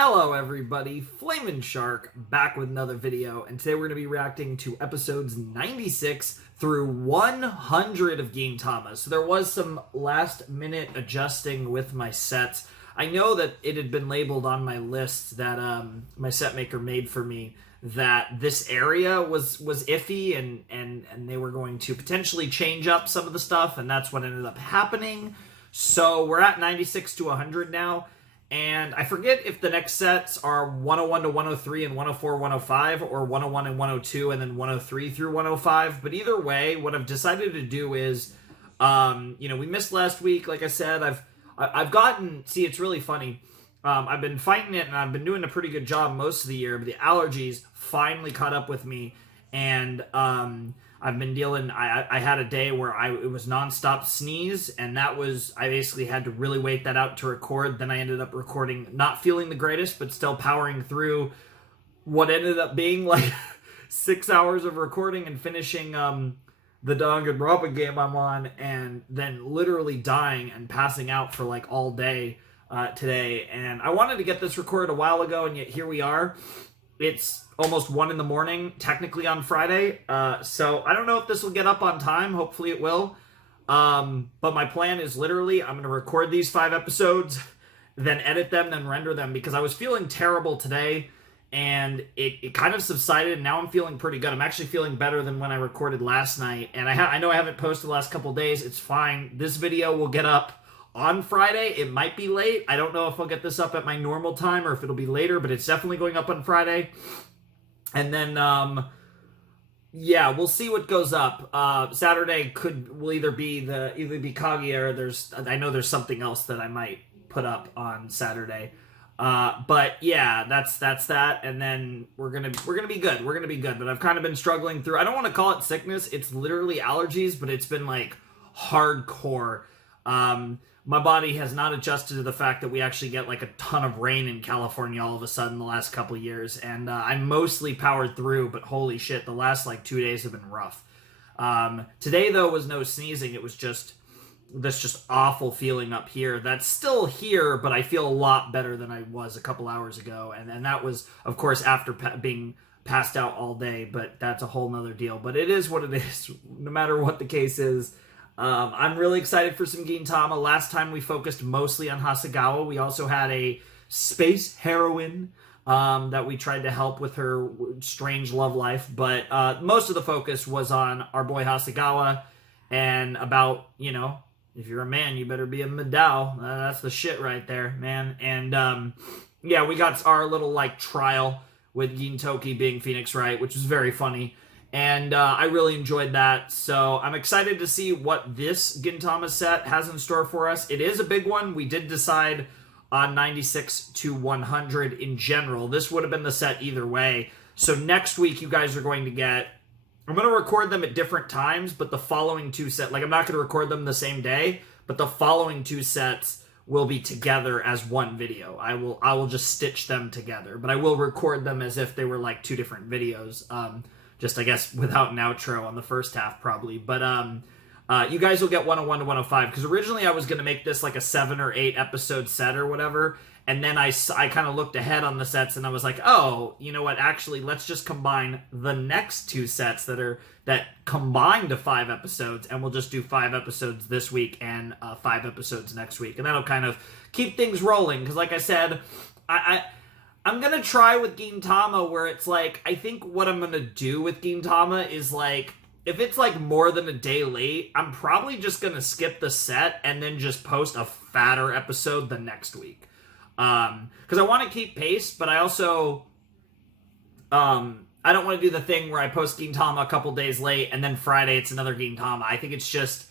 Hello everybody, Flamin' Shark back with another video, and today we're going to be reacting to episodes 96 through 100 of Gintama. So there was some last minute adjusting with my sets. I know that it had been labeled on my list that my set maker made for me that this area was iffy and they were going to potentially change up some of the stuff, and that's what ended up happening. So we're at 96 to 100 now. And I forget if the next sets are 101 to 103 and 104, 105, or 101 and 102 and then 103 through 105. But either way, what I've decided to do is, we missed last week. Like I said, I've gotten, see, it's really funny. I've been fighting it and I've been doing a pretty good job most of the year, but the allergies finally caught up with me. And, I've been dealing, I had a day where it was nonstop sneeze, and that was, I basically had to really wait that out to record. Then I ended up recording, not feeling the greatest, but still powering through what ended up being like 6 hours of recording and finishing the Danganronpa game I'm on, and then literally dying and passing out for like all day today. And I wanted to get this recorded a while ago, and yet here we are. It's almost 1 in the morning, technically on Friday, so I don't know if this will get up on time. Hopefully it will, but my plan is literally I'm going to record these 5 episodes, then edit them, then render them, because I was feeling terrible today, and it kind of subsided, and now I'm feeling pretty good. I'm actually feeling better than when I recorded last night, and I know I haven't posted the last couple days. It's fine. This video will get up on Friday. It might be late. I don't know if I'll get this up at my normal time or if it'll be later, but it's definitely going up on Friday. And then, yeah, we'll see what goes up. Saturday will either be Kaguya, or I know there's something else that I might put up on Saturday. But yeah, that's that. And then we're gonna be good. We're gonna be good. But I've kind of been struggling through. I don't want to call it sickness. It's literally allergies, but it's been like hardcore. My body has not adjusted to the fact that we actually get like a ton of rain in California all of a sudden the last couple of years, and I'm mostly powered through, but holy shit, the last like 2 days have been rough. Today, though, was no sneezing. It was just this awful feeling up here. That's still here, but I feel a lot better than I was a couple hours ago, and that was, of course, after being passed out all day, but that's a whole nother deal. But it is what it is, no matter what the case is. I'm really excited for some Gintama. Last time we focused mostly on Hasegawa. We also had a space heroine that we tried to help with her strange love life. But most of the focus was on our boy Hasegawa and about, if you're a man, you better be a Madao. That's the shit right there, man. And yeah, we got our little like trial with Gintoki being Phoenix Wright, which was very funny. And I really enjoyed that, so I'm excited to see what this Gintama set has in store for us. It is a big one. We did decide on 96 to 100 in general. This would have been the set either way. So next week, you guys are going to get... I'm going to record them at different times, but the following 2 sets... Like, I'm not going to record them the same day, but the following 2 sets will be together as one video. I will just stitch them together, but I will record them as if they were like 2 different videos. Just, I guess, without an outro on the first half, probably. But you guys will get 101 to 105, because originally I was going to make this like a 7 or 8 episode set or whatever, and then I kind of looked ahead on the sets, and I was like, oh, you know what, actually, let's just combine the next 2 sets that combine to 5 episodes, and we'll just do 5 episodes this week and 5 episodes next week, and that'll kind of keep things rolling, because like I said, I'm going to try with Gintama where it's like, I think what I'm going to do with Gintama is like, if it's like more than a day late, I'm probably just going to skip the set and then just post a fatter episode the next week. Because I want to keep pace, but I also, I don't want to do the thing where I post Gintama a couple days late and then Friday it's another Gintama. I think it's just,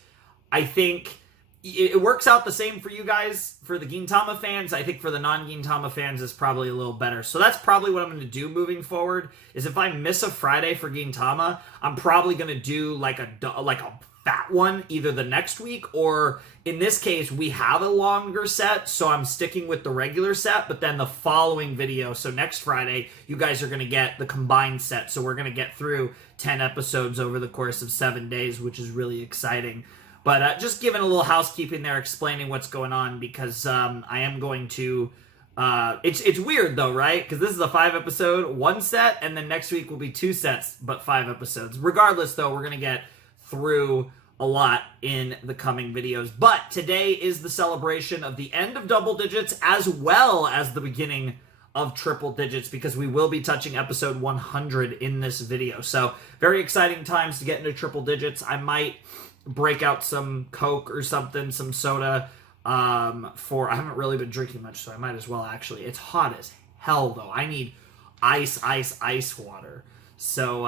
I think... It works out the same for you guys, for the Gintama fans. I think for the non-Gintama fans, it's probably a little better. So that's probably what I'm going to do moving forward, is if I miss a Friday for Gintama, I'm probably going to do like a fat one either the next week, or in this case, we have a longer set, so I'm sticking with the regular set, but then the following video, so next Friday, you guys are going to get the combined set. So we're going to get through 10 episodes over the course of 7 days, which is really exciting. But just giving a little housekeeping there, explaining what's going on, because I am going to It's weird though, right? Because this is a 5-episode, one set, and then next week will be 2 sets, but 5 episodes. Regardless, though, we're gonna get through a lot in the coming videos. But today is the celebration of the end of double digits as well as the beginning of triple digits, because we will be touching episode 100 in this video. So very exciting times to get into triple digits. I might break out some Coke or something, some soda. I haven't really been drinking much, so I might as well actually. It's hot as hell though. I need ice water. So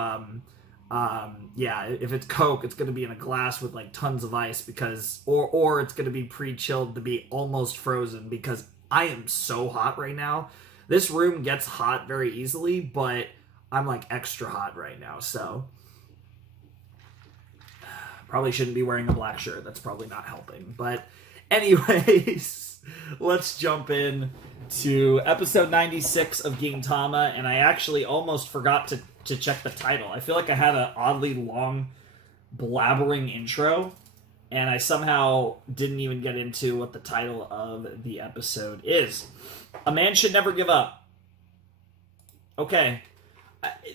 yeah, if it's Coke, it's gonna be in a glass with like tons of ice, because or it's gonna be pre-chilled to be almost frozen, because I am so hot right now. This room gets hot very easily, but I'm like extra hot right now, so probably shouldn't be wearing a black shirt. That's probably not helping. But anyways, let's jump in to episode 96 of Gintama, and I actually almost forgot to check the title. I feel like I had an oddly long blabbering intro, and I somehow didn't even get into what the title of the episode is. A Man Should Never Give Up. Okay.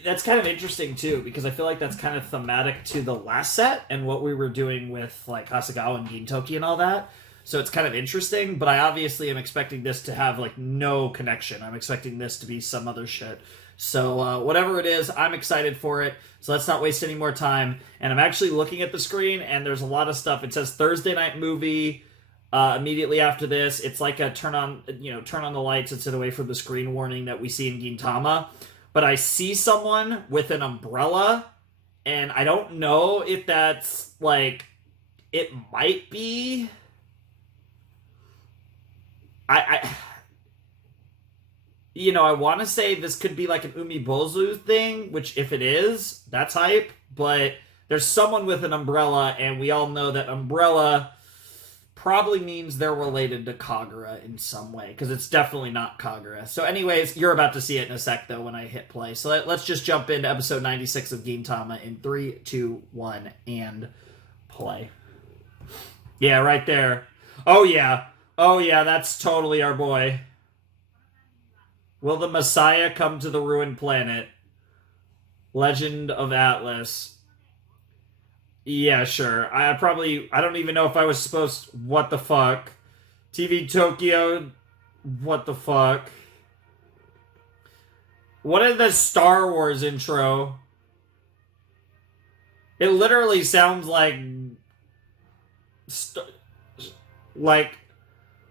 That's kind of interesting, too, because I feel like that's kind of thematic to the last set and what we were doing with, like, Hasegawa and Gintoki and all that. So it's kind of interesting, but I obviously am expecting this to have, like, no connection. I'm expecting this to be some other shit. So whatever it is, I'm excited for it. So let's not waste any more time. And I'm actually looking at the screen, and there's a lot of stuff. It says Thursday night movie. Immediately after this, it's like a turn on the lights, it's away from the screen warning that we see in Gintama. But I see someone with an umbrella, and I don't know if that's, like, it might be... I want to say this could be like an Umibozu thing, which if it is, that's hype, but there's someone with an umbrella, and we all know that umbrella probably means they're related to Kagura in some way, because it's definitely not Kagura. So anyways, you're about to see it in a sec, though, when I hit play. So let's just jump into episode 96 of Gintama in 3, 2, 1, and play. Yeah, right there. Oh, yeah, that's totally our boy. Will the Messiah come to the ruined planet? Legend of Atlas. Yeah, sure. I don't even know if I was supposed... What the fuck? TV Tokyo... What the fuck? What is the Star Wars intro? It literally sounds like...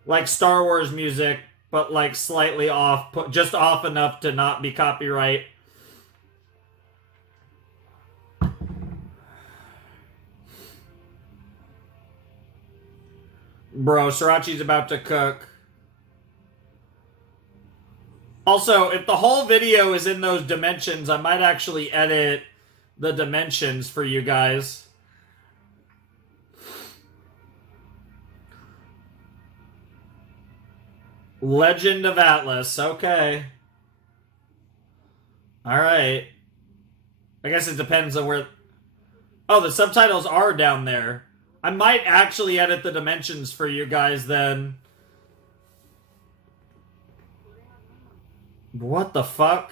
Like Star Wars music, but like slightly off, just off enough to not be copyright. Bro, Sriracha's about to cook. Also, if the whole video is in those dimensions, I might actually edit the dimensions for you guys. Legend of Atlas. Okay. Alright. I guess it depends on where... Oh, the subtitles are down there. I might actually edit the dimensions for you guys then. What the fuck?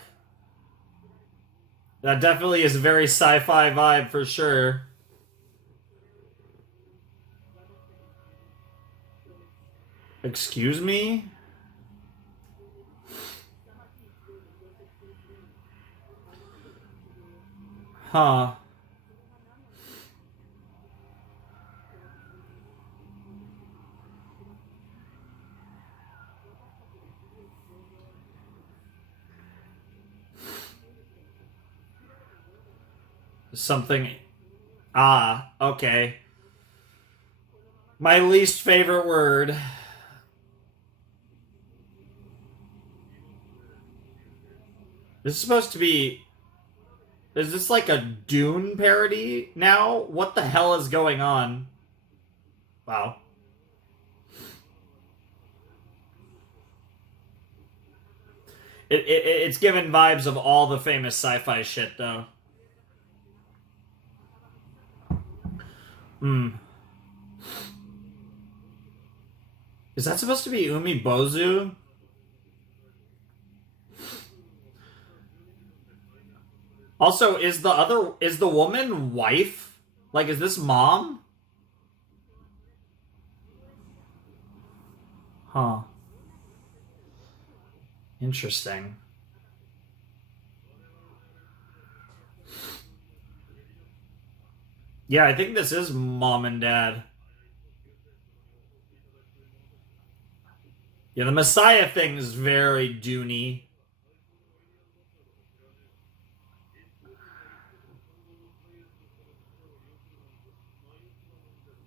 That definitely is a very sci-fi vibe for sure. Excuse me? Huh. Something... Ah, okay. My least favorite word. This is supposed to be... Is this like a Dune parody now? What the hell is going on? Wow. It's given vibes of all the famous sci-fi shit, though. Is that supposed to be Umibozu? Also, is the woman wife? Like, is this mom? Huh. Interesting. Yeah, I think this is mom and dad. Yeah, the Messiah thing is very Dune-y.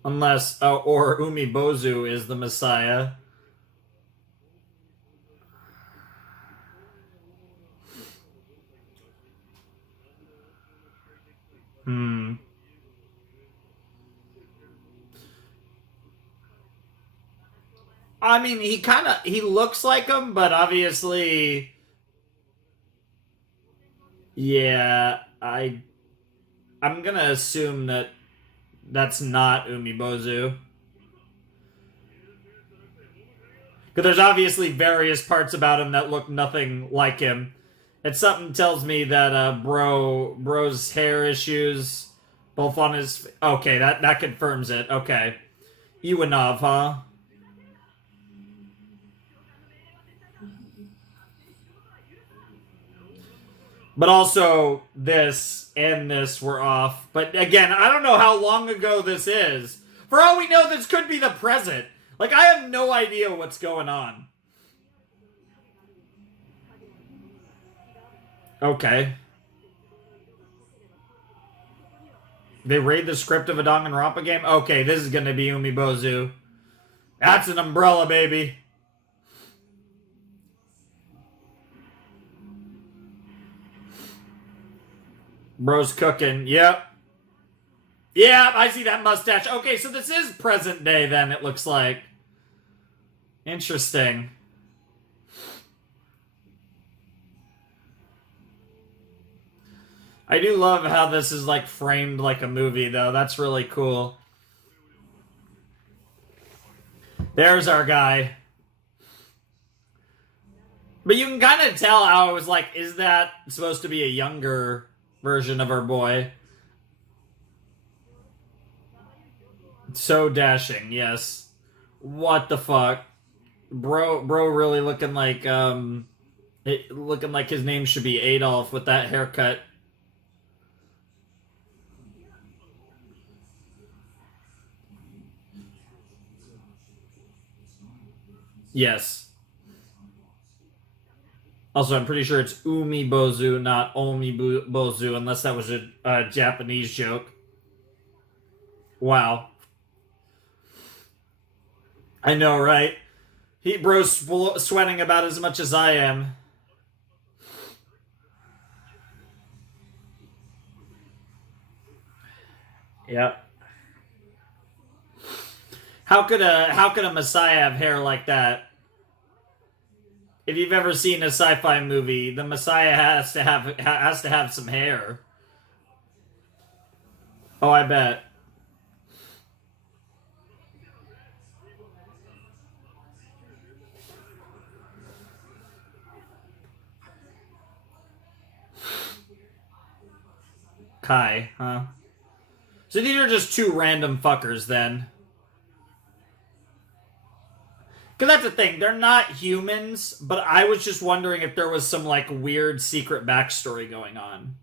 Unless, or Umibozu is the Messiah. Hmm. I mean, he looks like him, but obviously, yeah, I'm gonna assume that that's not Umibozu. Because there's obviously various parts about him that look nothing like him. And something tells me that bro's hair issues, both on his. Okay, that confirms it. Okay, Iwanov, huh? But also this and this were off. But again, I don't know how long ago this is. For all we know, this could be the present. Like I have no idea what's going on. Okay. They read the script of a Danganronpa game? Okay, this is gonna be Umibozu. That's an umbrella, baby. Bro's cooking. Yep. Yeah, I see that mustache. Okay, so this is present day then, it looks like. Interesting. I do love how this is like framed like a movie though. That's really cool. There's our guy. But you can kind of tell how it was like, is that supposed to be a younger version of our boy? So dashing, yes. What the fuck? Bro really looking like his name should be Adolf with that haircut. Yes. Also, I'm pretty sure it's Umi Bozu, not Omi Bozu, unless that was a Japanese joke. Wow. I know, right? Bro's sweating about as much as I am. Yep. How could a Messiah have hair like that? If you've ever seen a sci-fi movie, the Messiah has to have some hair. Oh, I bet. Kai, huh? So these are just two random fuckers then. Because that's the thing, they're not humans, but I was just wondering if there was some like weird secret backstory going on.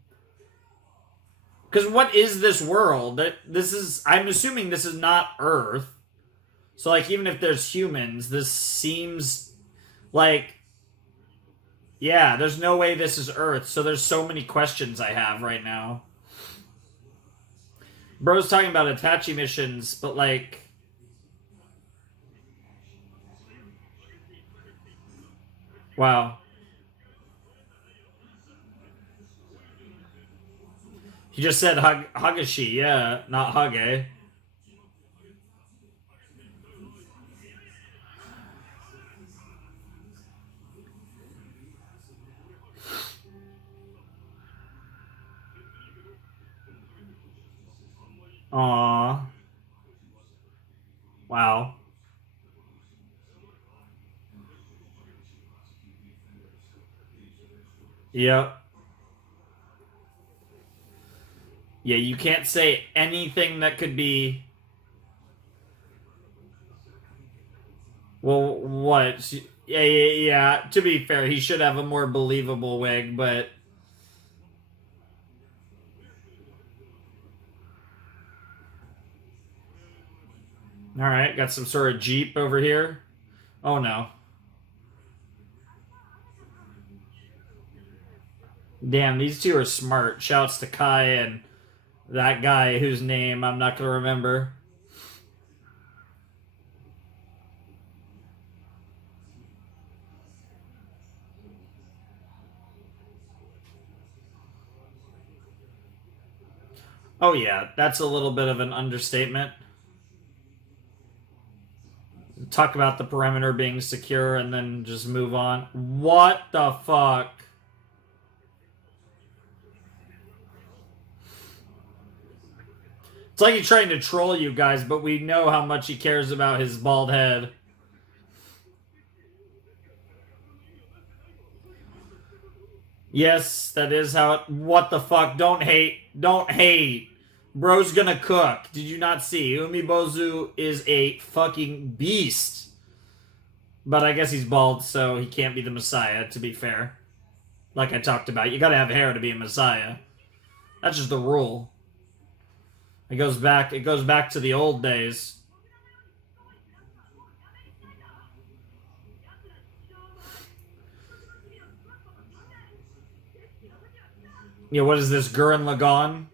Because what is this world? This is, I'm assuming this is not Earth. So like even if there's humans, this seems like yeah, there's no way this is Earth. So there's so many questions I have right now. Bro's talking about Itachi missions, but like wow. He just said Hagashi, yeah, not Hage. Aww. Wow. Yep. Yeah, you can't say anything that could be. Well, what? Yeah. To be fair, he should have a more believable wig, but. Alright, got some sort of Jeep over here. Oh no. Damn, these two are smart. Shouts to Kai and that guy whose name I'm not going to remember. Oh, yeah, that's a little bit of an understatement. Talk about the perimeter being secure and then just move on. What the fuck? It's like he's trying to troll you guys, but we know how much he cares about his bald head. Yes, that is how it. What the fuck? Don't hate. Don't hate. Bro's gonna cook. Did you not see? Umibozu is a fucking beast. But I guess he's bald, so he can't be the Messiah, to be fair. Like I talked about. You gotta have hair to be a Messiah. That's just the rule. It goes back to the old days. Yeah, what is this, Gurren Lagann?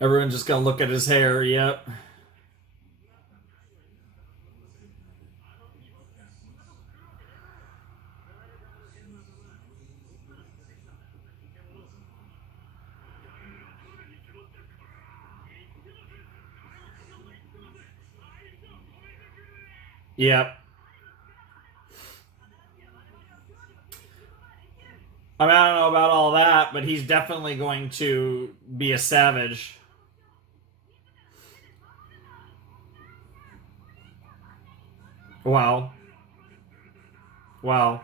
Everyone's just gonna look at his hair, yep. Yep. I mean, I don't know about all that, but he's definitely going to be a savage. Wow. Wow.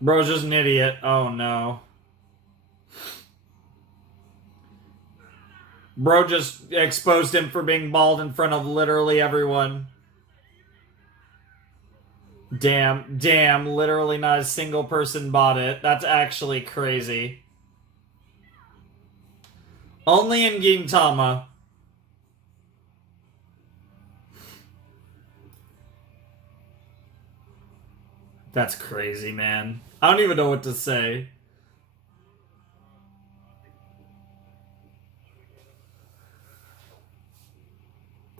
Bro's just an idiot. Oh no. Bro just exposed him for being bald in front of literally everyone. Damn, literally not a single person bought it. That's actually crazy. Only in Gintama. That's crazy, man. I don't even know what to say.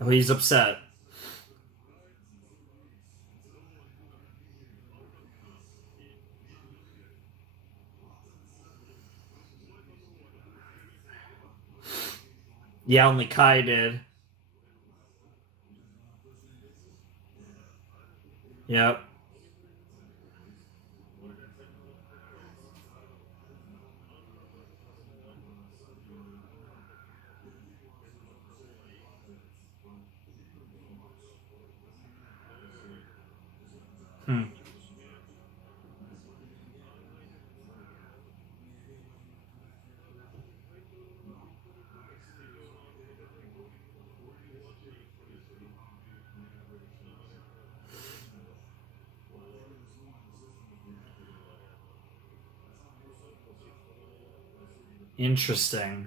Oh, he's upset. Yeah, only Kai did. Yep. Hmm. Interesting.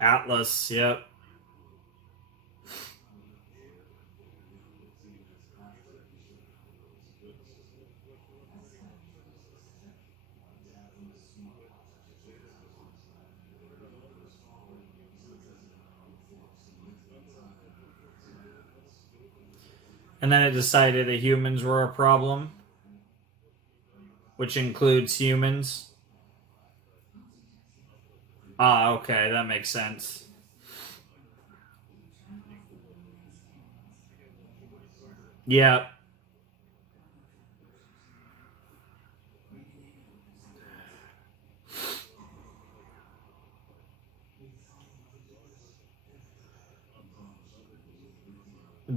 Atlas, yep. And then it decided that humans were a problem, which includes humans. Ah, okay, that makes sense. Yep.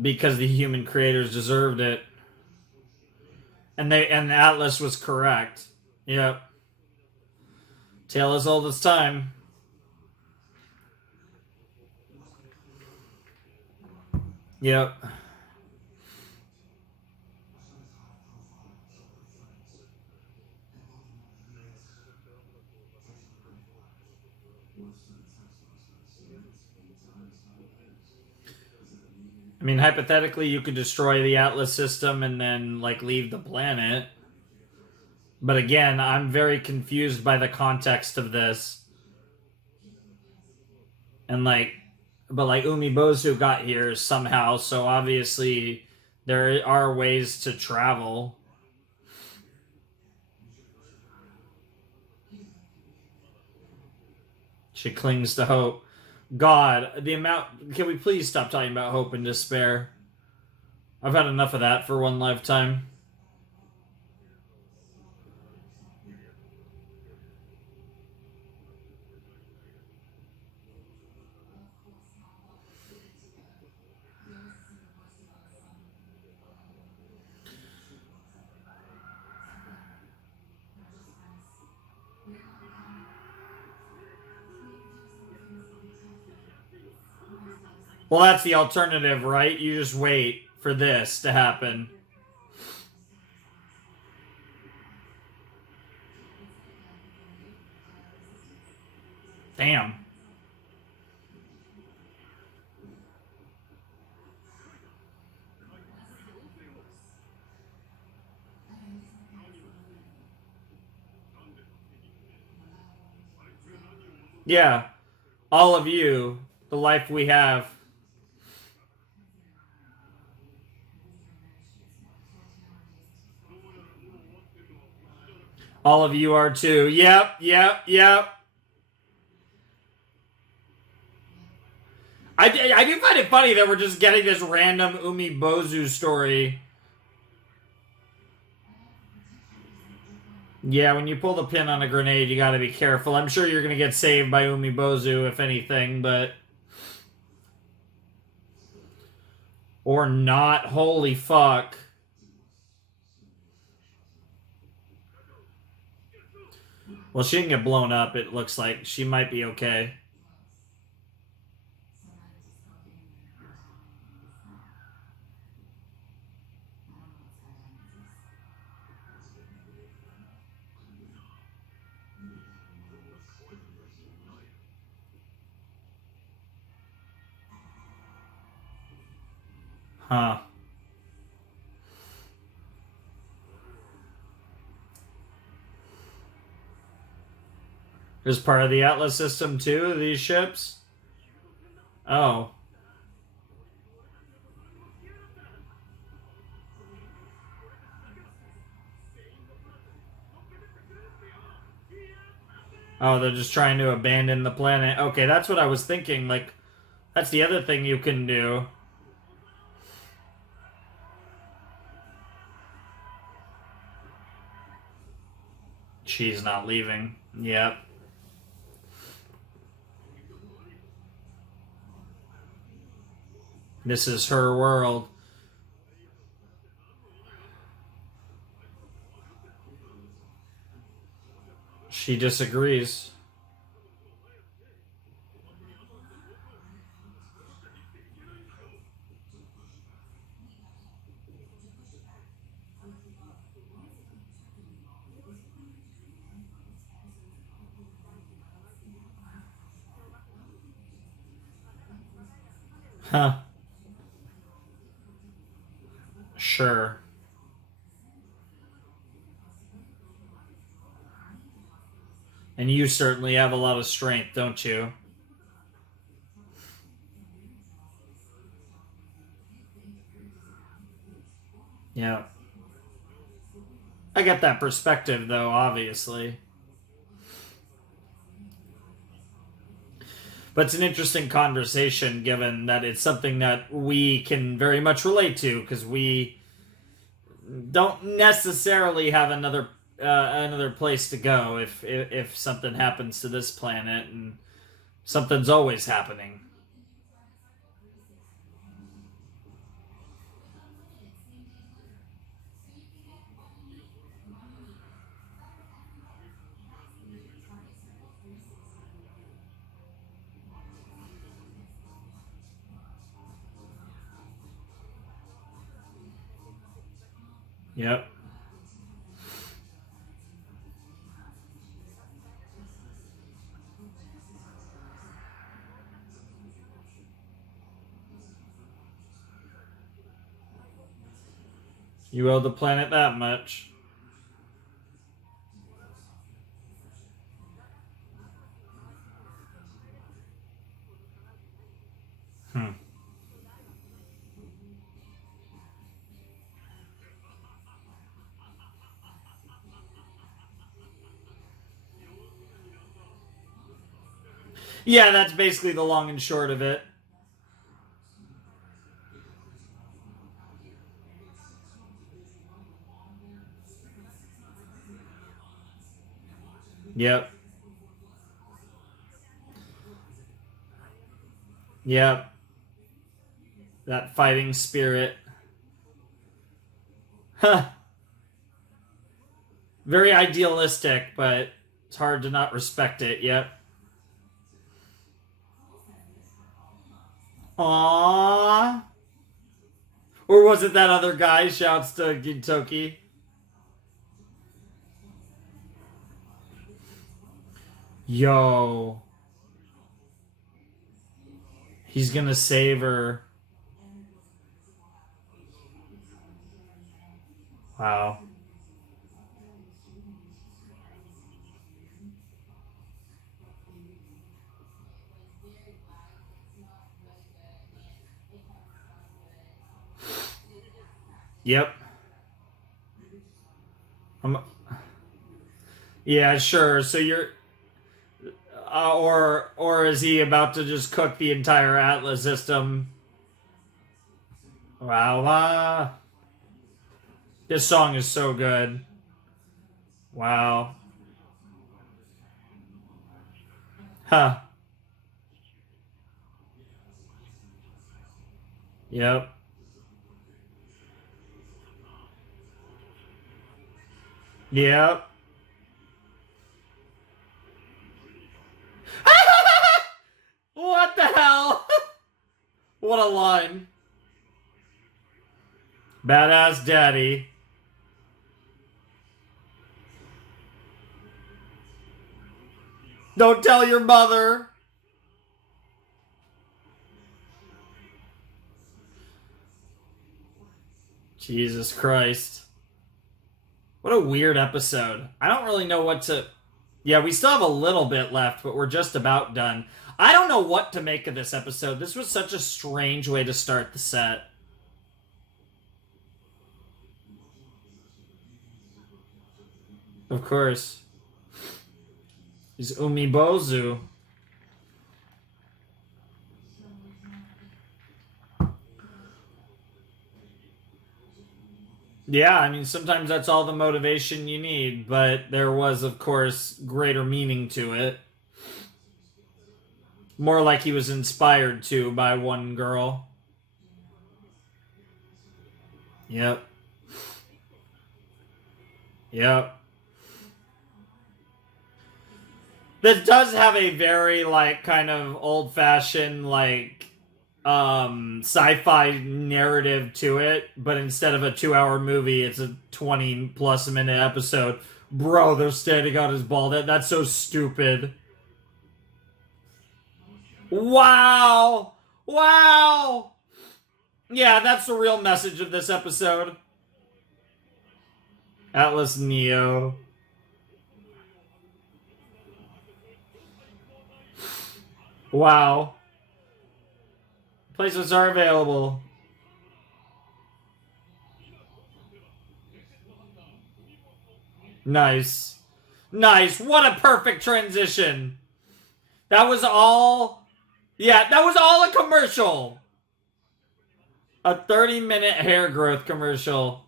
because the human creators deserved it, and Atlas was correct. Yep. Tale as old as time. Yep. I mean, hypothetically, you could destroy the Atlas system and then, like, leave the planet. But again, I'm very confused by the context of this. And, like, but, like, Umibozu got here somehow, so obviously there are ways to travel. She clings to hope. God, the amount. Can we please stop talking about hope and despair? I've had enough of that for one lifetime. Well, that's the alternative, right? You just wait for this to happen. Damn. Yeah. All of you, the life we have. All of you are too. Yep, yep, yep. I do find it funny that we're just getting this random Umibozu story. Yeah, when you pull the pin on a grenade, you gotta be careful. I'm sure you're gonna get saved by Umibozu, if anything, but... Or not. Holy fuck. Well, she didn't get blown up, it looks like. She might be okay. Huh. Is part of the Atlas system too, these ships? Oh. Oh, they're just trying to abandon the planet. Okay, that's what I was thinking. Like, that's the other thing you can do. She's not leaving. Yep. This is her world. She disagrees. Huh. Sure. And you certainly have a lot of strength, don't you? Yeah. I get that perspective, though, obviously. But it's an interesting conversation given that it's something that we can very much relate to because we don't necessarily have another place to go if something happens to this planet, and something's always happening. Yep. You owe the planet that much. Hmm. Yeah, that's basically the long and short of it. Yep. Yep. That fighting spirit. Huh. Very idealistic, but it's hard to not respect it. Yep. Aww. Or was it that other guy shouts to Gintoki? Yo. He's gonna save her. Wow. Yep. I'm, yeah, sure. So you're, or is he about to just cook the entire Atlas system? Wow. This song is so good. Wow. Huh. Yep. Yep. What the hell? What a line. Badass daddy. Don't tell your mother. Jesus Christ. What a weird episode. I don't really know what to... Yeah, we still have a little bit left, but we're just about done. I don't know what to make of this episode. This was such a strange way to start the set. Of course. He's Umibozu. Yeah, I mean, sometimes that's all the motivation you need, but there was, of course, greater meaning to it. More like he was inspired to by one girl. Yep. Yep. This does have a very, like, kind of old-fashioned, like, sci-fi narrative to it, but instead of a 2-hour movie, it's a 20-plus minute episode. Bro, they're standing on his ball. That's so stupid. Wow! Wow! Yeah, that's the real message of this episode. Atlas Neo. Wow. Placements are available. Nice. Nice. What a perfect transition. That was all... Yeah, that was all a commercial. A 30-minute hair growth commercial.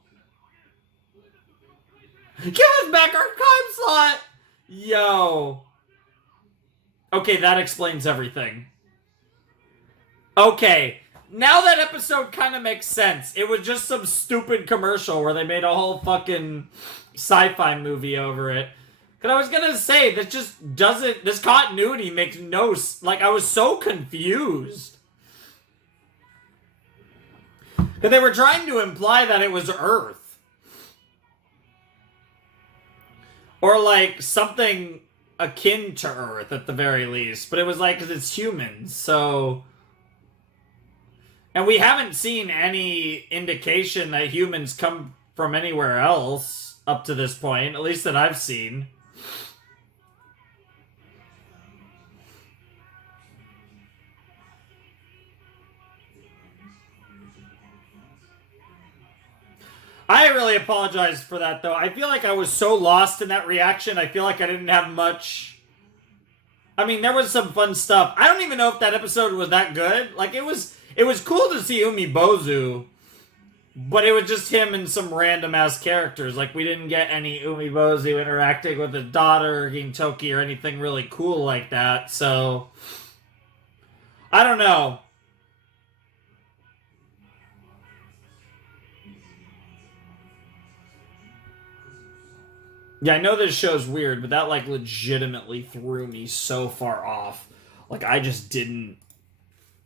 Give us back our time slot! Yo. Okay, that explains everything. Okay, now that episode kind of makes sense. It was just some stupid commercial where they made a whole fucking sci-fi movie over it. Because I was gonna say, this just doesn't... This continuity makes no... Like, I was so confused. Because they were trying to imply that it was Earth. Or like something akin to Earth at the very least. But it was like, because it's humans, so. And we haven't seen any indication that humans come from anywhere else up to this point, at least that I've seen. I really apologize for that, though. I feel like I was so lost in that reaction. I feel like I didn't have much. I mean, there was some fun stuff. I don't even know if that episode was that good. Like, it was cool to see Umibozu, but it was just him and some random ass characters. Like, we didn't get any Umibozu interacting with his daughter or Gintoki or anything really cool like that. So, I don't know. Yeah, I know this show's weird, but that, like, legitimately threw me so far off. Like, I just didn't.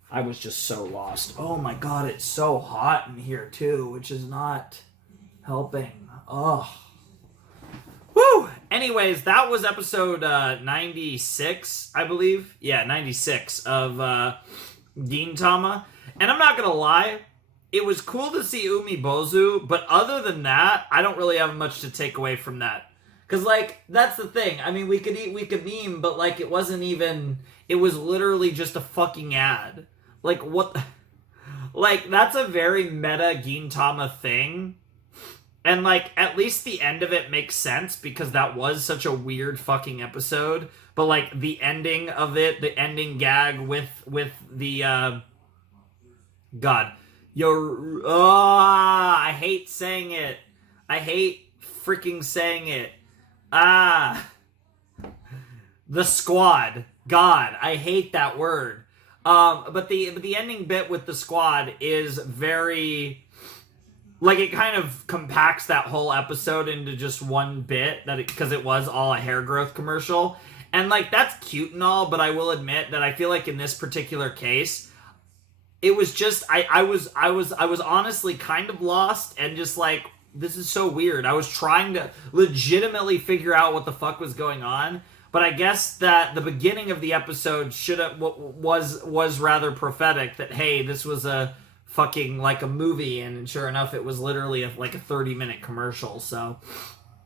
I was just so lost. Oh my god, it's so hot in here, too, which is not helping. Ugh. Woo! Anyways, that was episode 96, I believe. Yeah, 96 of Gintama. And I'm not gonna lie, it was cool to see Umibozu, but other than that, I don't really have much to take away from that. Because, like, that's the thing. I mean, we could meme, but, like, it wasn't even... It was literally just a fucking ad. Like, what... Like, that's a very meta Gintama thing. And, like, at least the end of it makes sense, because that was such a weird fucking episode. But, like, the ending of it, the ending gag with the, God. I hate saying it. I hate freaking saying it. The squad. God, I hate that word. But the ending bit with the squad is very, like, it kind of compacts that whole episode into just one bit, because it was all a hair growth commercial. And, like, that's cute and all, but I will admit that I feel like in this particular case, it was just, I was honestly kind of lost and just like, this is so weird. I was trying to legitimately figure out what the fuck was going on, but I guess that the beginning of the episode was rather prophetic, that hey, this was a fucking like a movie, and sure enough, it was literally like a 30-minute commercial. So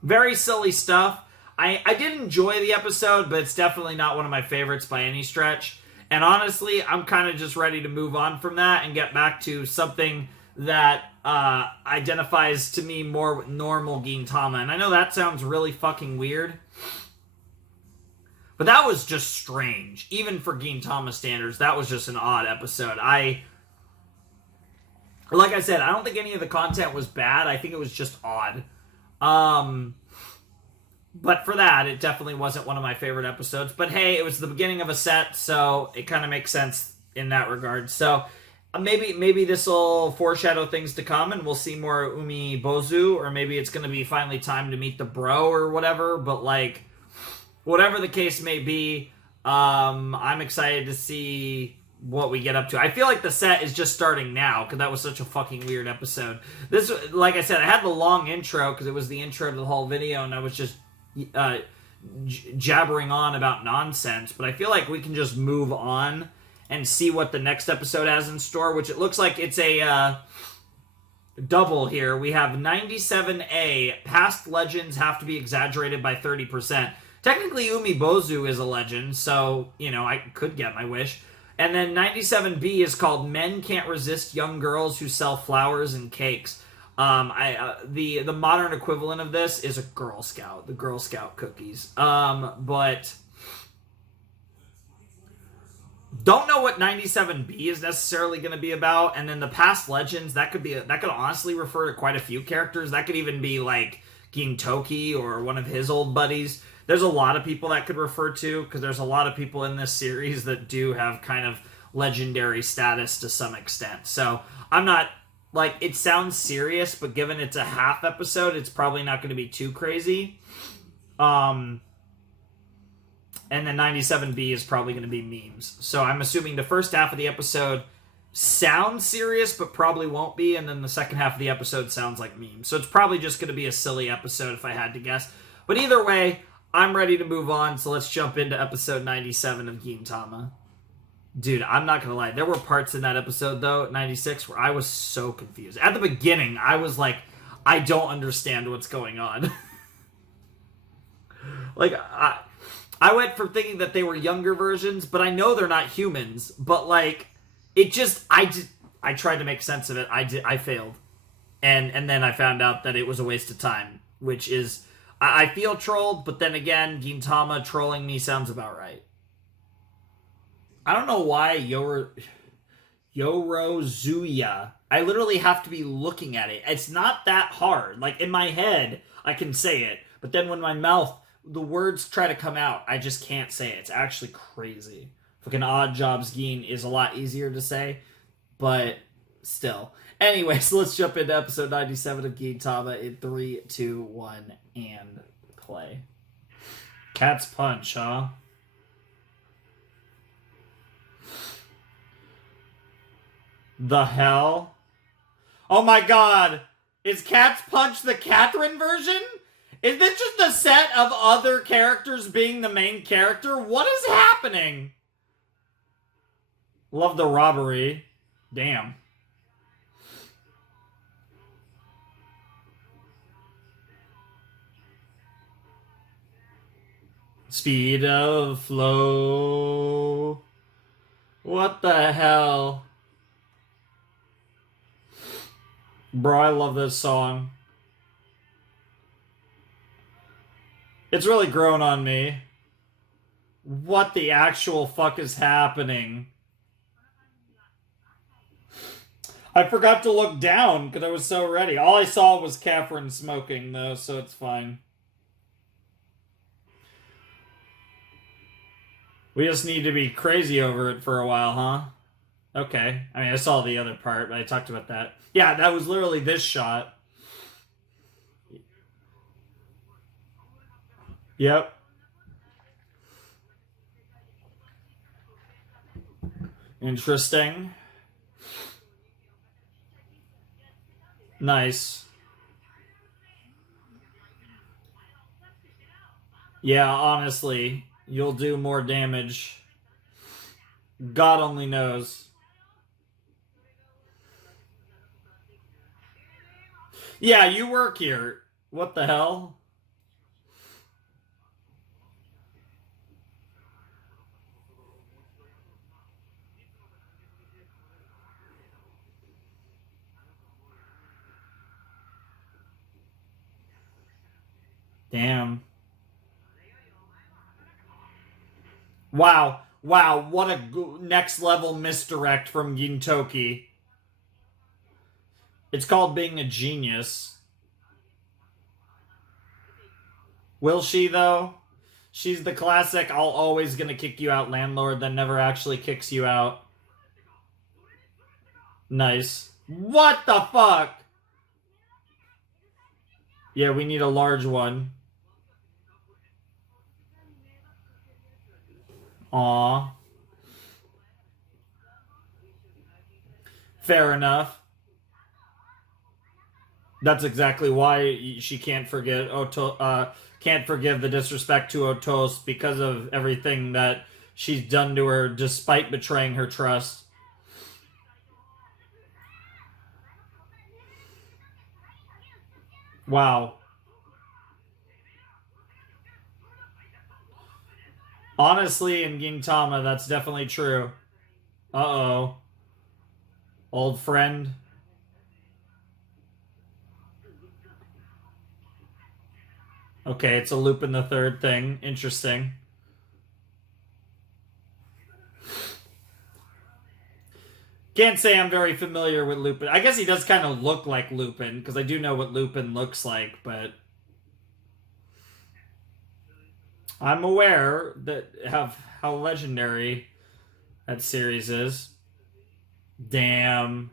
very silly stuff. I did enjoy the episode, but it's definitely not one of my favorites by any stretch. And honestly, I'm kind of just ready to move on from that and get back to something that identifies to me more with normal Gintama. And I know that sounds really fucking weird, but that was just strange. Even for Gintama standards, that was just an odd episode. Like I said, I don't think any of the content was bad. I think it was just odd. But for that, it definitely wasn't one of my favorite episodes. But hey, it was the beginning of a set, so it kind of makes sense in that regard. So maybe this will foreshadow things to come, and we'll see more Umibozu, or maybe it's going to be finally time to meet the bro or whatever. But like, whatever the case may be, I'm excited to see what we get up to. I feel like the set is just starting now, because that was such a fucking weird episode. This, like I said, I had the long intro because it was the intro to the whole video, and I was just jabbering on about nonsense, but I feel like we can just move on and see what the next episode has in store, which it looks like it's a double here. We have 97A, past legends have to be exaggerated by 30%. Technically, Umibozu is a legend, so, you know, I could get my wish. And then 97B is called Men Can't Resist Young Girls Who Sell Flowers and Cakes. The modern equivalent of this is a Girl Scout, the Girl Scout cookies. But don't know what 97B is necessarily going to be about. And then the past legends, that could honestly refer to quite a few characters. That could even be like Gintoki or one of his old buddies. There's a lot of people that could refer to, because there's a lot of people in this series that do have kind of legendary status to some extent. So I'm not, like, it sounds serious, but given it's a half episode, it's probably not going to be too crazy. And then 97B is probably going to be memes. So I'm assuming the first half of the episode sounds serious, but probably won't be. And then the second half of the episode sounds like memes. So it's probably just going to be a silly episode if I had to guess. But either way, I'm ready to move on, so let's jump into episode 97 of Gintama. Dude, I'm not gonna lie. There were parts in that episode, though, 96, where I was so confused. At the beginning, I was like, I don't understand what's going on. Like, I went from thinking that they were younger versions, but I know they're not humans. But, like, I tried to make sense of it. I failed. And then I found out that it was a waste of time, which is, I feel trolled, but then again, Gintama trolling me sounds about right. I don't know why Yorozuya. I literally have to be looking at it. It's not that hard. Like, in my head, I can say it, but then when my mouth, the words try to come out, I just can't say it. It's actually crazy. Fucking Odd Jobs Gin is a lot easier to say, but still. Anyway, so let's jump into episode 97 of Gintama in 3, 2, 1, and play. Cat's Punch, huh? The hell? Oh my god! Is Cat's Punch the Catherine version? Is this just a set of other characters being the main character? What is happening? Love the robbery. Damn. Speed of flow. What the hell? Bro, I love this song. It's really grown on me. What the actual fuck is happening? I forgot to look down because I was so ready. All I saw was Catherine smoking, though, so it's fine. We just need to be crazy over it for a while, huh? Okay. I mean, I saw the other part, but I talked about that. Yeah, that was literally this shot. Yep. Interesting. Nice. Yeah, honestly, you'll do more damage. God only knows. Yeah, you work here. What the hell? Damn. Wow. Wow, what a next level misdirect from Gintoki. It's called being a genius. Will she, though? She's the classic, I'll always gonna kick you out landlord that never actually kicks you out. Nice. What the fuck? Yeah, we need a large one. Aw. Fair enough. That's exactly why she can't forget can't forgive the disrespect to Otos because of everything that she's done to her despite betraying her trust. Wow. Honestly, in Gintama, that's definitely true. Uh-oh. Old friend. Okay, it's a Lupin the Third thing. Interesting. Can't say I'm very familiar with Lupin. I guess he does kind of look like Lupin, because I do know what Lupin looks like, but I'm aware that how legendary that series is. Damn.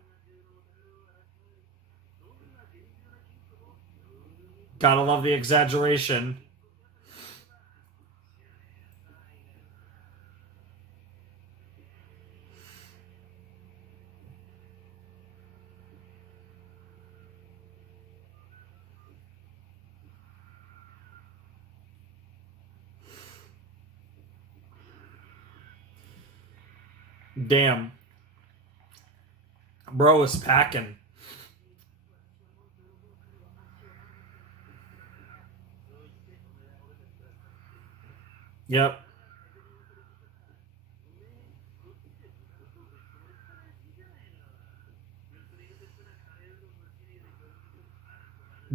Gotta love the exaggeration. Damn. Bro is packing. Yep.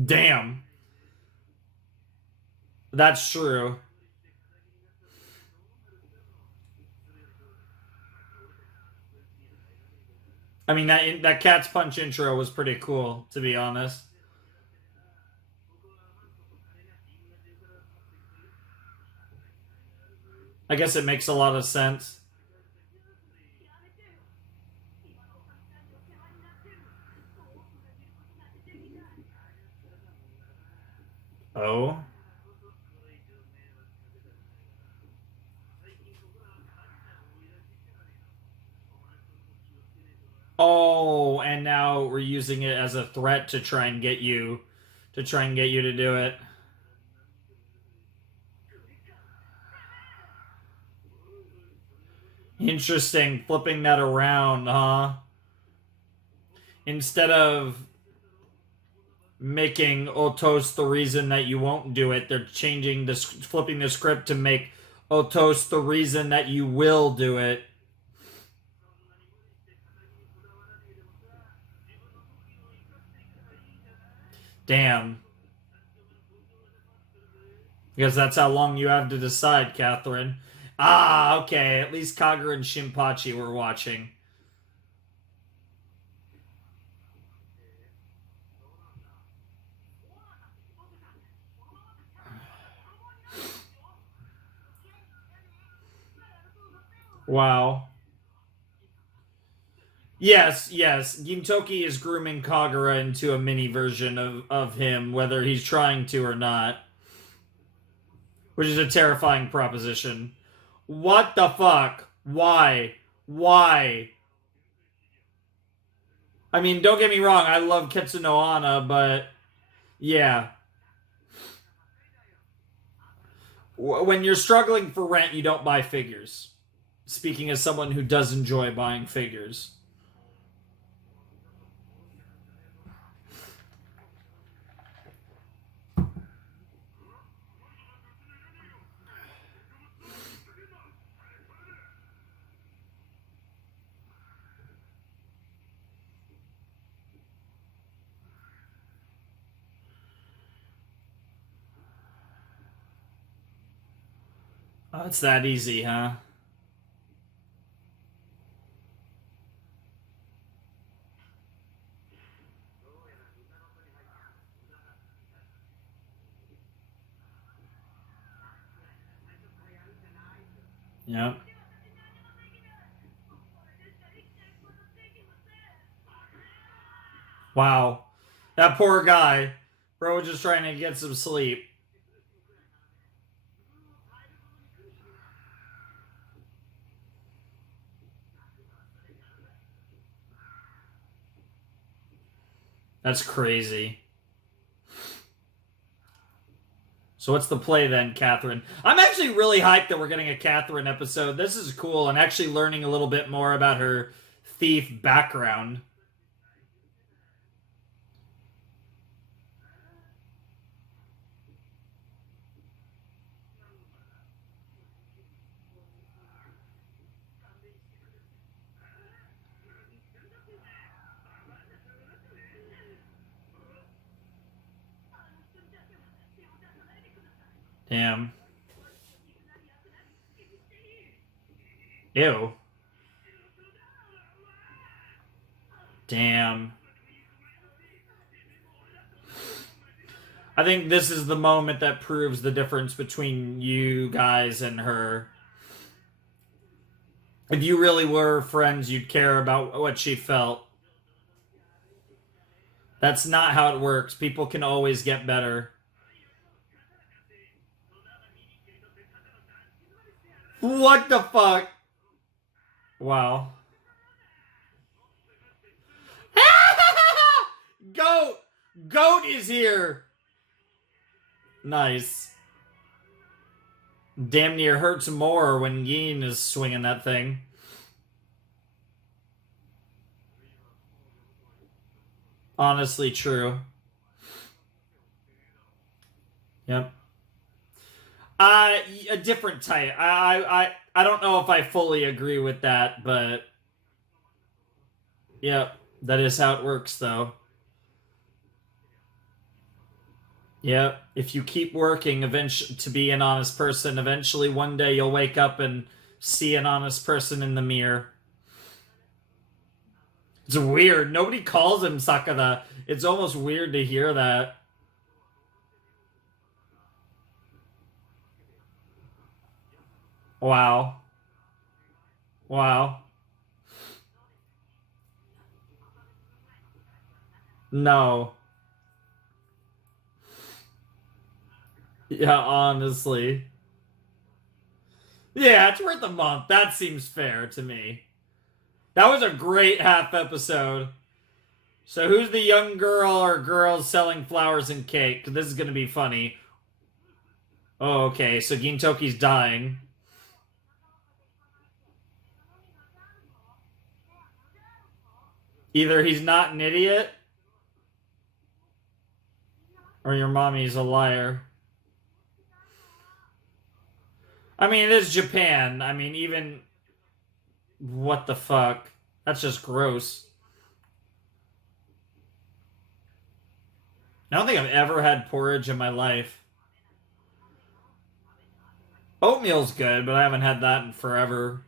Damn. That's true. I mean, that Cat's Punch intro was pretty cool, to be honest. I guess it makes a lot of sense. Oh. Oh, and now we're using it as a threat to try and get you to do it. Interesting, flipping that around, huh? Instead of making Otos the reason that you won't do it, they're changing this, flipping the script to make Otos the reason that you will do it. Damn. Because that's how long you have to decide, Catherine. Ah, okay. At least Kagura and Shinpachi were watching. Wow. Yes, yes. Gintoki is grooming Kagura into a mini version of him, whether he's trying to or not. Which is a terrifying proposition. What the fuck? Why? Why? I mean, don't get me wrong, I love Ketsuno Ana, but yeah. When you're struggling for rent, you don't buy figures. Speaking as someone who does enjoy buying figures. Oh, it's that easy, huh? Yep. Wow. That poor guy. Bro was just trying to get some sleep. That's crazy. So what's the play then, Catherine? I'm actually really hyped that we're getting a Catherine episode. This is cool, and actually learning a little bit more about her thief background. Damn. Ew. Damn. I think this is the moment that proves the difference between you guys and her. If you really were friends, you'd care about what she felt. That's not how it works. People can always get better. What the fuck? Wow. Goat! Goat is here! Nice. Damn near hurts more when Yin is swinging that thing. Honestly true. Yep. A different type. I don't know if I fully agree with that, but yep, that is how it works though. Yep. If you keep working eventually to be an honest person, eventually one day you'll wake up and see an honest person in the mirror. It's weird. Nobody calls him Sakada. It's almost weird to hear that. Wow. Wow. No. Yeah, honestly. Yeah, it's worth a month. That seems fair to me. That was a great half episode. So who's the young girl or girls selling flowers and cake? This is gonna be funny. Oh, okay. So Gintoki's dying. Either he's not an idiot, or your mommy's a liar. I mean, it is Japan. I mean, even what the fuck? That's just gross. I don't think I've ever had porridge in my life. Oatmeal's good, but I haven't had that in forever.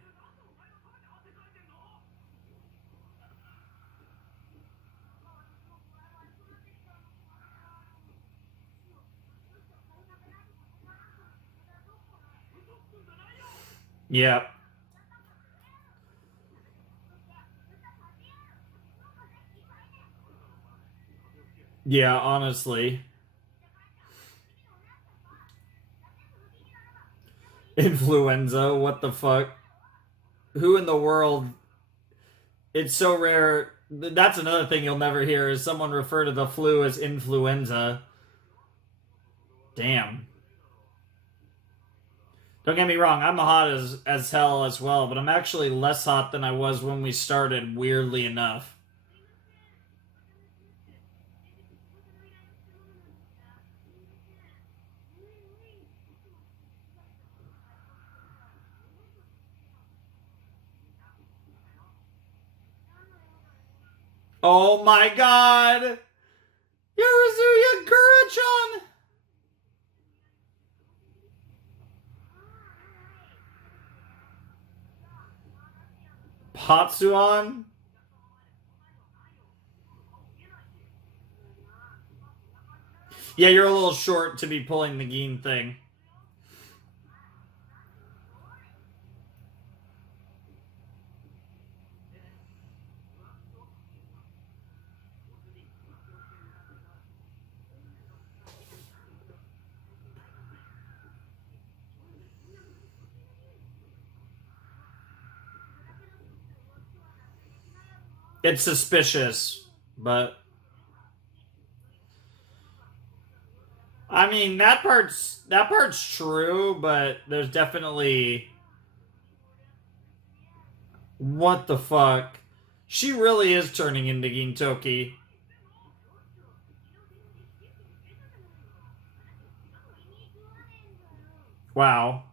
Yeah. Yeah, honestly. Influenza, what the fuck? Who in the world? It's so rare. That's another thing you'll never hear is someone refer to the flu as influenza. Damn. Don't get me wrong, I'm hot as hell as well, but I'm actually less hot than I was when we started, weirdly enough. Oh my god! Yurizuya Gura-chan! Patsuan? Yeah, you're a little short to be pulling the Gin thing. It's suspicious, but I mean that part's true, but there's definitely what the fuck. She really is turning into Gintoki. Wow.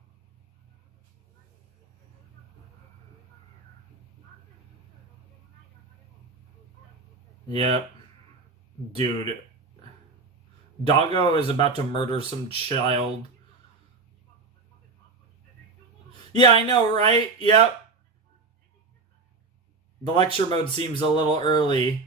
Yep. Dude. Doggo is about to murder some child. Yeah, I know, right? Yep. The lecture mode seems a little early.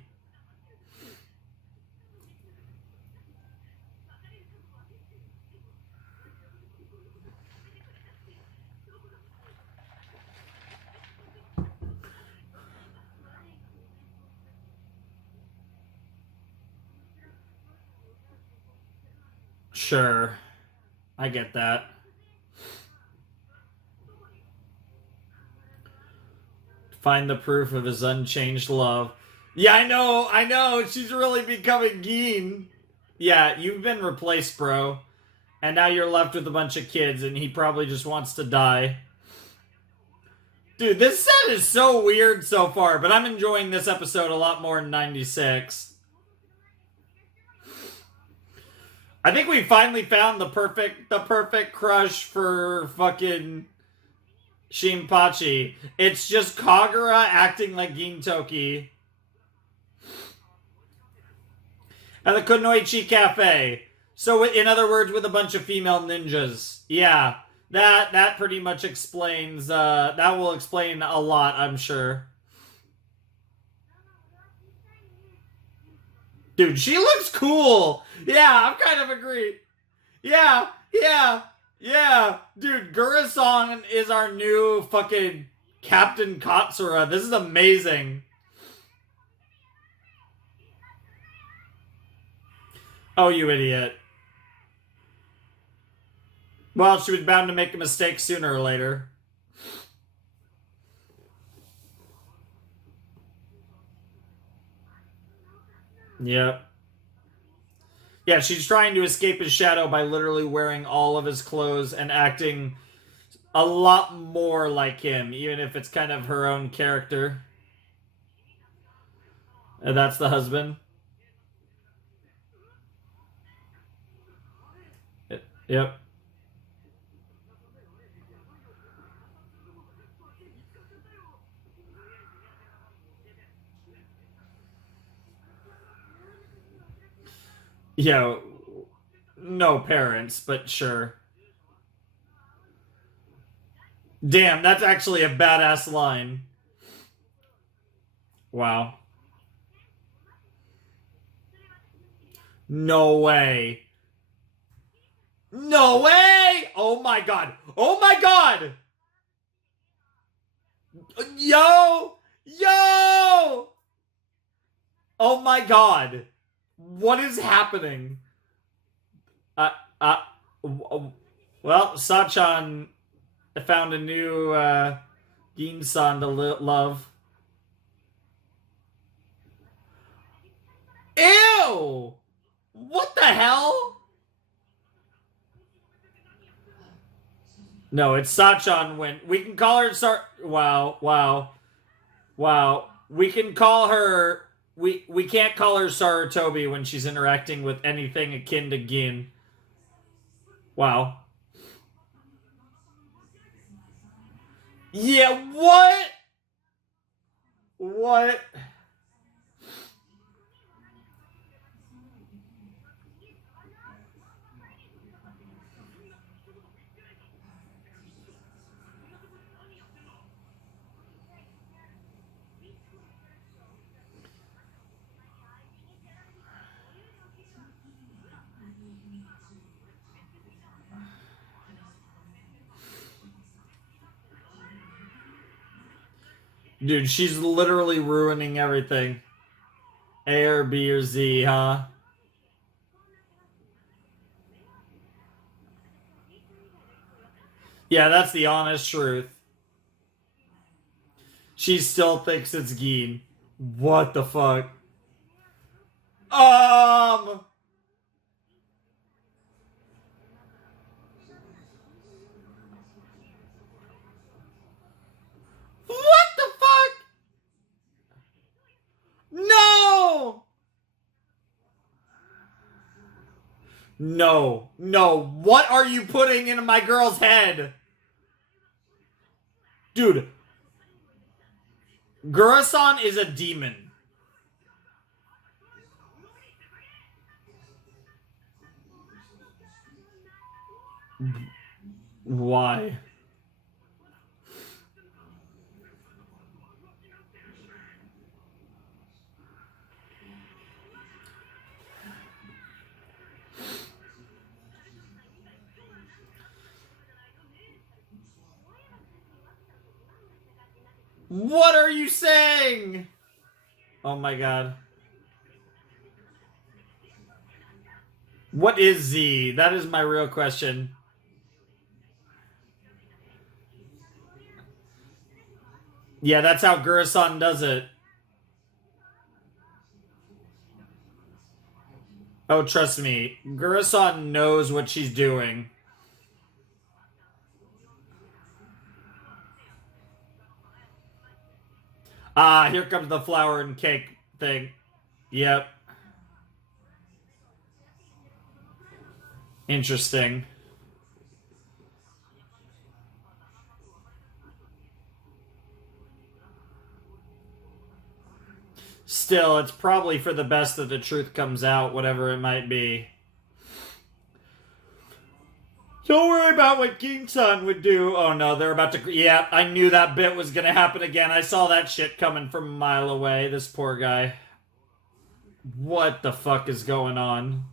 Sure. I get that. Find the proof of his unchanged love. Yeah, I know. She's really becoming Gin. Yeah, you've been replaced, bro. And now you're left with a bunch of kids, and he probably just wants to die. Dude, this set is so weird so far, but I'm enjoying this episode a lot more than 96. I think we finally found the perfect crush for fucking Shinpachi. It's just Kagura acting like Gintoki. At the Kunoichi Cafe. So, in other words, with a bunch of female ninjas. Yeah, that pretty much explains. That will explain a lot, I'm sure. Dude, she looks cool. Yeah, I'm kind of agree. Yeah, yeah, yeah. Dude, Gurasan is our new fucking Captain Katsura. This is amazing. Oh, you idiot. Well, she was bound to make a mistake sooner or later. Yep. Yeah, she's trying to escape his shadow by literally wearing all of his clothes and acting a lot more like him, even if it's kind of her own character. And that's the husband. Yep. Yeah, no parents, but sure. Damn, that's actually a badass line. Wow. No way. No way! Oh my god. Oh my god! Yo! Yo! Oh my god. What is happening? Uh, uh, well, Sachan found a new, Gin-san to love. Ew! What the hell? No, it's Sachan when we can call her Wow, wow, wow. We can call her. We can't call her Sarutobi when she's interacting with anything akin to Gin. Wow. Yeah. What? What? Dude, she's literally ruining everything. A or B or Z, huh? Yeah, that's the honest truth. She still thinks it's Gin. What the fuck? Um. What the fuck? No! No. No. What are you putting into my girl's head? Dude, Gurasan is a demon. Why? What are you saying? Oh my god. What is Z? That is my real question. Yeah, that's how Gurasan does it. Oh, trust me. Gurasan knows what she's doing. Ah, here comes the flower and cake thing. Yep. Interesting. Still, it's probably for the best that the truth comes out, whatever it might be. Don't worry about what Gintan would do. Oh no, they're about to... Yeah, I knew that bit was gonna happen again. I saw that shit coming from a mile away. This poor guy. What the fuck is going on?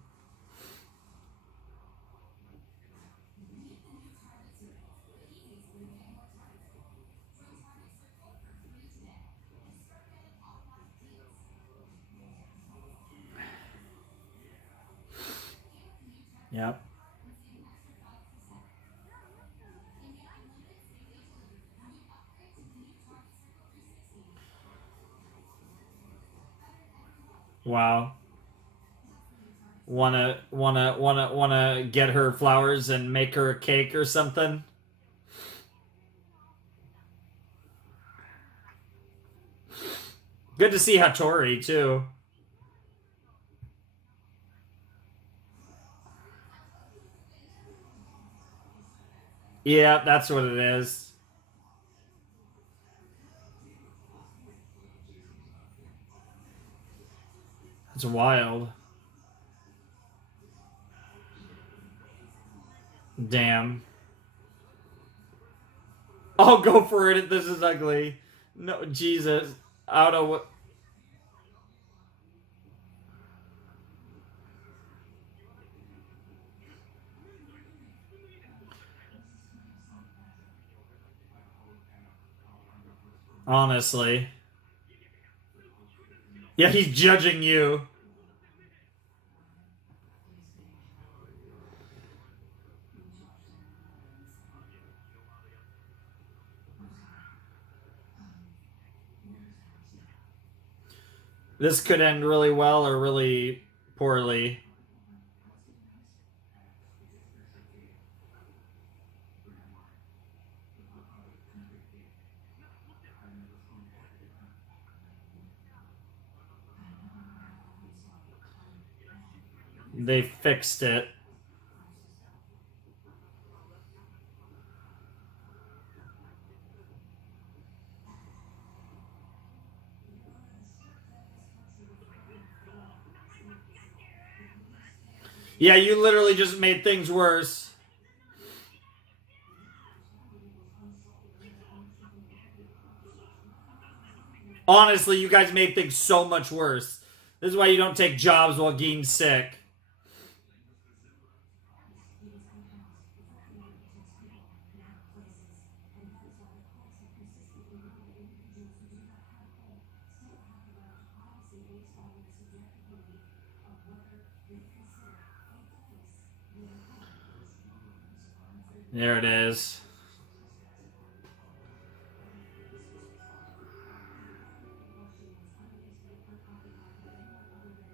Yep. Wow. Wanna get her flowers and make her a cake or something? Good to see Hattori too. Yeah, that's what it is. It's wild. Damn. I'll go for it. This is ugly. No, Jesus. Out of what? Honestly. Yeah, he's judging you. This could end really well or really poorly. They fixed it. Yeah, you literally just made things worse. Honestly, you guys made things so much worse. This is why you don't take jobs while getting sick. There it is.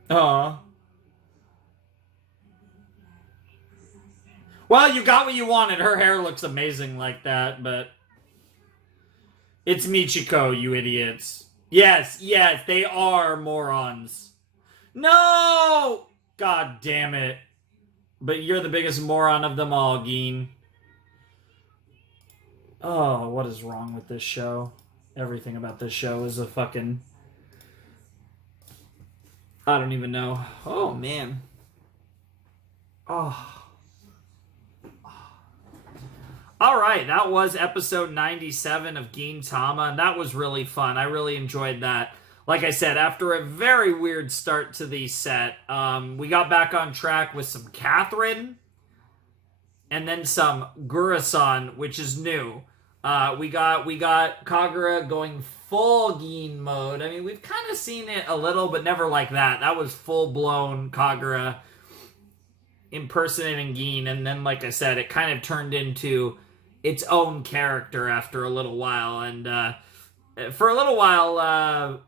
Aw. Well, you got what you wanted. Her hair looks amazing like that, but... It's Michiko, you idiots. Yes, yes, they are morons. No! God damn it. But you're the biggest moron of them all, Geen. Oh, what is wrong with this show? Everything about this show is a fucking... I don't even know. Oh, man. Oh. All right, that was episode 97 of Gintama, and that was really fun. I really enjoyed that. Like I said, after a very weird start to the set, we got back on track with some Catherine, and then some Gurasan, which is new. We got Kagura going full Gin mode. I mean, we've kind of seen it a little, but never like that. That was full blown Kagura impersonating Gin, and then, like I said, it kind of turned into its own character after a little while. And for a little while,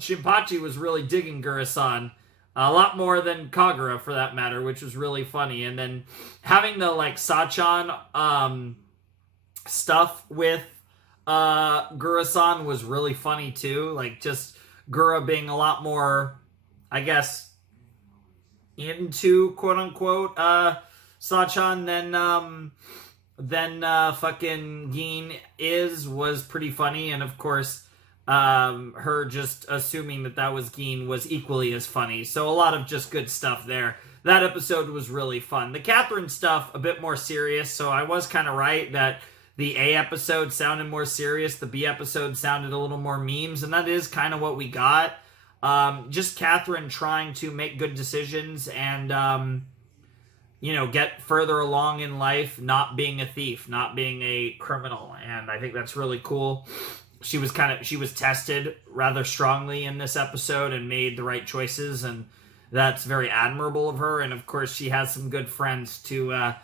Shinpachi was really digging Gurasan. A lot more than Kagura, for that matter, which was really funny. And then having the, like, Sachan stuff with Gurasan was really funny, too. Like, just Gura being a lot more, I guess, into, quote-unquote, Sachan then fucking Gin was pretty funny, and of course her just assuming that was Gin was equally as funny. So a lot of just good stuff there. That episode was really fun. The Catherine stuff a bit more serious, so I was kind of right that the A episode sounded more serious, the B episode sounded a little more memes, and that is kind of what we got. Just Catherine trying to make good decisions and get further along in life, not being a thief, not being a criminal, and I think that's really cool. She was tested rather strongly in this episode and made the right choices, and that's very admirable of her. And of course, she has some good friends to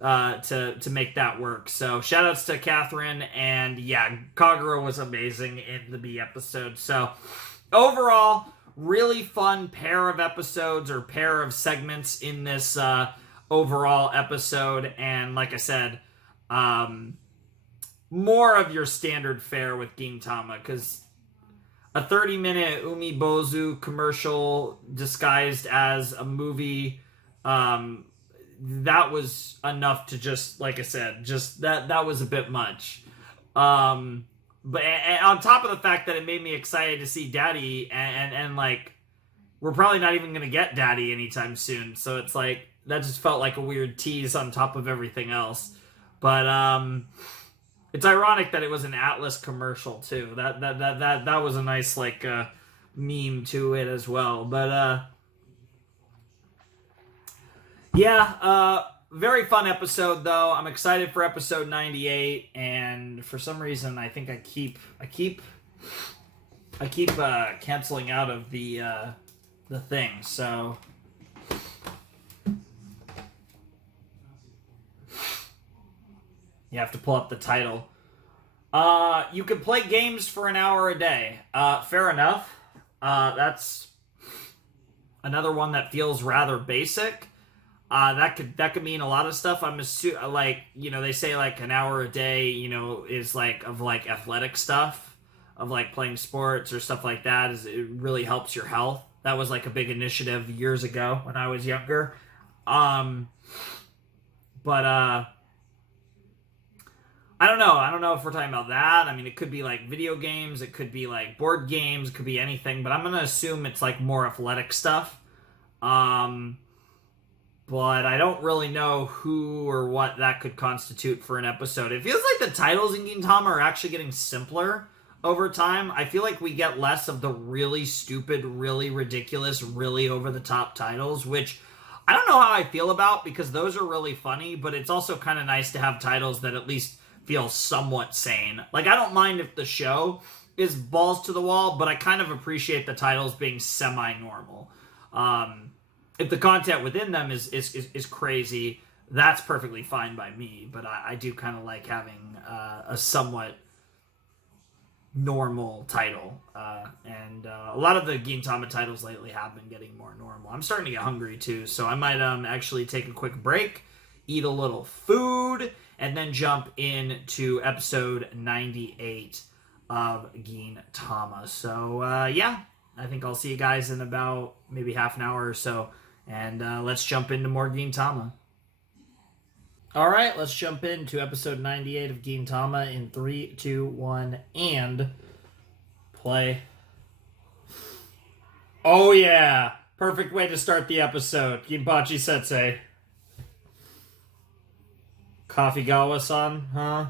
make that work. So shout outs to Catherine, and yeah, Kagura was amazing in the B episode. So overall, really fun pair of episodes or pair of segments in this overall episode. And like I said, more of your standard fare with Gintama, because a 30-minute Umibozu commercial disguised as a movie, that was enough to just, like I said, just that was a bit much. But and on top of the fact that it made me excited to see Daddy, and like, we're probably not even going to get Daddy anytime soon. So it's like, that just felt like a weird tease on top of everything else. But it's ironic that it was an Atlas commercial too. That was a nice like meme to it as well. But yeah, very fun episode though. I'm excited for episode 98, and for some reason I think I keep canceling out of the thing. So you have to pull up the title. You can play games for an hour a day. Fair enough. That's another one that feels rather basic. That could mean a lot of stuff. I'm assuming, like, they say like an hour a day, is like of like athletic stuff, of like playing sports or stuff like that. It really helps your health. That was like a big initiative years ago when I was younger. But I don't know. I don't know if we're talking about that. I mean, it could be like video games. It could be like board games. It could be anything. But I'm going to assume it's like more athletic stuff. But I don't really know who or what that could constitute for an episode. It feels like the titles in Gintama are actually getting simpler over time. I feel like we get less of the really stupid, really ridiculous, really over-the-top titles, which I don't know how I feel about, because those are really funny, but it's also kind of nice to have titles that at least feel somewhat sane. Like, I don't mind if the show is balls to the wall, but I kind of appreciate the titles being semi-normal. If the content within them is crazy, that's perfectly fine by me, but I do kind of like having a somewhat normal title. And a lot of the Gintama titles lately have been getting more normal. I'm starting to get hungry too, so I might actually take a quick break, eat a little food, and then jump into episode 98 of Gintama. So yeah, I think I'll see you guys in about maybe half an hour or so. And let's jump into more Gintama. All right, let's jump into episode 98 of Gintama in 3, 2, 1, and play. Oh yeah, perfect way to start the episode. Ginpachi Sensei. Kafegawa-san, huh?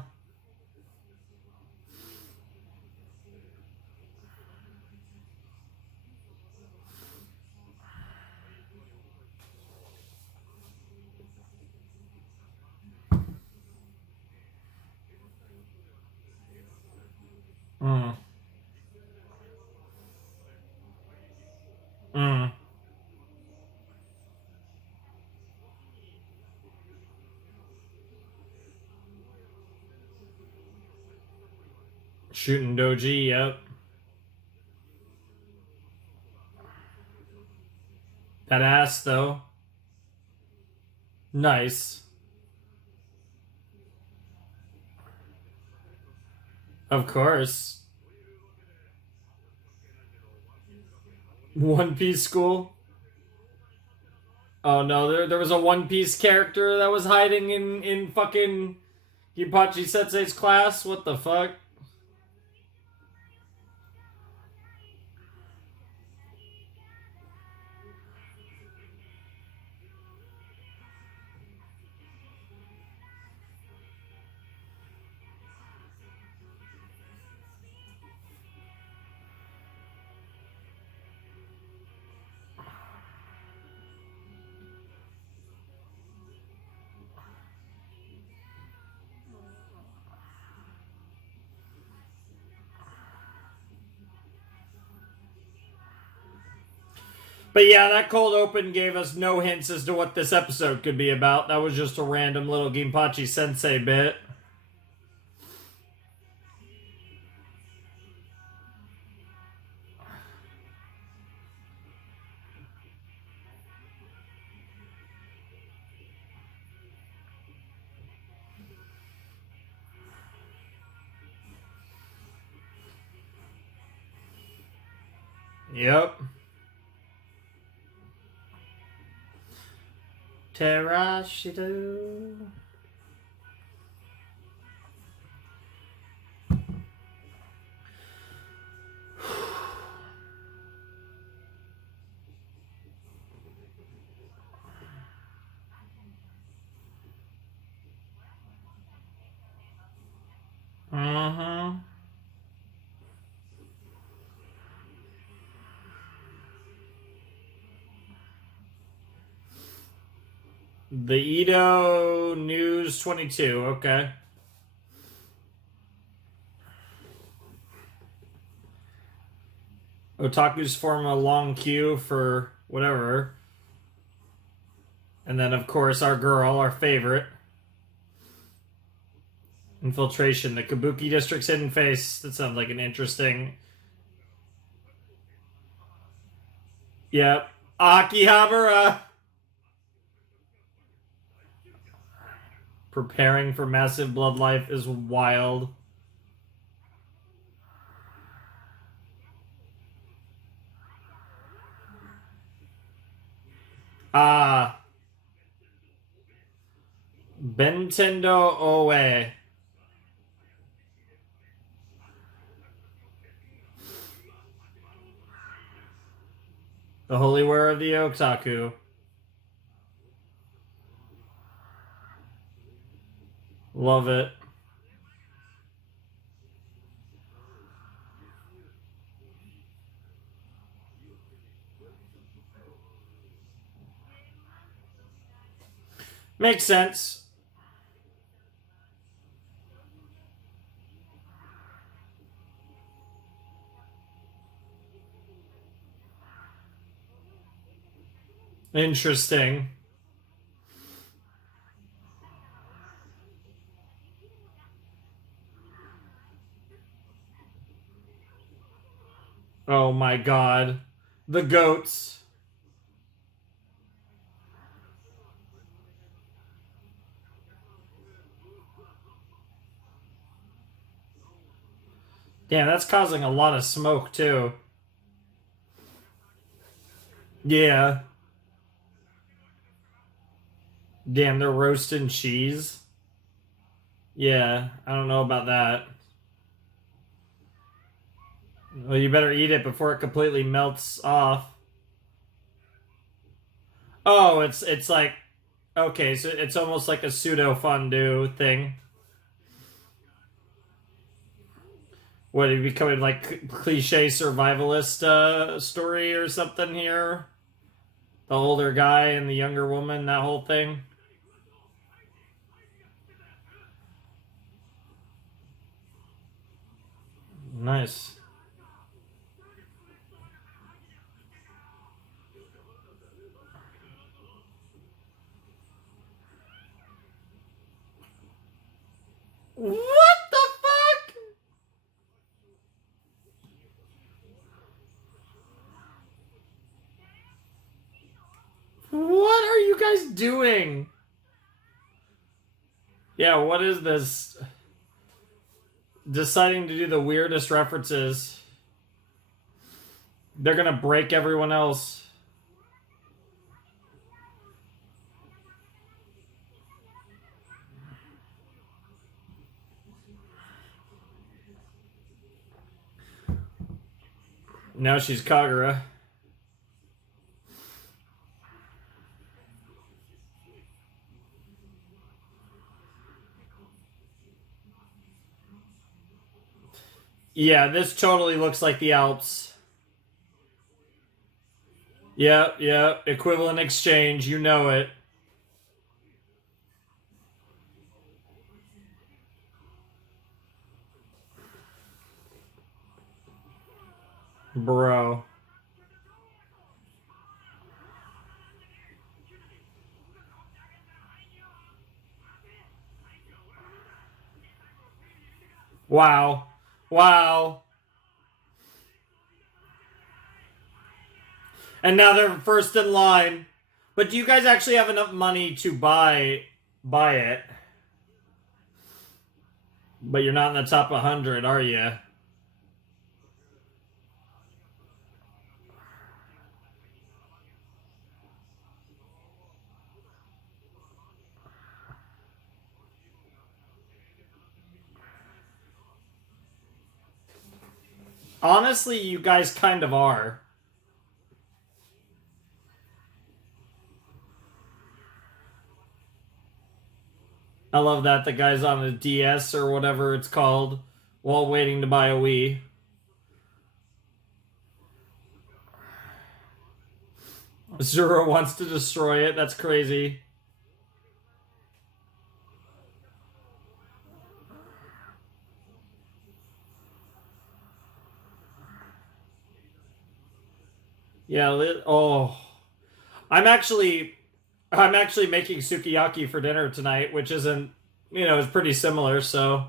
Mm. Mm. Shooting Doji, yep. That ass, though. Nice. Of course. One Piece School. Oh no, there was a One Piece character that was hiding in fucking Ginpachi Sensei's class. What the fuck? But yeah, that cold open gave us no hints as to what this episode could be about. That was just a random little Ginpachi Sensei bit. Yep. Terashido. Mm-hmm. The Edo News 22. Okay. Otakus form a long queue for whatever. And then, of course, our girl, our favorite. Infiltration, the Kabuki District's hidden face. That sounds like an interesting. Yep. Akihabara! Preparing for massive blood life is wild. Ah. Bentendo Oe. The holy wear of the Otaku. Love it. Makes sense. Interesting. Oh my god. The goats. Damn, that's causing a lot of smoke too. Yeah. Damn, they're roasting cheese. Yeah, I don't know about that. Well, you better eat it before it completely melts off. Oh, it's like okay, so it's almost like a pseudo fondue thing. What, are you becoming like cliche survivalist story or something here? The older guy and the younger woman, that whole thing. Nice. What the fuck? What are you guys doing? Yeah, what is this? Deciding to do the weirdest references. They're gonna break everyone else. Now she's Kagura. Yeah, this totally looks like the Alps. Yeah. Equivalent exchange, you know it. Bro. Wow. Wow. And now they're first in line. But do you guys actually have enough money to buy it? But you're not in the top 100, are you? Honestly, you guys kind of are. I love that the guy's on a DS or whatever it's called while waiting to buy a Wii. Zero wants to destroy it. That's crazy. Yeah, oh. I'm actually making sukiyaki for dinner tonight, which isn't, is pretty similar, so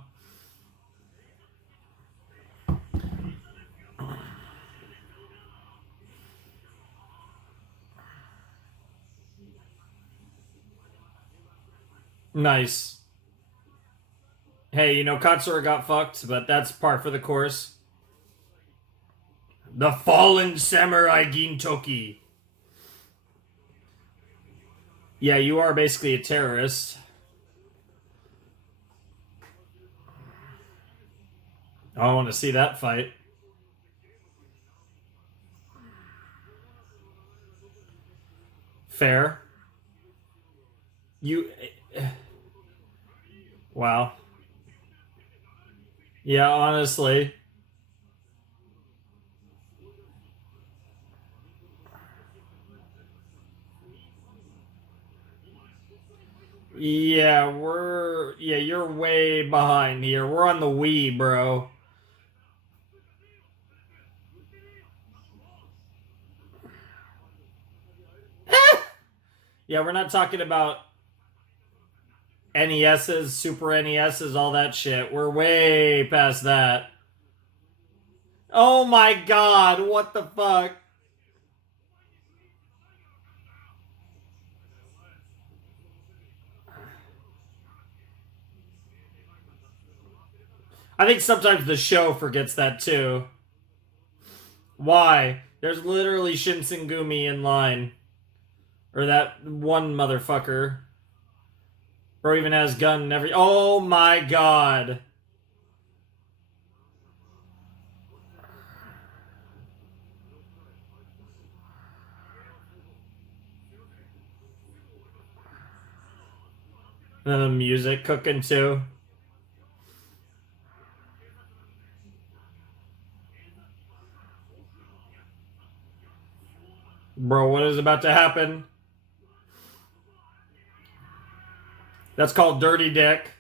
nice. Hey, Katsura got fucked, but that's par for the course. The fallen samurai Gintoki. Yeah, you are basically a terrorist. I want to see that fight. Fair. You... Wow. Yeah, honestly. Yeah, you're way behind here. We're on the Wii, bro. Yeah, we're not talking about NESs, Super NESs, all that shit. We're way past that. Oh my god, what the fuck? I think sometimes the show forgets that too. Why? There's literally Shinsengumi in line. Or that one motherfucker. Or even has gun and every... Oh my god. And then the music cooking too. Bro, what is about to happen? That's called Dirty Dick.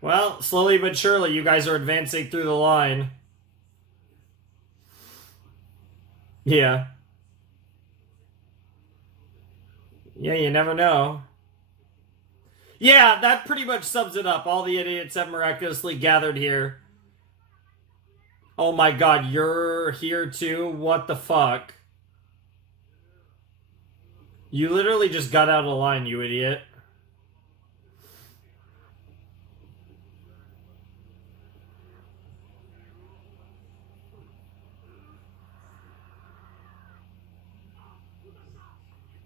Well, slowly but surely, you guys are advancing through the line. Yeah. Yeah, you never know. Yeah, that pretty much sums it up. All the idiots have miraculously gathered here. Oh my god, you're here too? What the fuck? You literally just got out of line, you idiot.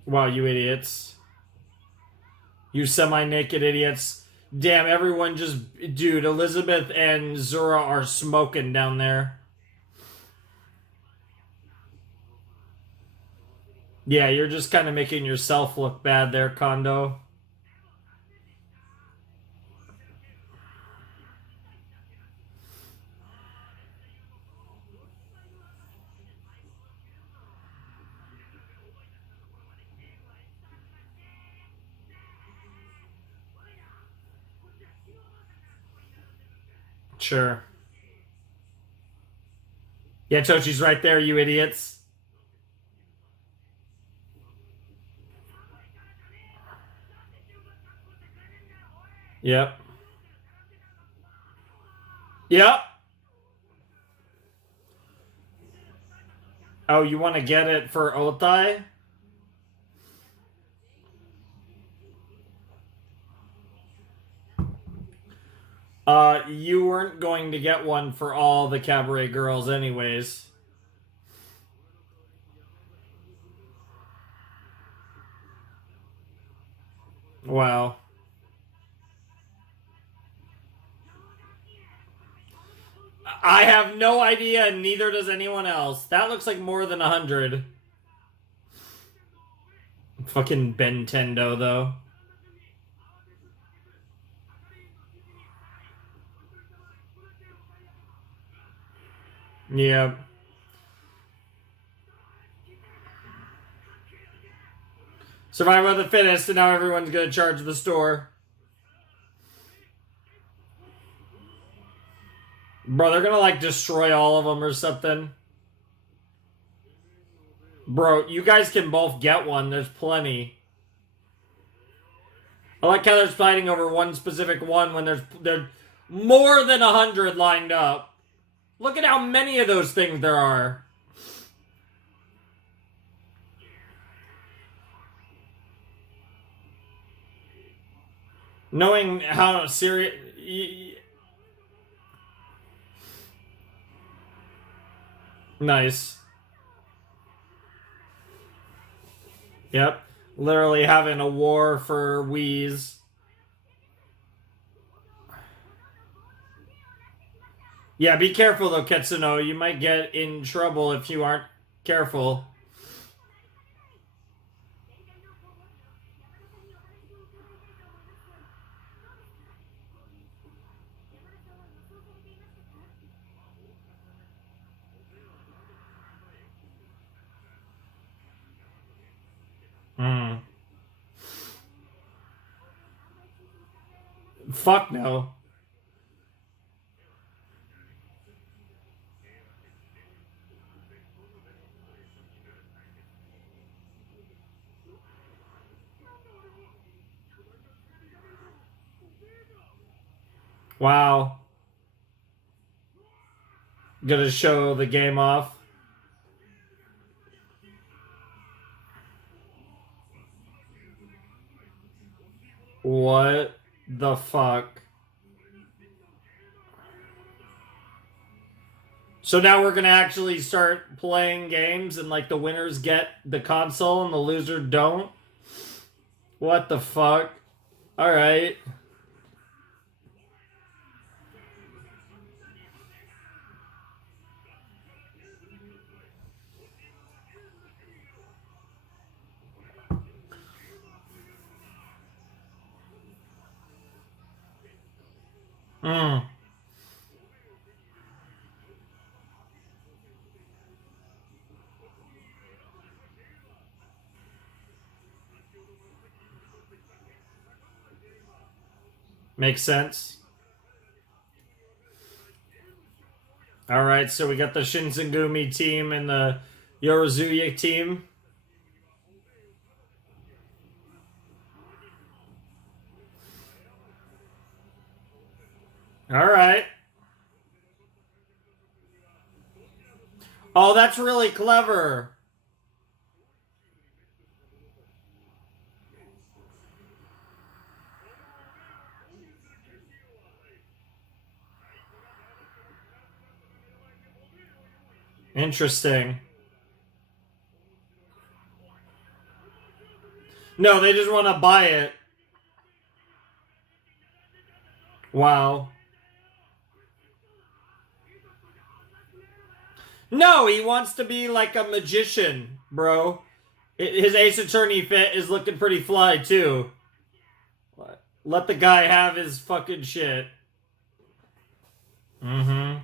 Wow, you idiots. You semi-naked idiots. Damn, everyone just... Dude, Elizabeth and Zura are smoking down there. Yeah, you're just kind of making yourself look bad there, Kondo. Sure. Yeah, Chochi's right there, you idiots. Yep. Yep. Oh, you want to get it for Otai? You weren't going to get one for all the cabaret girls anyways. Well, I have no idea, and neither does anyone else. That looks like more than 100. Fucking Bentendo, though. Yeah. Survival of the fittest, and now everyone's gonna charge the store. Bro, they're gonna like destroy all of them or something. Bro, you guys can both get one. There's plenty. I like how they're fighting over one specific one when there's more than 100 lined up. Look at how many of those things there are. Knowing how serious... Nice. Yep. Literally having a war for Wheeze. Yeah, be careful though, Ketsuno. You might get in trouble if you aren't careful. Hmm. Fuck no. Wow. Gonna show the game off. What the fuck? So now we're gonna actually start playing games and like the winners get the console and the loser don't? What the fuck? Alright. Hmm. Makes sense. Alright, so we got the Shinsengumi team and the Yorozuya team. Alright. Oh, that's really clever. Interesting. No, they just want to buy it. Wow. No, he wants to be like a magician, bro. His Ace Attorney fit is looking pretty fly, too. Let the guy have his fucking shit. Mm-hmm.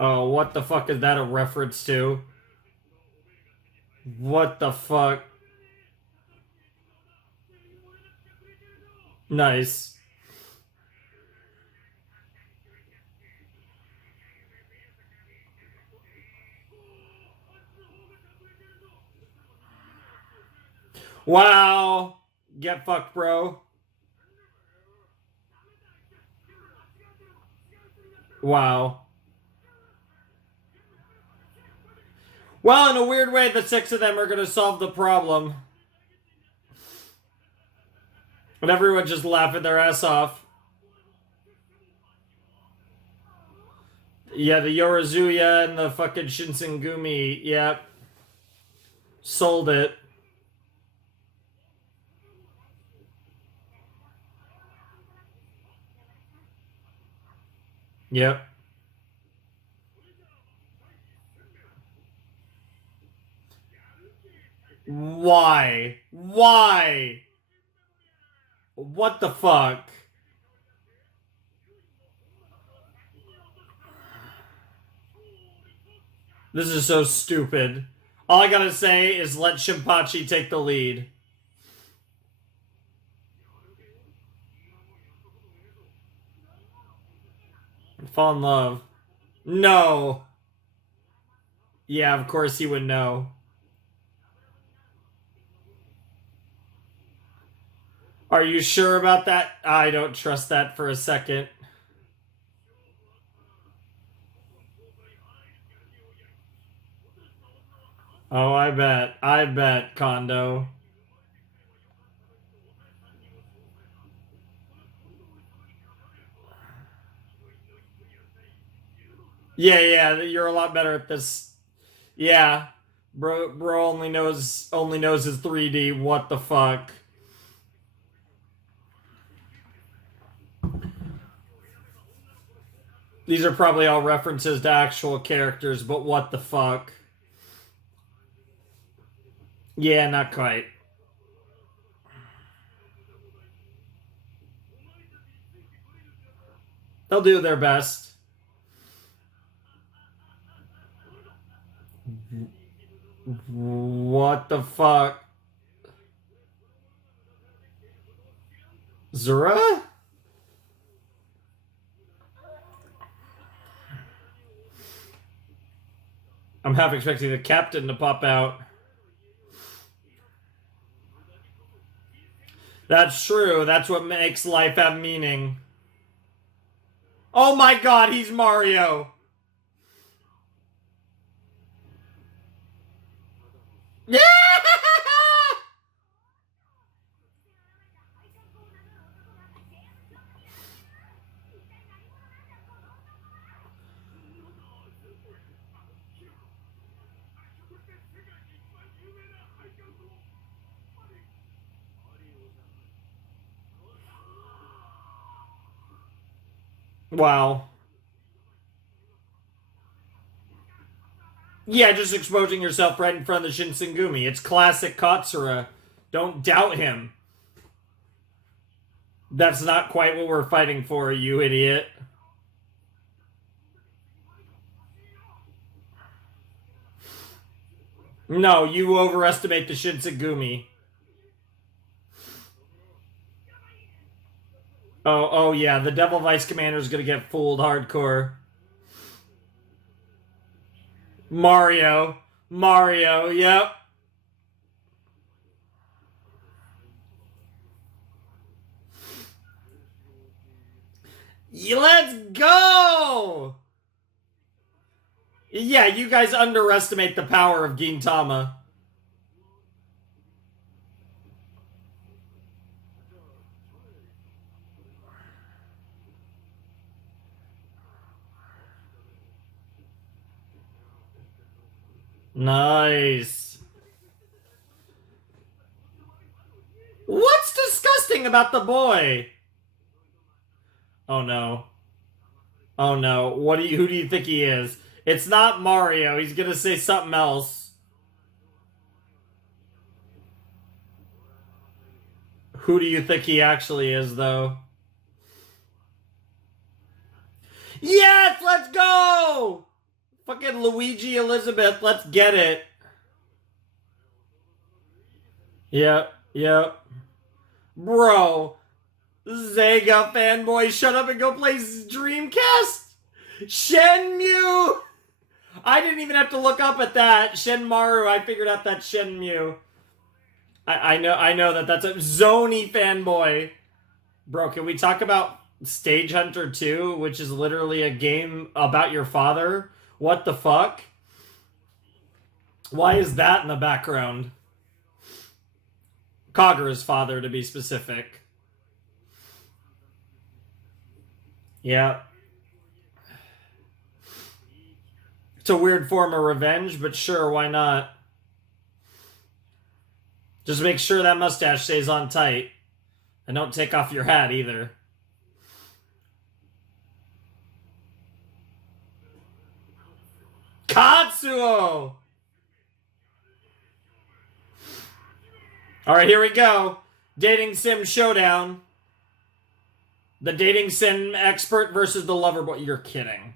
Oh, what the fuck is that a reference to? What the fuck? Nice. Wow. Get fucked, bro. Wow. Well, in a weird way, the 6 of them are gonna solve the problem. But everyone just laughing their ass off. Yeah, the Yorazuya and the fucking Shinsengumi. Yep. Sold it. Yep. Why? Why? What the fuck? This is so stupid. All I gotta say is let Shinpachi take the lead. Fall in love. No. Yeah, of course he would know. Are you sure about that? I don't trust that for a second. Oh, I bet. I bet, Kondo. Yeah, you're a lot better at this. Yeah. Bro only knows his 3D. What the fuck? These are probably all references to actual characters, but what the fuck? Yeah, not quite. They'll do their best. What the fuck? Zura? I'm half expecting the captain to pop out. That's true. That's what makes life have meaning. Oh my god, he's Mario. Yeah! Wow. Yeah, just exposing yourself right in front of the Shinsengumi. It's classic Katsura. Don't doubt him. That's not quite what we're fighting for, you idiot. No, you overestimate the Shinsengumi. Oh yeah, the Devil Vice Commander is gonna get fooled hardcore. Mario, yep. Let's go! Yeah, you guys underestimate the power of Gintama. Nice. What's disgusting about the boy? Oh no. Oh no. Who do you think he is? It's not Mario. He's gonna say something else. Who do you think he actually is, though? Yes, let's go! Fucking Luigi Elizabeth, let's get it. Yep, yep. Bro, Sega fanboy, shut up and go play Dreamcast! Shenmue! I didn't even have to look up at that. Shenmaru, I figured out that Shenmue. I know that's a Zony fanboy. Bro, can we talk about Stage Hunter 2, which is literally a game about your father? What the fuck? Why is that in the background? Kagura's father, to be specific. Yeah. It's a weird form of revenge, but sure, why not? Just make sure that mustache stays on tight. And don't take off your hat either. Katsuo! Alright, here we go. Dating sim showdown. The dating sim expert versus the lover boy. You're kidding.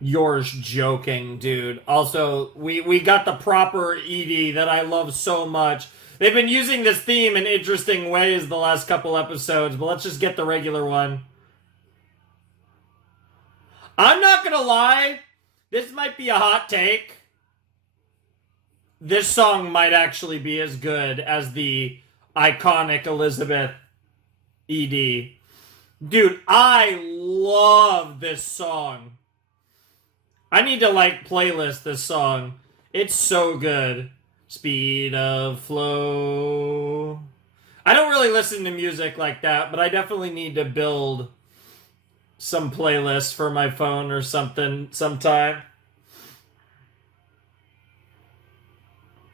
You're joking, dude. Also, we got the proper ED that I love so much. They've been using this theme in interesting ways the last couple episodes, but let's just get the regular one. I'm not gonna lie, this might be a hot take. This song might actually be as good as the iconic Elizabeth ED. Dude, I love this song. I need to, playlist this song. It's so good. Speed of flow. I don't really listen to music like that, but I definitely need to build some playlists for my phone or something sometime.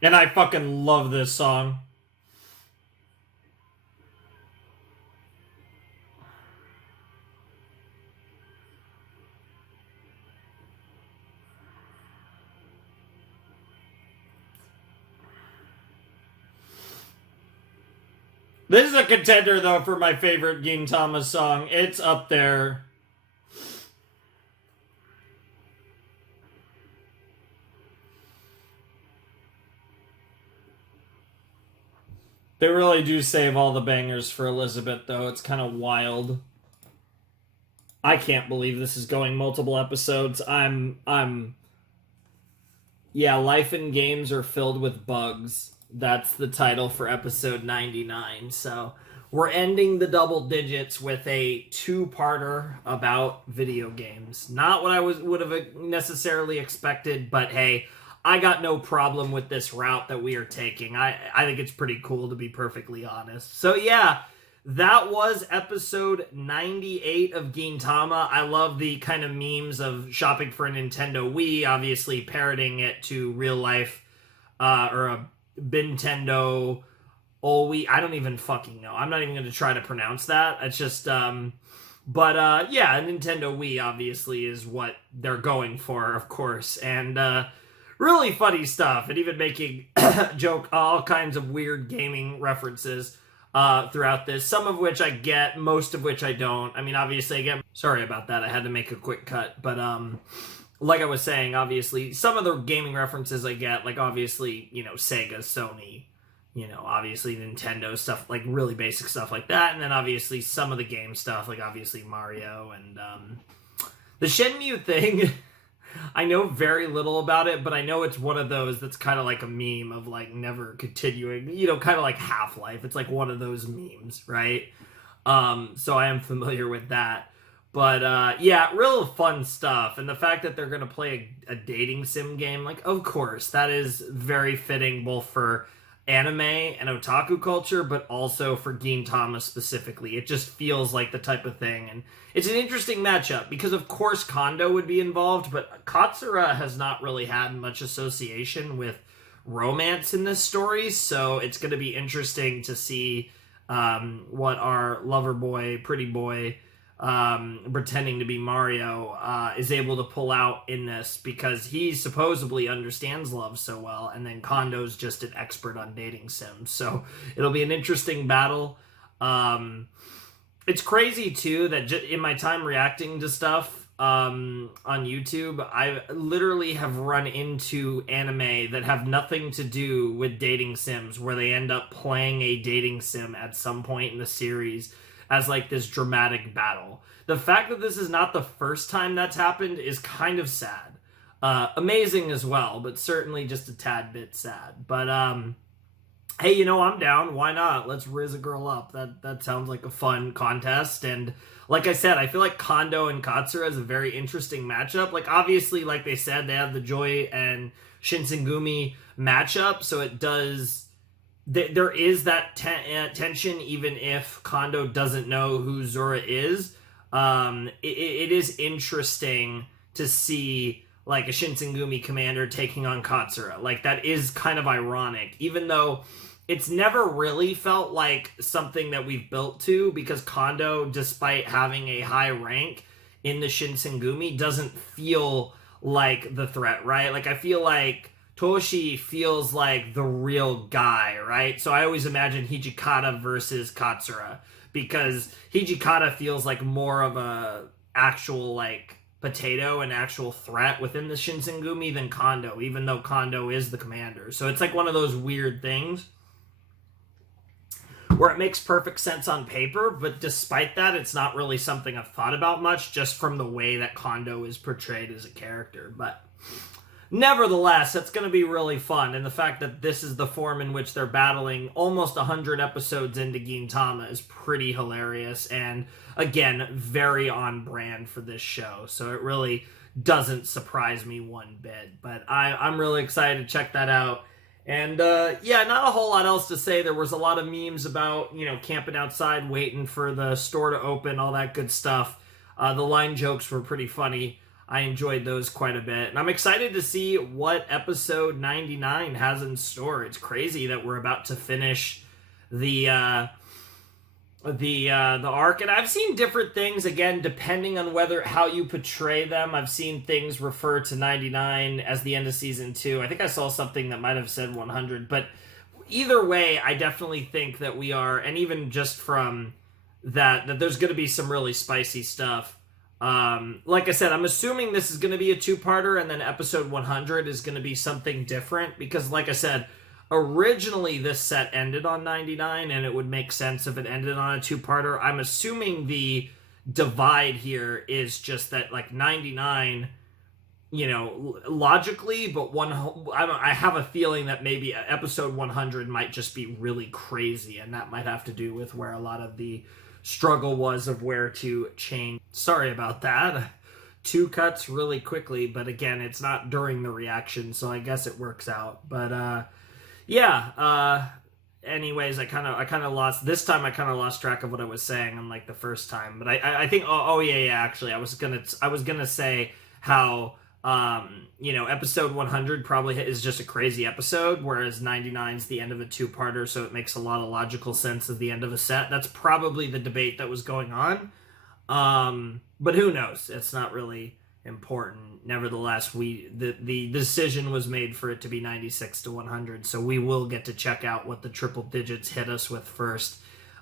And I fucking love this song. This is a contender, though, for my favorite Gintama song. It's up there. They really do save all the bangers for Elizabeth, though. It's kind of wild. I can't believe this is going multiple episodes. Yeah, life and games are filled with bugs. That's the title for episode 99. So we're ending the double digits with a two-parter about video games. Not what I would have necessarily expected, but hey, I got no problem with this route that we are taking. I think it's pretty cool, to be perfectly honest. So yeah, that was episode 98 of Gintama. I love the kind of memes of shopping for a Nintendo Wii, obviously parroting it to real life, or a Nintendo Wii. I don't even fucking know. I'm not even going to try to pronounce that. It's just, yeah, Nintendo Wii obviously is what they're going for, of course. And, really funny stuff, and even making all kinds of weird gaming references throughout this, some of which I get, most of which I don't. I mean, obviously, again, sorry about that, I had to make a quick cut, but like I was saying, obviously, some of the gaming references I get, like, obviously, Sega, Sony, obviously Nintendo stuff, like, really basic stuff like that, and then obviously some of the game stuff, like, obviously Mario, and the Shenmue thing... I know very little about it, but I know it's one of those that's kind of like a meme of, like, never continuing, kind of like Half-Life. It's like one of those memes, right? So I am familiar with that. But, yeah, real fun stuff. And the fact that they're going to play a dating sim game, like, of course, that is very fitting both for anime and otaku culture, but also for Gintama specifically. It just feels like the type of thing, and it's an interesting matchup because of course Kondo would be involved, but Katsura has not really had much association with romance in this story, so it's going to be interesting to see what our lover boy, pretty boy, pretending to be Mario, is able to pull out in this because he supposedly understands love so well, and then Kondo's just an expert on dating sims. So it'll be an interesting battle. It's crazy too that in my time reacting to stuff on YouTube, I literally have run into anime that have nothing to do with dating sims, where they end up playing a dating sim at some point in the series as like this dramatic battle. The fact that this is not the first time that's happened is kind of sad. Amazing as well, but certainly just a tad bit sad. But hey, you know, I'm down. Why not? Let's riz a girl up. That sounds like a fun contest. And like I said, I feel like Kondo and Katsura is a very interesting matchup. Like, obviously, like they said, they have the Joy and Shinsengumi matchup, so it does... There is that tension, even if Kondo doesn't know who Zora is. It is interesting to see like a Shinsengumi commander taking on Katsura. Like, that is kind of ironic, even though it's never really felt like something that we've built to, because Kondo, despite having a high rank in the Shinsengumi, doesn't feel like the threat, right? Like, I feel like Toshi feels like the real guy, right? So I always imagine Hijikata versus Katsura, because Hijikata feels like more of a actual like potato, an actual threat within the Shinsengumi than Kondo, even though Kondo is the commander. So it's like one of those weird things where it makes perfect sense on paper, but despite that, it's not really something I've thought about much, just from the way that Kondo is portrayed as a character. But nevertheless, it's going to be really fun, and the fact that this is the form in which they're battling almost 100 episodes into Gintama is pretty hilarious, and again, very on brand for this show, so it really doesn't surprise me one bit. But I'm really excited to check that out. And yeah, not a whole lot else to say. There was a lot of memes about, you know, camping outside, waiting for the store to open, all that good stuff. The line jokes were pretty funny. I enjoyed those quite a bit. And I'm excited to see what episode 99 has in store. It's crazy that we're about to finish the arc. And I've seen different things, again, depending on how you portray them. I've seen things refer to 99 as the end of season 2. I think I saw something that might have said 100. But either way, I definitely think that we are, and even just from that there's going to be some really spicy stuff. Like I said, I'm assuming this is going to be a two-parter, and then episode 100 is going to be something different, because like I said, originally this set ended on 99, and it would make sense if it ended on a two-parter. I'm assuming the divide here is just that, like, 99, you know, logically, but I have a feeling that maybe episode 100 might just be really crazy, and that might have to do with where a lot of the struggle was of where to change. Sorry about that. 2 cuts really quickly, but again, it's not during the reaction, so I guess it works out. But yeah, anyways, I kind of lost this time. I kind of lost track of what I was saying on like the first time, but I think yeah, actually I was gonna say how you know, episode 100 probably is just a crazy episode, whereas 99 is the end of a two-parter, so it makes a lot of logical sense as the end of a set. That's probably the debate that was going on, but who knows? It's not really important. Nevertheless, the decision was made for it to be 96 to 100, so we will get to check out what the triple digits hit us with first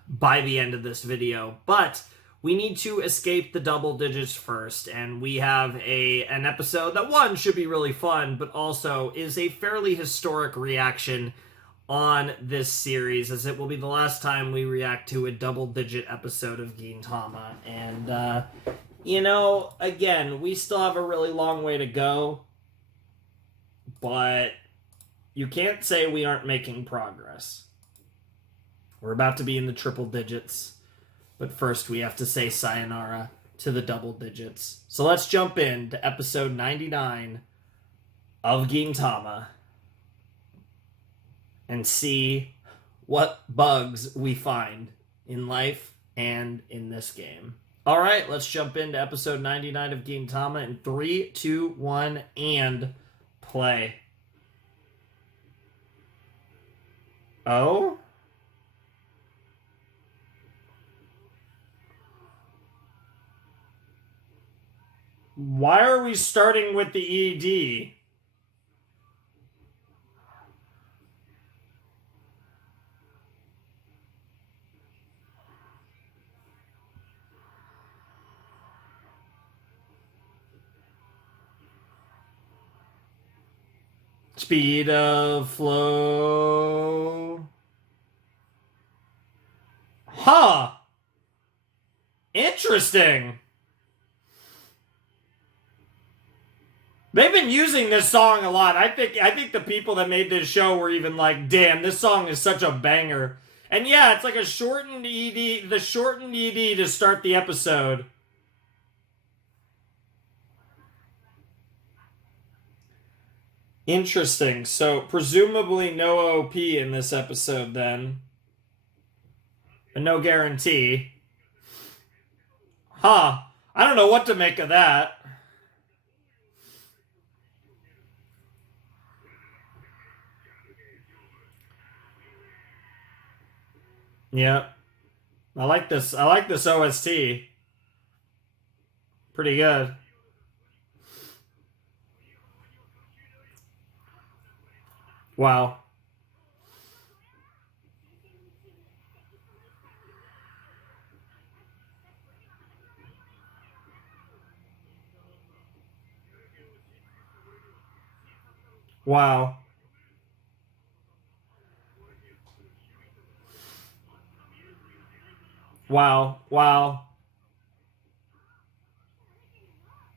by the end of this video. But we need to escape the double digits first, and we have an episode that, one, should be really fun, but also is a fairly historic reaction on this series, as it will be the last time we react to a double-digit episode of Gintama. And, you know, again, we still have a really long way to go, but you can't say we aren't making progress. We're about to be in the triple digits. But first, we have to say sayonara to the double digits. So let's jump into episode 99 of Gintama and see what bugs we find in life and in this game. All right, let's jump into episode 99 of Gintama in 3, 2, 1, and play. Oh? Why are we starting with the ED? Speed of flow. Huh. Interesting. They've been using this song a lot. I think the people that made this show were even like, damn, this song is such a banger. And yeah, it's like a shortened ED, the shortened ED to start the episode. Interesting. So presumably no OP in this episode then. And no guarantee. Huh. I don't know what to make of that. Yep. I like this. I like this OST. Pretty good. Wow. Wow. Wow. Wow.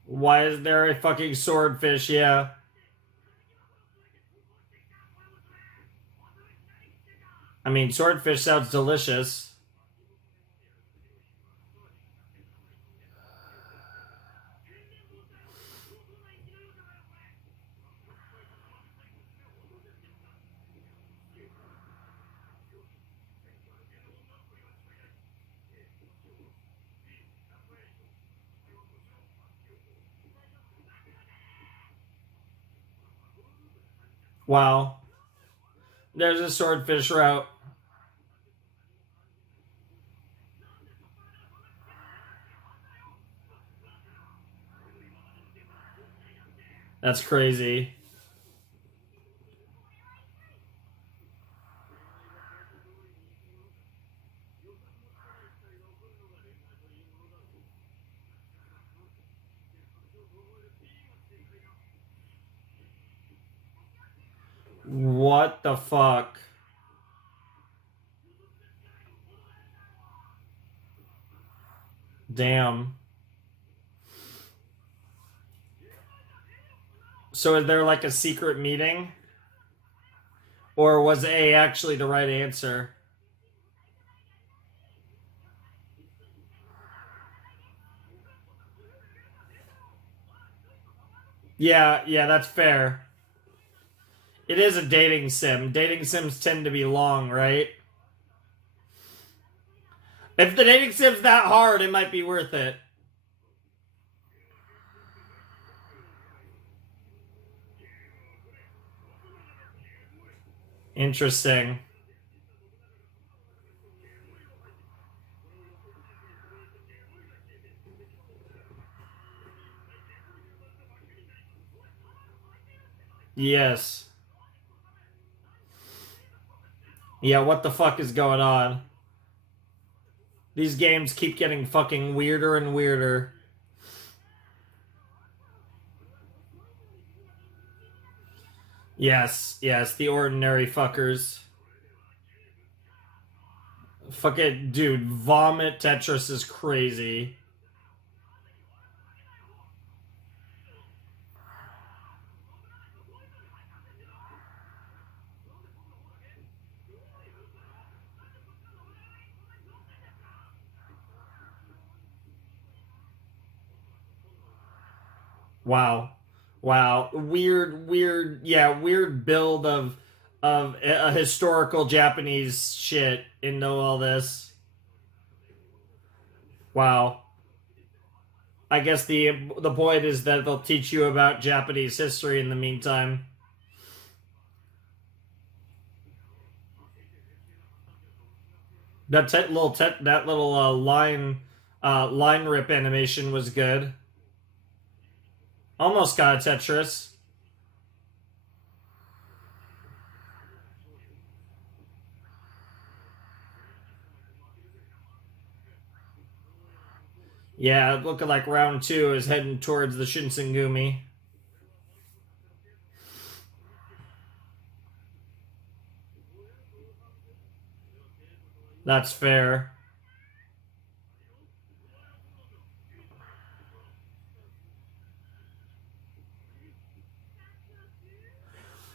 Why is there a fucking swordfish? Yeah. I mean, swordfish sounds delicious. Wow. There's a swordfish route. That's crazy. What the fuck? Damn. So is there like a secret meeting? Or was A actually the right answer? Yeah, yeah, that's fair. It is a dating sim. Dating sims tend to be long, right? If the dating sim's that hard, it might be worth it. Interesting. Yes. Yeah, what the fuck is going on? These games keep getting fucking weirder and weirder. Yes, yes, the ordinary fuckers. Fuck it, dude. Vomit Tetris is crazy. Wow. Wow. Weird, weird, yeah, weird build of a historical Japanese shit into all this. Wow. I guess the point is that they'll teach you about Japanese history in the meantime. That little line rip animation was good. Almost got a Tetris. Yeah, looking like round 2 is heading towards the Shinsengumi. That's fair.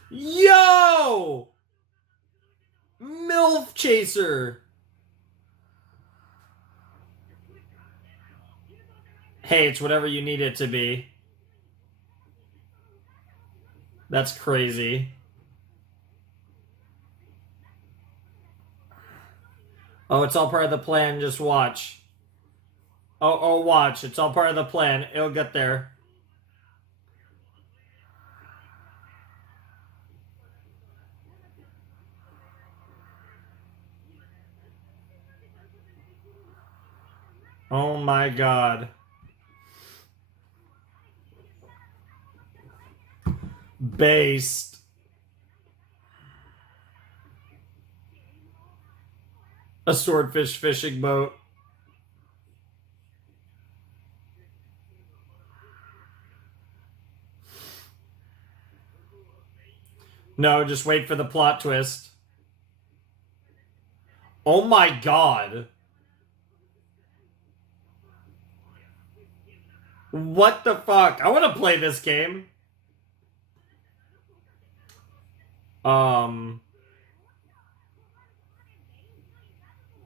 Yo! MILF Chaser! Hey, it's whatever you need it to be. That's crazy. Oh, it's all part of the plan. Just watch. Oh, watch. It's all part of the plan. It'll get there. Oh my god. Based. A swordfish fishing boat. No, just wait for the plot twist. Oh my god. What the fuck? I want to play this game.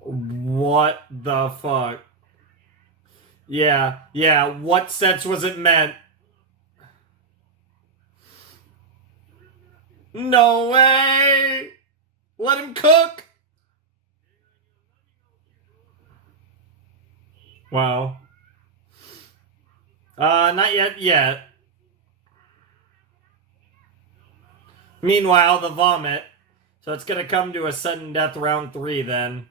What the fuck? Yeah, what sense was it meant? No way! Let him cook! Wow. Not yet. Meanwhile, the vomit. So it's gonna come to a sudden death round 3 then.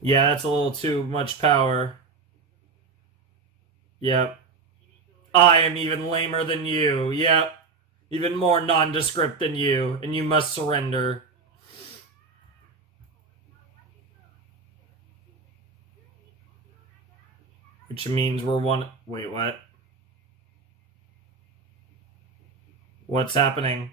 Yeah, that's a little too much power. Yep. I am even lamer than you. Yep. Even more nondescript than you, and you must surrender. Which means we're one... Wait, what? What's happening?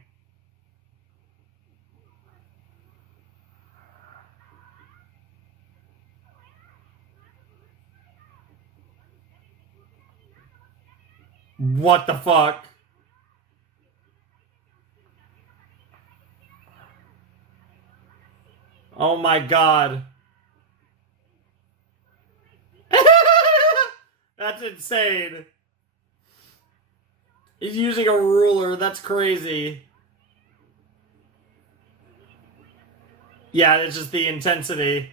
What the fuck? Oh my god. That's insane. He's using a ruler. That's crazy. Yeah, it's just the intensity.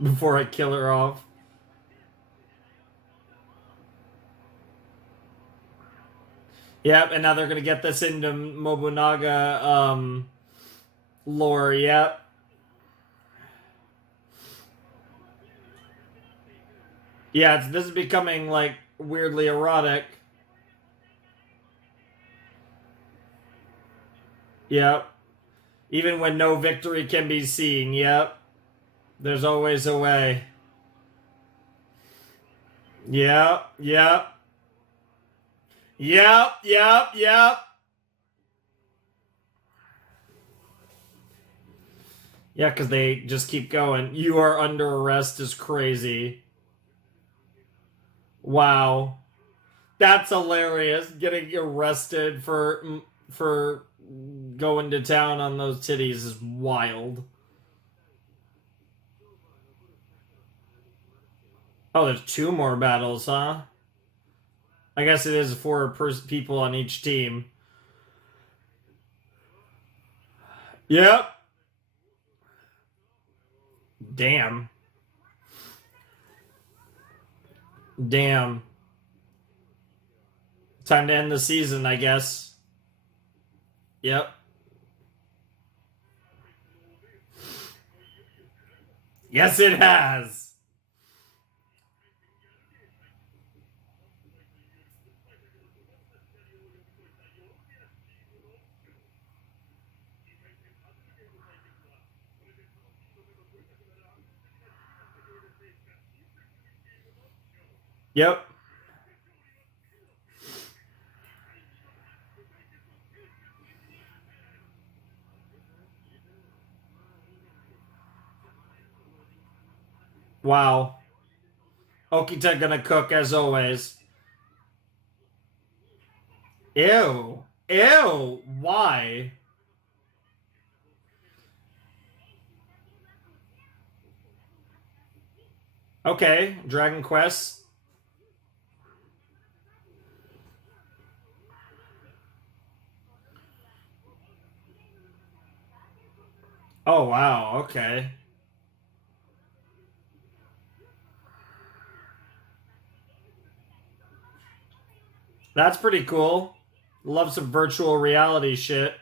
Before I kill her off. Yep, and now they're gonna get this into Mobunaga lore, yep. Yeah, this is becoming, like, weirdly erotic. Yep. Even when no victory can be seen, yep. There's always a way. Yep. Yeah, because they just keep going. You are under arrest is crazy. Wow. That's hilarious. Getting arrested for going to town on those titties is wild. Oh, there's 2 more battles, huh? I guess it is 4 people on each team. Yep. Damn. Time to end the season, I guess. Yep. Yep. Yes, it has. Yep. Wow. Okita gonna cook as always. Ew. Ew. Why? Okay. Dragon Quest. Oh, wow. Okay. That's pretty cool. Love some virtual reality shit.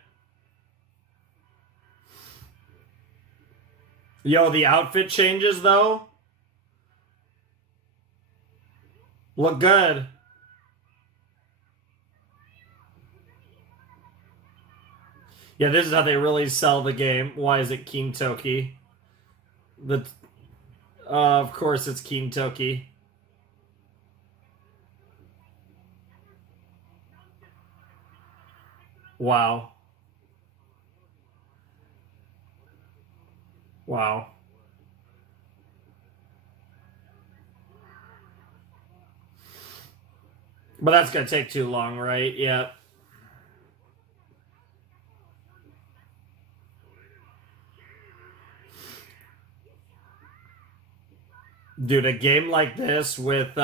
Yo, the outfit changes though. Look good. Yeah, this is how they really sell the game. Why is it Kintoki? The of course it's Kintoki. Wow. Wow. But that's gonna take too long, right? Yeah. Dude, a game like this with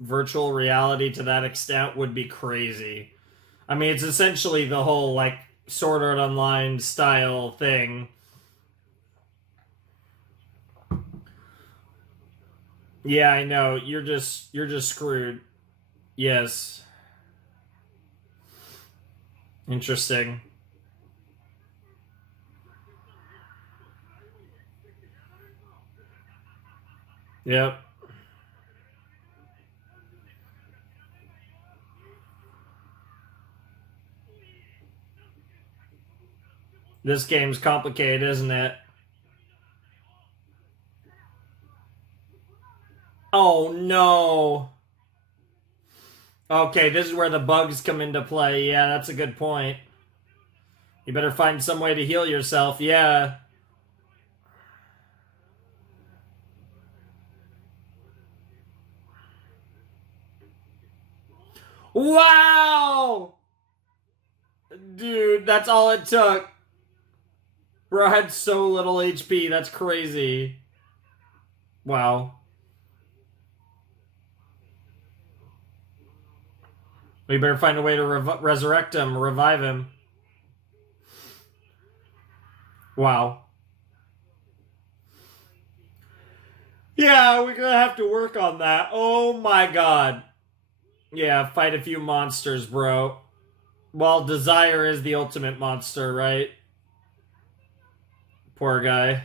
virtual reality to that extent would be crazy. I mean, it's essentially the whole like Sword Art Online style thing. Yeah, I know. You're just screwed. Yes. Interesting. Yep. This game's complicated, isn't it? Oh no. Okay, this is where the bugs come into play. Yeah, that's a good point. You better find some way to heal yourself. Yeah. Wow! Dude, that's all it took. Bro had so little HP. That's crazy. Wow. We better find a way to resurrect him, revive him. Wow. Yeah, we're gonna have to work on that. Oh my god. Yeah, fight a few monsters, bro. Well, Desire is the ultimate monster, right? Poor guy.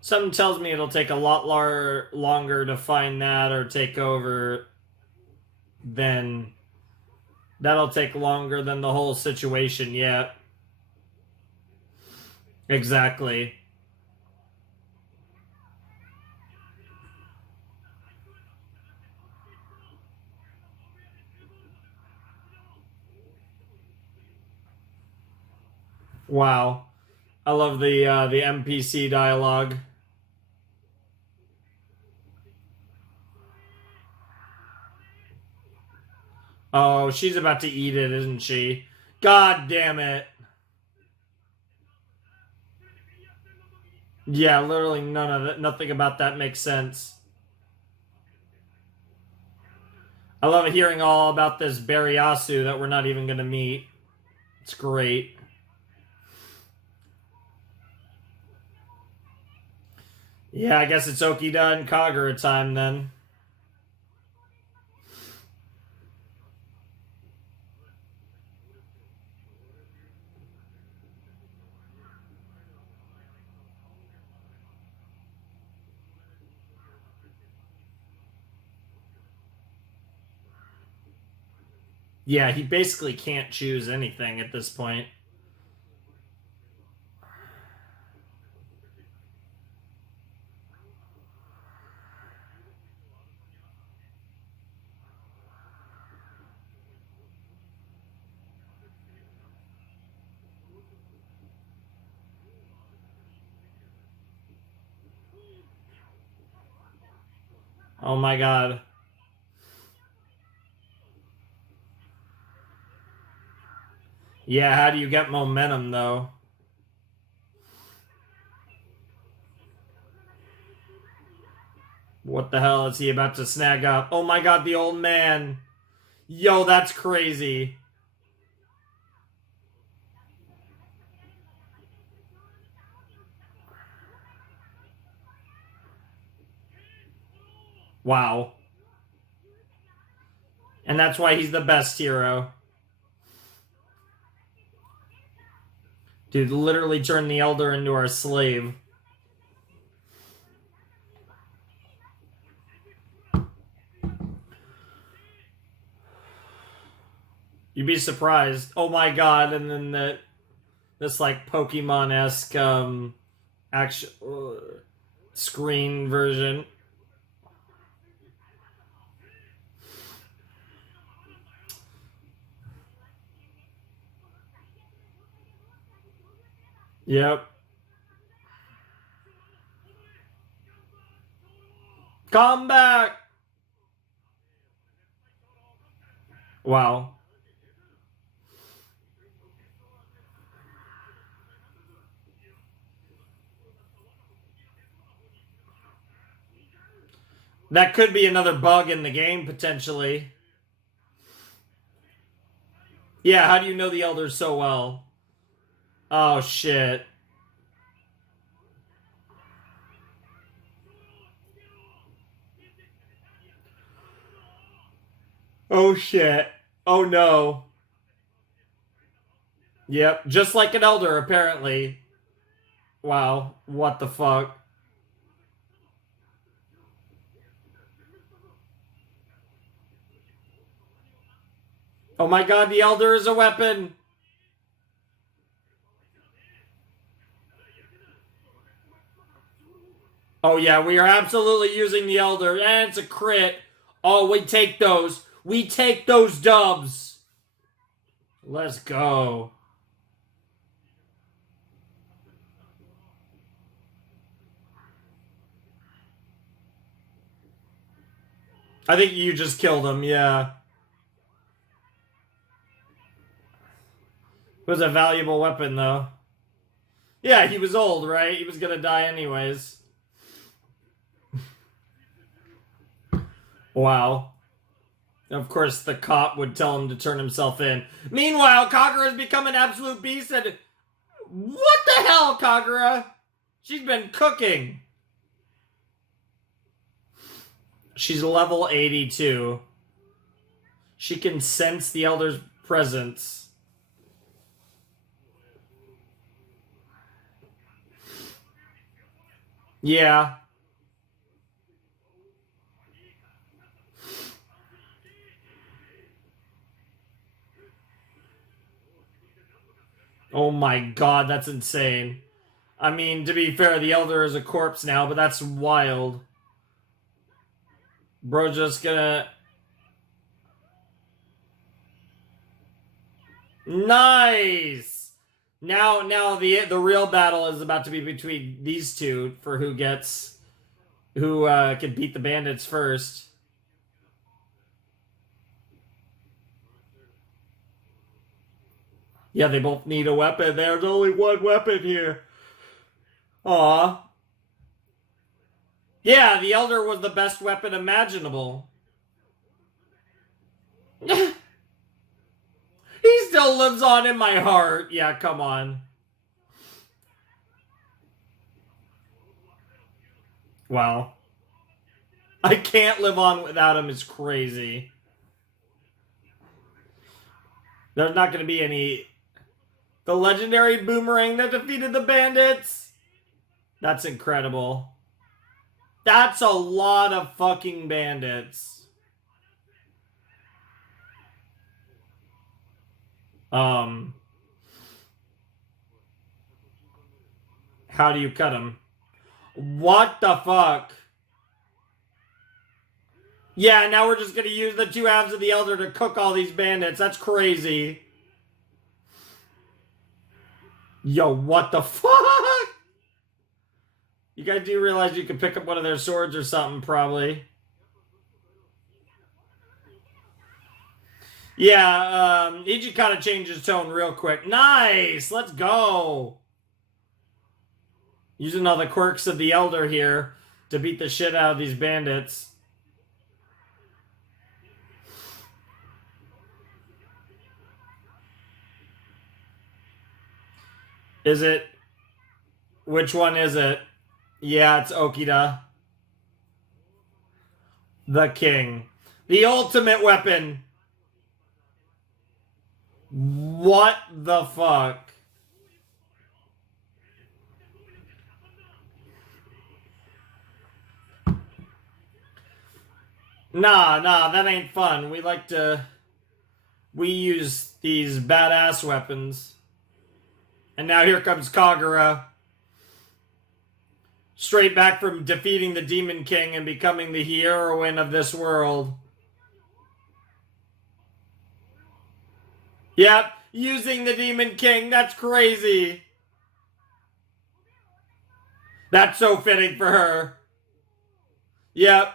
Something tells me it'll take a lot longer to find that or take over than. That'll take longer than the whole situation yet. Exactly. Wow. I love the NPC dialogue. Oh, she's about to eat it, isn't she? God damn it. Yeah, literally none of it. Nothing about that makes sense. I love hearing all about this Bariasu that we're not even going to meet. It's great. Yeah, I guess it's Okida and Kagura time then. Yeah, he basically can't choose anything at this point. Oh my god. Yeah, how do you get momentum though? What the hell is he about to snag up? Oh my god, the old man. Yo, that's crazy. Wow. And that's why he's the best hero. Dude, literally turned the Elder into our slave. You'd be surprised. Oh my god, and then this like Pokemon-esque action screen version. Yep. Come back! Wow. That could be another bug in the game, potentially. Yeah, how do you know the Elders so well? Oh, shit. Oh, shit. Oh, no. Yep, just like an Elder, apparently. Wow, what the fuck? Oh my god, the Elder is a weapon! Oh yeah, we are absolutely using the Elder, and it's a crit. Oh, we take those. We take those dubs. Let's go. I think you just killed him, yeah. It was a valuable weapon, though. Yeah, he was old, right? He was gonna die anyways. Wow. Of course, the cop would tell him to turn himself in. Meanwhile, Kagura has become an absolute beast and... What the hell, Kagura? She's been cooking. She's level 82. She can sense the Elder's presence. Yeah. Oh my god, that's insane. I mean, to be fair, the Elder is a corpse now, but that's wild. Bro just gonna... Nice! Now the real battle is about to be between these two for who can beat the bandits first. Yeah, they both need a weapon. There's only one weapon here. Aw. Yeah, the Elder was the best weapon imaginable. He still lives on in my heart. Yeah, come on. Wow. I can't live on without him is crazy. There's not going to be any... The legendary boomerang that defeated the bandits? That's incredible. That's a lot of fucking bandits. How do you cut him? What the fuck? Yeah, now we're just gonna use the two halves of the Elder to cook all these bandits. That's crazy. Yo, what the fuck? You guys do realize you can pick up one of their swords or something, probably. Yeah, Ichi kind of changed his tone real quick. Nice! Let's go! Using all the quirks of the Elder here to beat the shit out of these bandits. Is it? Which one is it? Yeah, it's Okida. The king. The ultimate weapon. What the fuck? Nah, that ain't fun. We use these badass weapons. And now here comes Kagura. Straight back from defeating the Demon King and becoming the heroine of this world. Yep, using the Demon King. That's crazy. That's so fitting for her. Yep.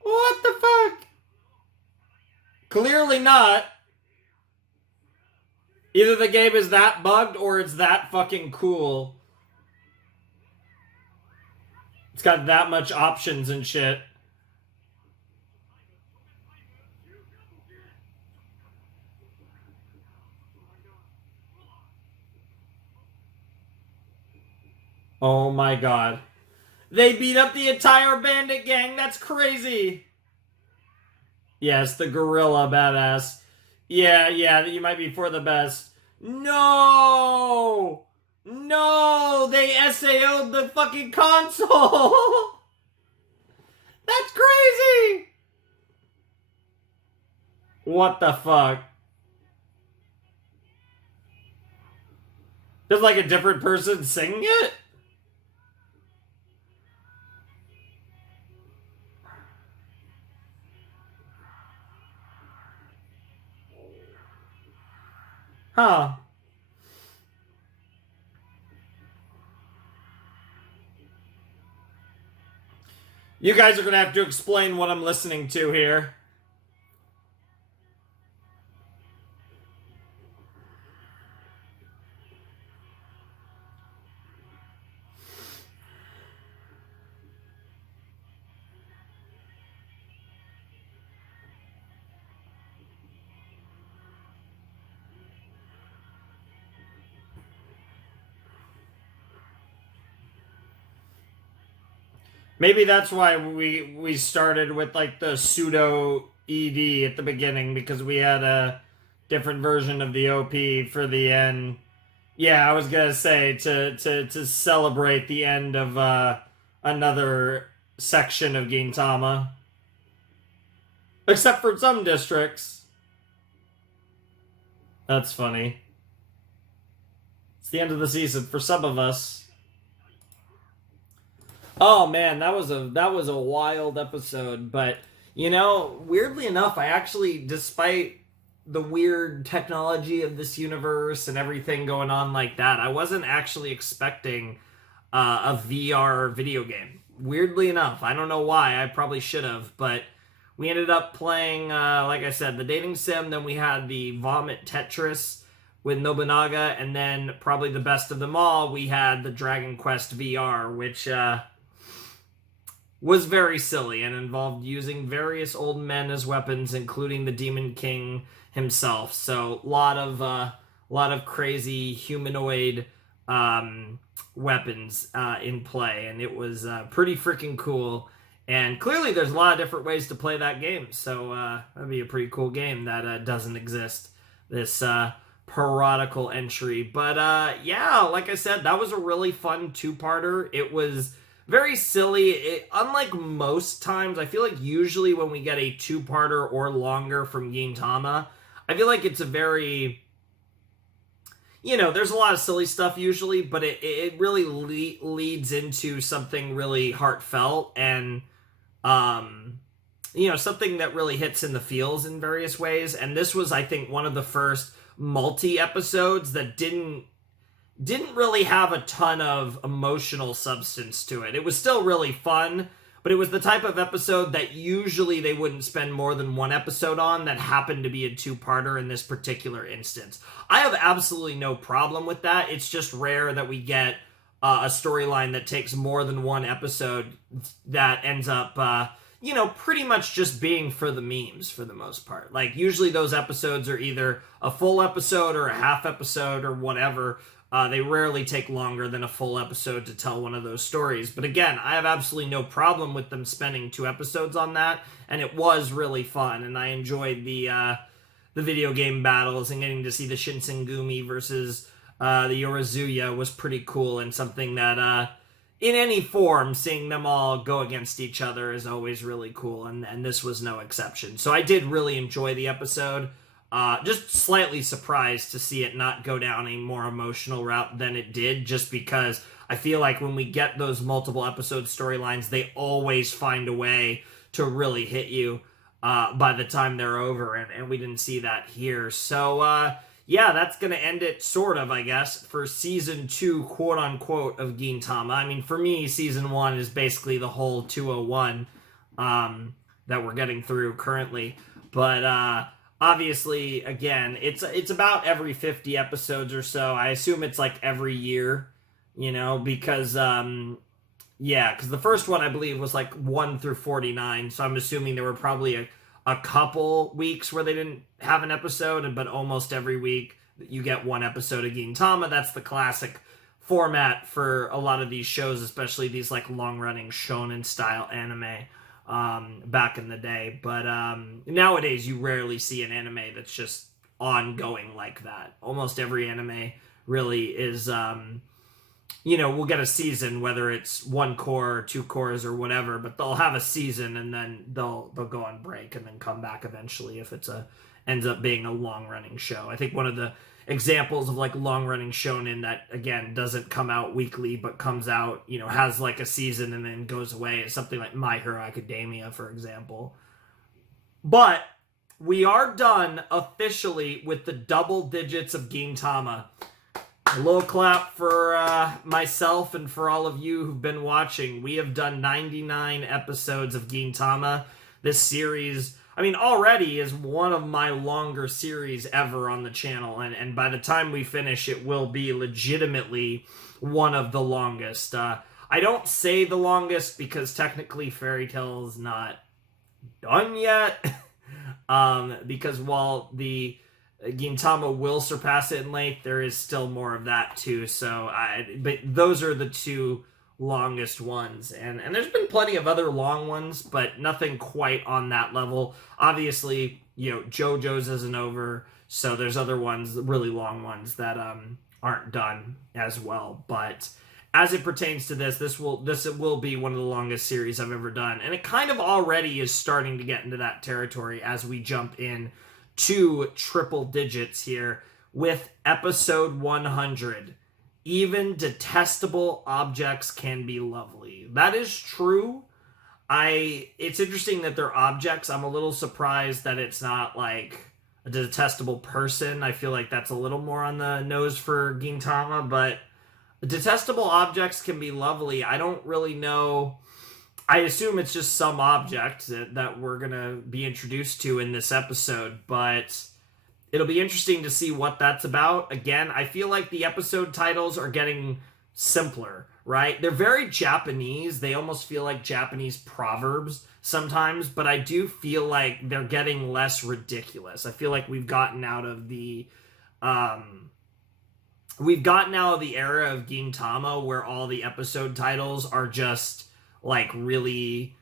What the fuck? Clearly not. Either the game is that bugged or it's that fucking cool. It's got that much options and shit. Oh my god. They beat up the entire bandit gang. That's crazy. Yes, the gorilla badass. Yeah, you might be for the best. No! They SAO'd the fucking console! That's crazy! What the fuck? There's like a different person singing it? Huh. You guys are going to have to explain what I'm listening to here. Maybe that's why we started with like the pseudo ED at the beginning, because we had a different version of the OP for the end. Yeah, I was gonna say to celebrate the end of another section of Gintama. Except for some districts. That's funny. It's the end of the season for some of us. Oh man, that was a wild episode, but you know, weirdly enough, I actually, despite the weird technology of this universe and everything going on like that, I wasn't actually expecting a VR video game. Weirdly enough, I don't know why. I probably should have, but we ended up playing, like I said, the dating sim. Then we had the Vomit Tetris with Nobunaga, and then probably the best of them all, we had the Dragon Quest VR, which was very silly and involved using various old men as weapons, including the Demon King himself. So a lot of crazy humanoid weapons in play, and it was pretty freaking cool. And clearly, there's a lot of different ways to play that game, so that'd be a pretty cool game that doesn't exist. This parodical entry, but yeah, like I said, that was a really fun two-parter. It was very silly. Unlike most times, I feel like usually when we get a two-parter or longer from Gintama, I feel like it's a very, there's a lot of silly stuff usually, but it really leads into something really heartfelt and, something that really hits in the feels in various ways. And this was, I think, one of the first multi-episodes that didn't really have a ton of emotional substance to it. It was still really fun, but it was the type of episode that usually they wouldn't spend more than one episode on that happened to be a two-parter in this particular instance. I have absolutely no problem with that. It's just rare that we get a storyline that takes more than one episode that ends up, pretty much just being for the memes for the most part. Like, usually those episodes are either a full episode or a half episode or whatever. They rarely take longer than a full episode to tell one of those stories. But again, I have absolutely no problem with them spending 2 episodes on that, and it was really fun, and I enjoyed the video game battles, and getting to see the Shinsengumi versus the Yorazuya was pretty cool, and something that, in any form, seeing them all go against each other is always really cool, and this was no exception. So I did really enjoy the episode. Just slightly surprised to see it not go down a more emotional route than it did, just because I feel like when we get those multiple episode storylines, they always find a way to really hit you by the time they're over, and we didn't see that here. So, yeah, that's going to end it, sort of, I guess, for Season 2, quote-unquote, of Gintama. I mean, for me, Season 1 is basically the whole 201 that we're getting through currently. But, obviously, again, it's about every 50 episodes or so. I assume it's like every year, because, because the first one, I believe, was like 1 through 49, so I'm assuming there were probably a couple weeks where they didn't have an episode, but almost every week you get one episode of Gintama. That's the classic format for a lot of these shows, especially these like long-running shonen-style anime. Back in the day, but nowadays you rarely see an anime that's just ongoing like that. Almost every anime really is, we'll get a season, whether it's 1 core or 2 cores or whatever, but they'll have a season and then they'll go on break and then come back eventually if it's ends up being a long-running show. I think one of the examples of like long-running shonen that, again, doesn't come out weekly but comes out, has like a season and then goes away is something like My Hero Academia, for example. But we are done officially with the double digits of Gintama. A little clap for myself and for all of you who've been watching. We have done 99 episodes of Gintama. This series, already is one of my longer series ever on the channel, and by the time we finish, it will be legitimately one of the longest. I don't say the longest because technically Fairy Tail is not done yet, because while the Gintama will surpass it in length, there is still more of that too, but those are the 2 longest ones, and there's been plenty of other long ones, but nothing quite on that level. Obviously, JoJo's isn't over, so there's other ones, really long ones that aren't done as well. But as it pertains to this will be one of the longest series I've ever done, and it kind of already is starting to get into that territory as we jump in to triple digits here with episode 100. Even detestable objects can be lovely. That is true. It's interesting that they're objects. I'm a little surprised that it's not like a detestable person. I feel like that's a little more on the nose for Gintama, but detestable objects can be lovely. I don't really know. I assume it's just some object that we're going to be introduced to in this episode, but it'll be interesting to see what that's about. Again, I feel like the episode titles are getting simpler, right? They're very Japanese. They almost feel like Japanese proverbs sometimes, but I do feel like they're getting less ridiculous. I feel like we've gotten out of the we've gotten out of the era of Gintama where all the episode titles are just like really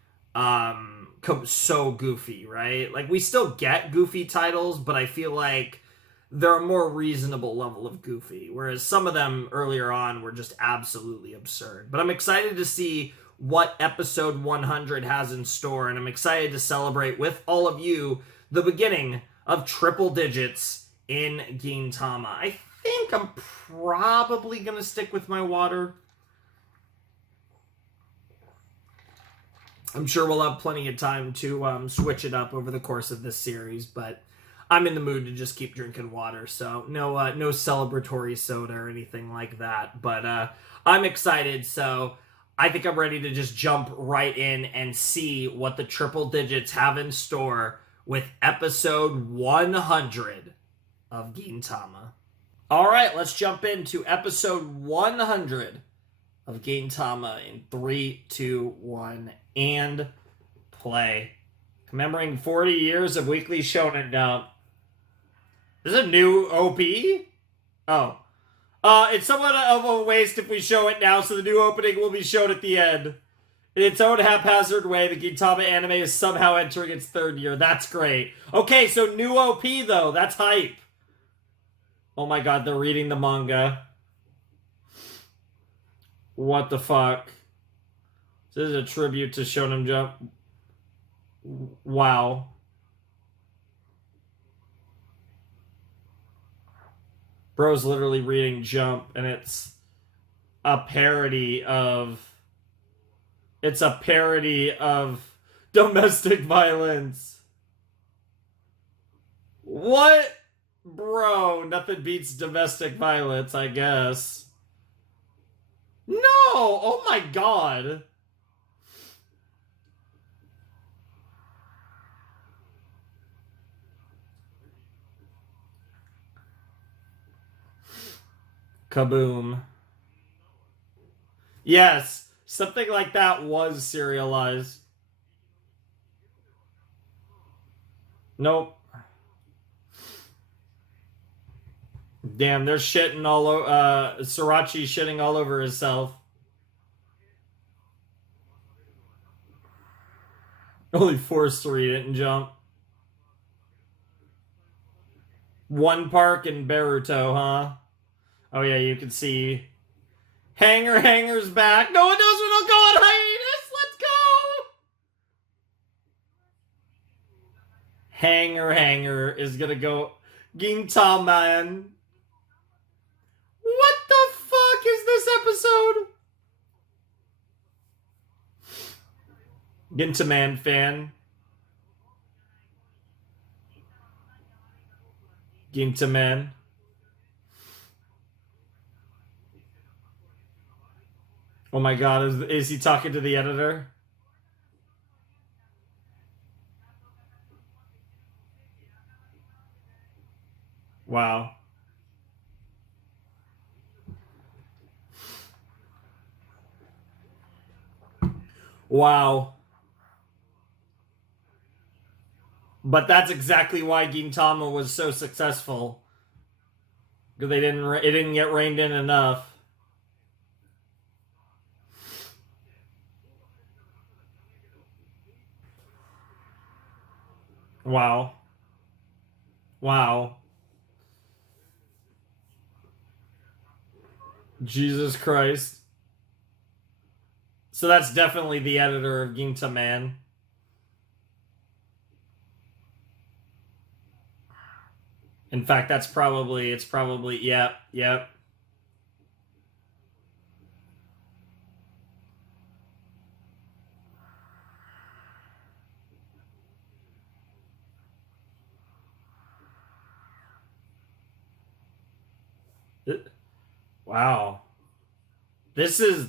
so goofy, right? Like we still get goofy titles, but I feel like they're a more reasonable level of goofy, whereas some of them earlier on were just absolutely absurd. But I'm excited to see what episode 100 has in store, and I'm excited to celebrate with all of you the beginning of triple digits in Gintama. I think I'm probably going to stick with my water. I'm sure we'll have plenty of time to switch it up over the course of this series, but I'm in the mood to just keep drinking water, so no celebratory soda or anything like that. But I'm excited, so I think I'm ready to just jump right in and see what the triple digits have in store with episode 100 of Gintama. All right, let's jump into episode 100 of Gintama in 3, 2, 1, and play. Commemorating 40 years of Weekly Shonen Dump. Is it a new OP? Oh. It's somewhat of a waste if we show it now, so the new opening will be shown at the end. In its own haphazard way, the Gintama anime is somehow entering its 3rd year. That's great. Okay, so new OP, though. That's hype. Oh my god, they're reading the manga. What the fuck? This is a tribute to Shonen Jump. Wow. Bro's literally reading Jump, and it's a parody of... It's a parody of domestic violence. What? Bro, nothing beats domestic violence, I guess. No! Oh my god. Kaboom. Yes, something like that was serialized. Nope. Damn, they're shitting all over. Sriracha shitting all over herself. Only forced to read it and Jump. One Park and Baruto, huh? Oh yeah, you can see. Hanger's back. No one knows we don't go on hiatus. Let's go. Hanger is gonna go. Gintama. What the fuck is this episode? Gintama fan. Gintama. Oh my god, is he talking to the editor? Wow. Wow. But that's exactly why Gintama was so successful. Because it didn't get reined in enough. Wow. Wow. Jesus Christ. So that's definitely the editor of Gintama. In fact, it's probably, yep. Wow. This is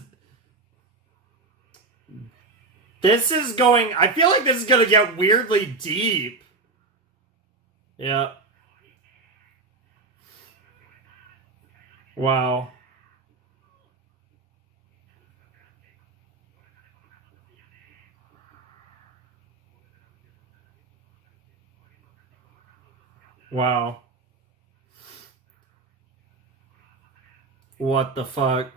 going, I feel like this is going to get weirdly deep. Yeah. Wow. Wow. What the fuck?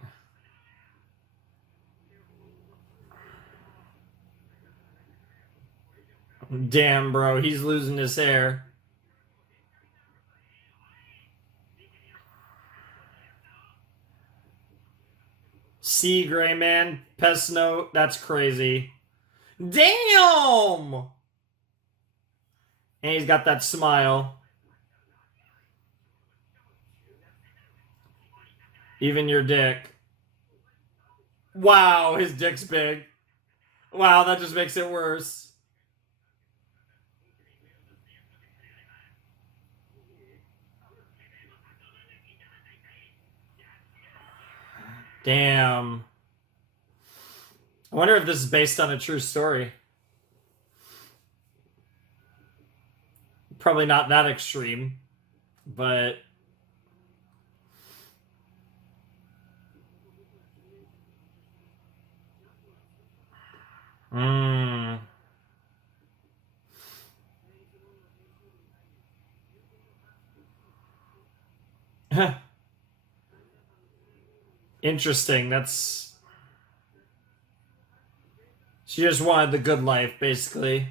Damn, bro, he's losing his hair. See, Gray Man, Pest Note, that's crazy. Damn! And he's got that smile. Even your dick. Wow, his dick's big. Wow, that just makes it worse. Damn. I wonder if this is based on a true story. Probably not that extreme, but... Interesting. That's... She just wanted the good life, basically.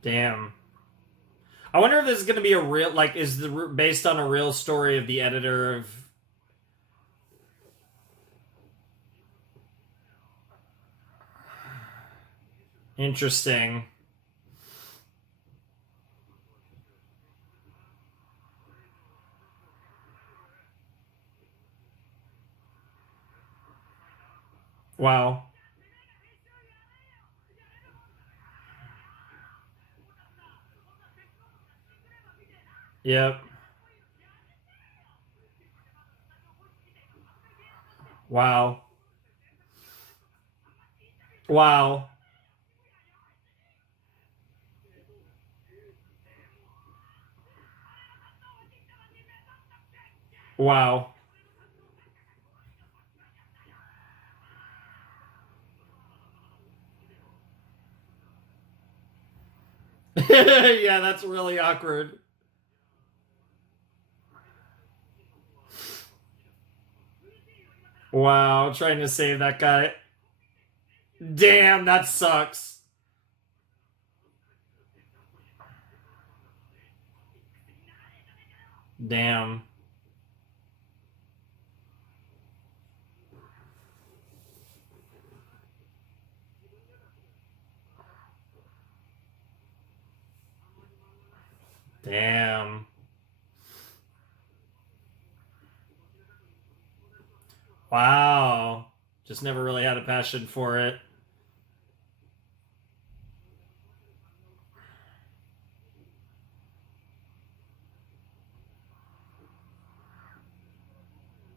Damn. I wonder if this is going to be a real... Like, is the based on a real story of the editor of... Interesting. Wow. Yep. Wow. Wow. Wow. Yeah, that's really awkward. Wow, trying to save that guy. Damn, that sucks. Damn. Damn. Wow. Just never really had a passion for it.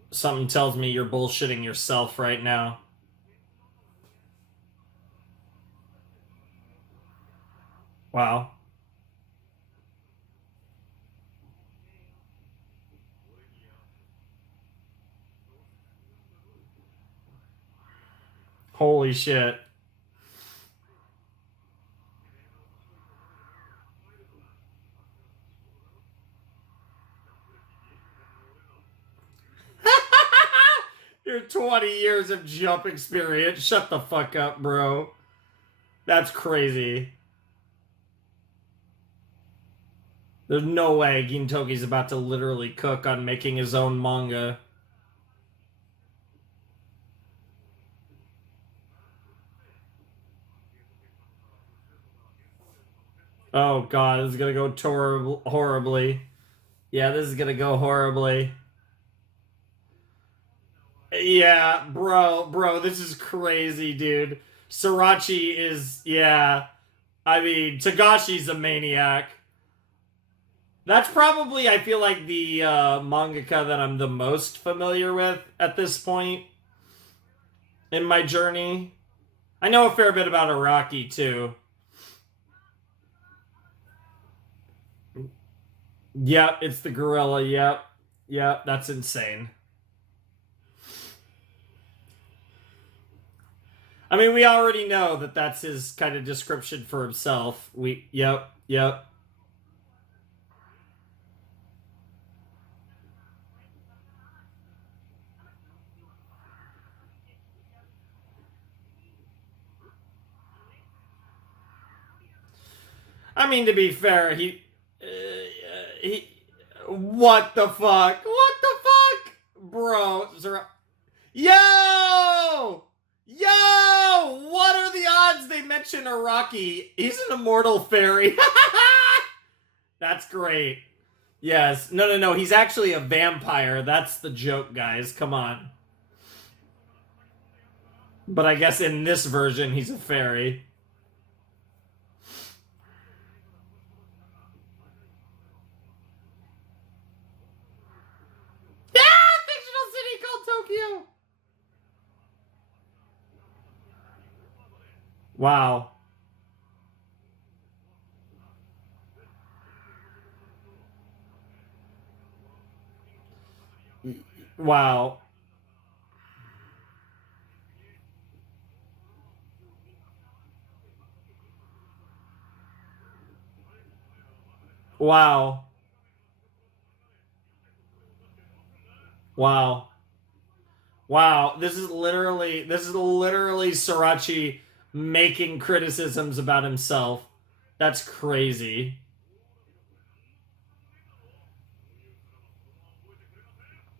Something tells me you're bullshitting yourself right now. Wow. Holy shit. Your 20 years of jump experience. Shut the fuck up, bro. That's crazy. There's no way Gintoki's about to literally cook on making his own manga. Oh god, this is gonna go horribly. Yeah, this is gonna go horribly. Yeah, bro, this is crazy, dude. Sriracha is, yeah. I mean, Tagashi's a maniac. That's probably, I feel like, the mangaka that I'm the most familiar with at this point in my journey. I know a fair bit about Araki, too. Yep, it's the gorilla, yep. Yep, that's insane. I mean, we already know that that's his kind of description for himself. Yep. I mean, to be fair, he, what the fuck? What the fuck? Bro, yo! Yo! What are the odds they mention Araki? He's an immortal fairy. That's great. Yes. No. He's actually a vampire. That's the joke, guys. Come on. But I guess in this version, he's a fairy. Ah! Fictional city called Tokyo! Wow. Wow. Wow. Wow. Wow. This is literally Srirachi making criticisms about himself. That's crazy.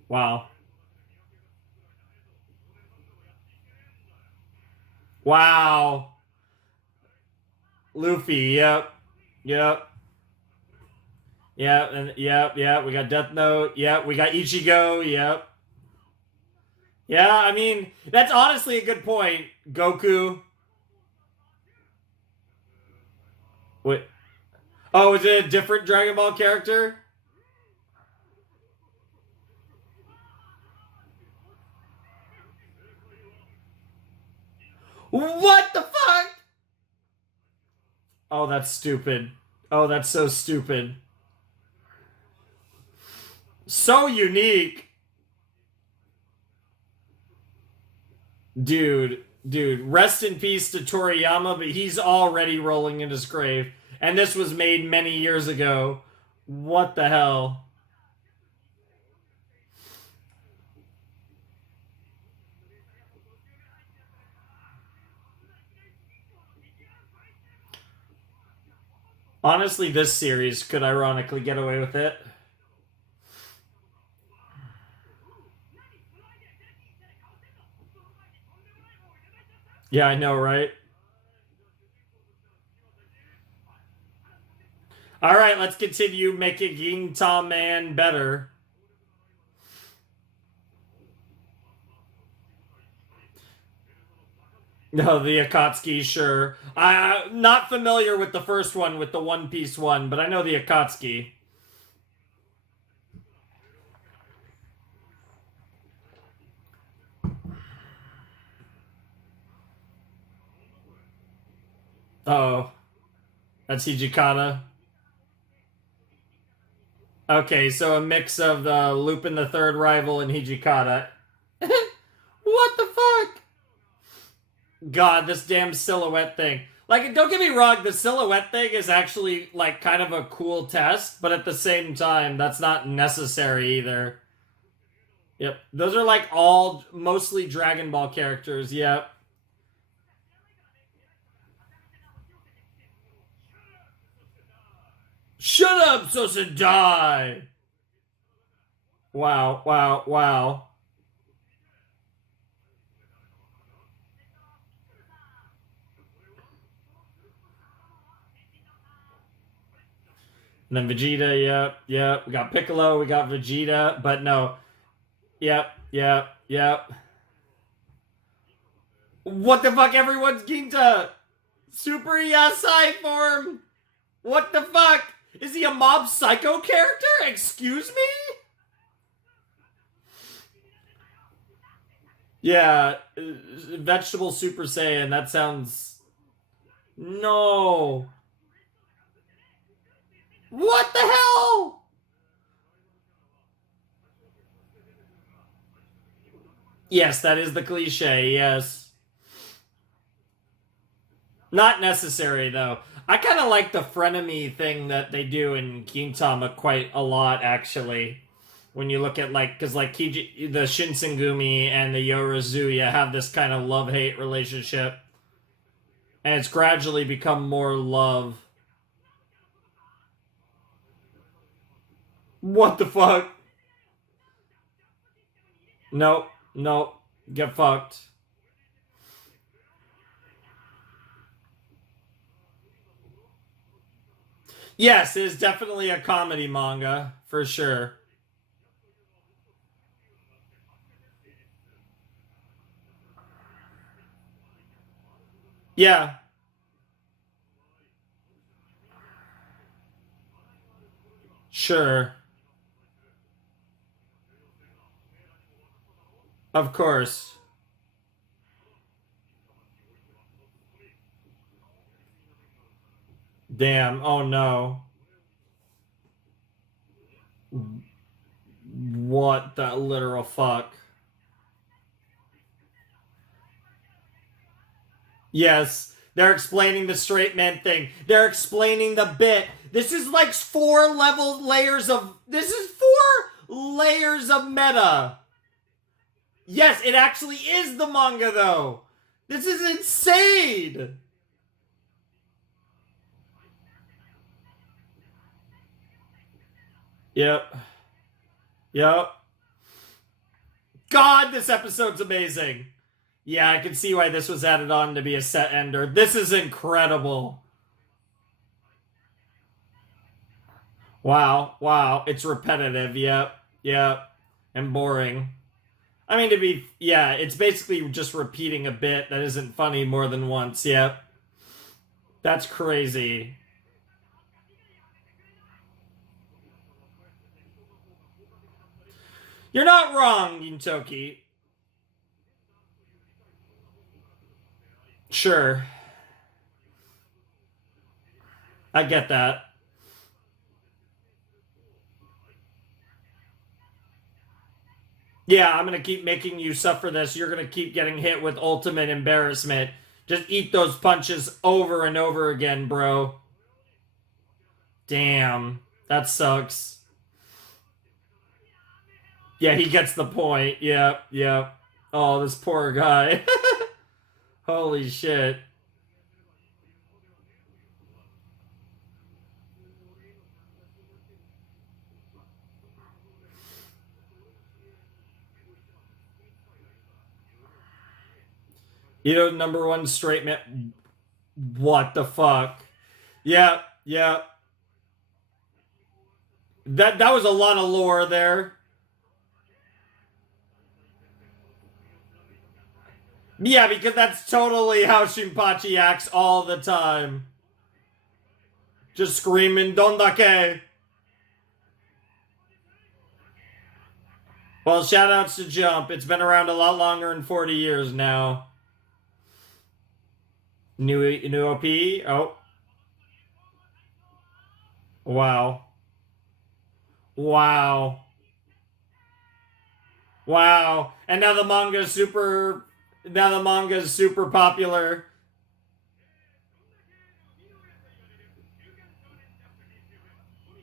Wow. Wow. Luffy, yep. Yep. Yep. We got Death Note. Yep. We got Ichigo. Yep. Yeah, I mean, that's honestly a good point. Goku. Wait. Oh, is it a different Dragon Ball character? What the fuck? Oh, that's stupid. Oh, that's so stupid. So unique. Dude, rest in peace to Toriyama, but he's already rolling in his grave. And this was made many years ago. What the hell? Honestly, this series could ironically get away with it. Yeah, I know, right? All right, let's continue making Gintama Man better. No, the Akatsuki, sure. I'm not familiar with the first one, with the One Piece one, but I know the Akatsuki. Oh, that's Hijikata. Okay, so a mix of the Lupin the Third rival and Hijikata. What the fuck? God, this damn silhouette thing. Like, don't get me wrong, the silhouette thing is actually, like, kind of a cool test, but at the same time, that's not necessary either. Yep. Those are, like, all mostly Dragon Ball characters. Yep. Shut up, Sosa die! Wow. And then Vegeta, yep. We got Piccolo, we got Vegeta, but no. Yep. What the fuck? Everyone's Ginta! Super Yasai form! What the fuck? Is he a mob psycho character? Excuse me? Yeah, vegetable Super Saiyan. That sounds. No. What the hell? Yes, that is the cliche, yes. Not necessary, though. I kind of like the frenemy thing that they do in Gintama quite a lot, actually. When you look at, like, because, like, the Shinsengumi and the Yorazuya have this kind of love-hate relationship. And it's gradually become more love. What the fuck? Nope. Nope. Get fucked. Yes, it is definitely a comedy manga, for sure. Yeah, sure. Of course. Damn. Oh no. What the literal fuck? Yes, they're explaining the straight man thing. They're explaining the bit. This is like four level layers of. This is four layers of meta. Yes, it actually is the manga though. This is insane. Yep. Yep. God, this episode's amazing. Yeah, I can see why this was added on to be a set ender. This is incredible. Wow, wow. It's repetitive. Yep, yep. And boring. I mean, yeah, it's basically just repeating a bit that isn't funny more than once. Yep. That's crazy. You're not wrong, Gintoki. Sure. I get that. Yeah, I'm gonna keep making you suffer this. You're gonna keep getting hit with ultimate embarrassment. Just eat those punches over and over again, bro. Damn. That sucks. Yeah, he gets the point. Yep, yep. Oh, this poor guy. Holy shit. You know, number one straight man. What the fuck? Yep, yep. That was a lot of lore there. Yeah, because that's totally how Shinpachi acts all the time. Just screaming, Dondake. Well, shoutouts to Jump. It's been around a lot longer than 40 years now. New OP? Oh, wow. Wow. Wow. And now the manga's super popular.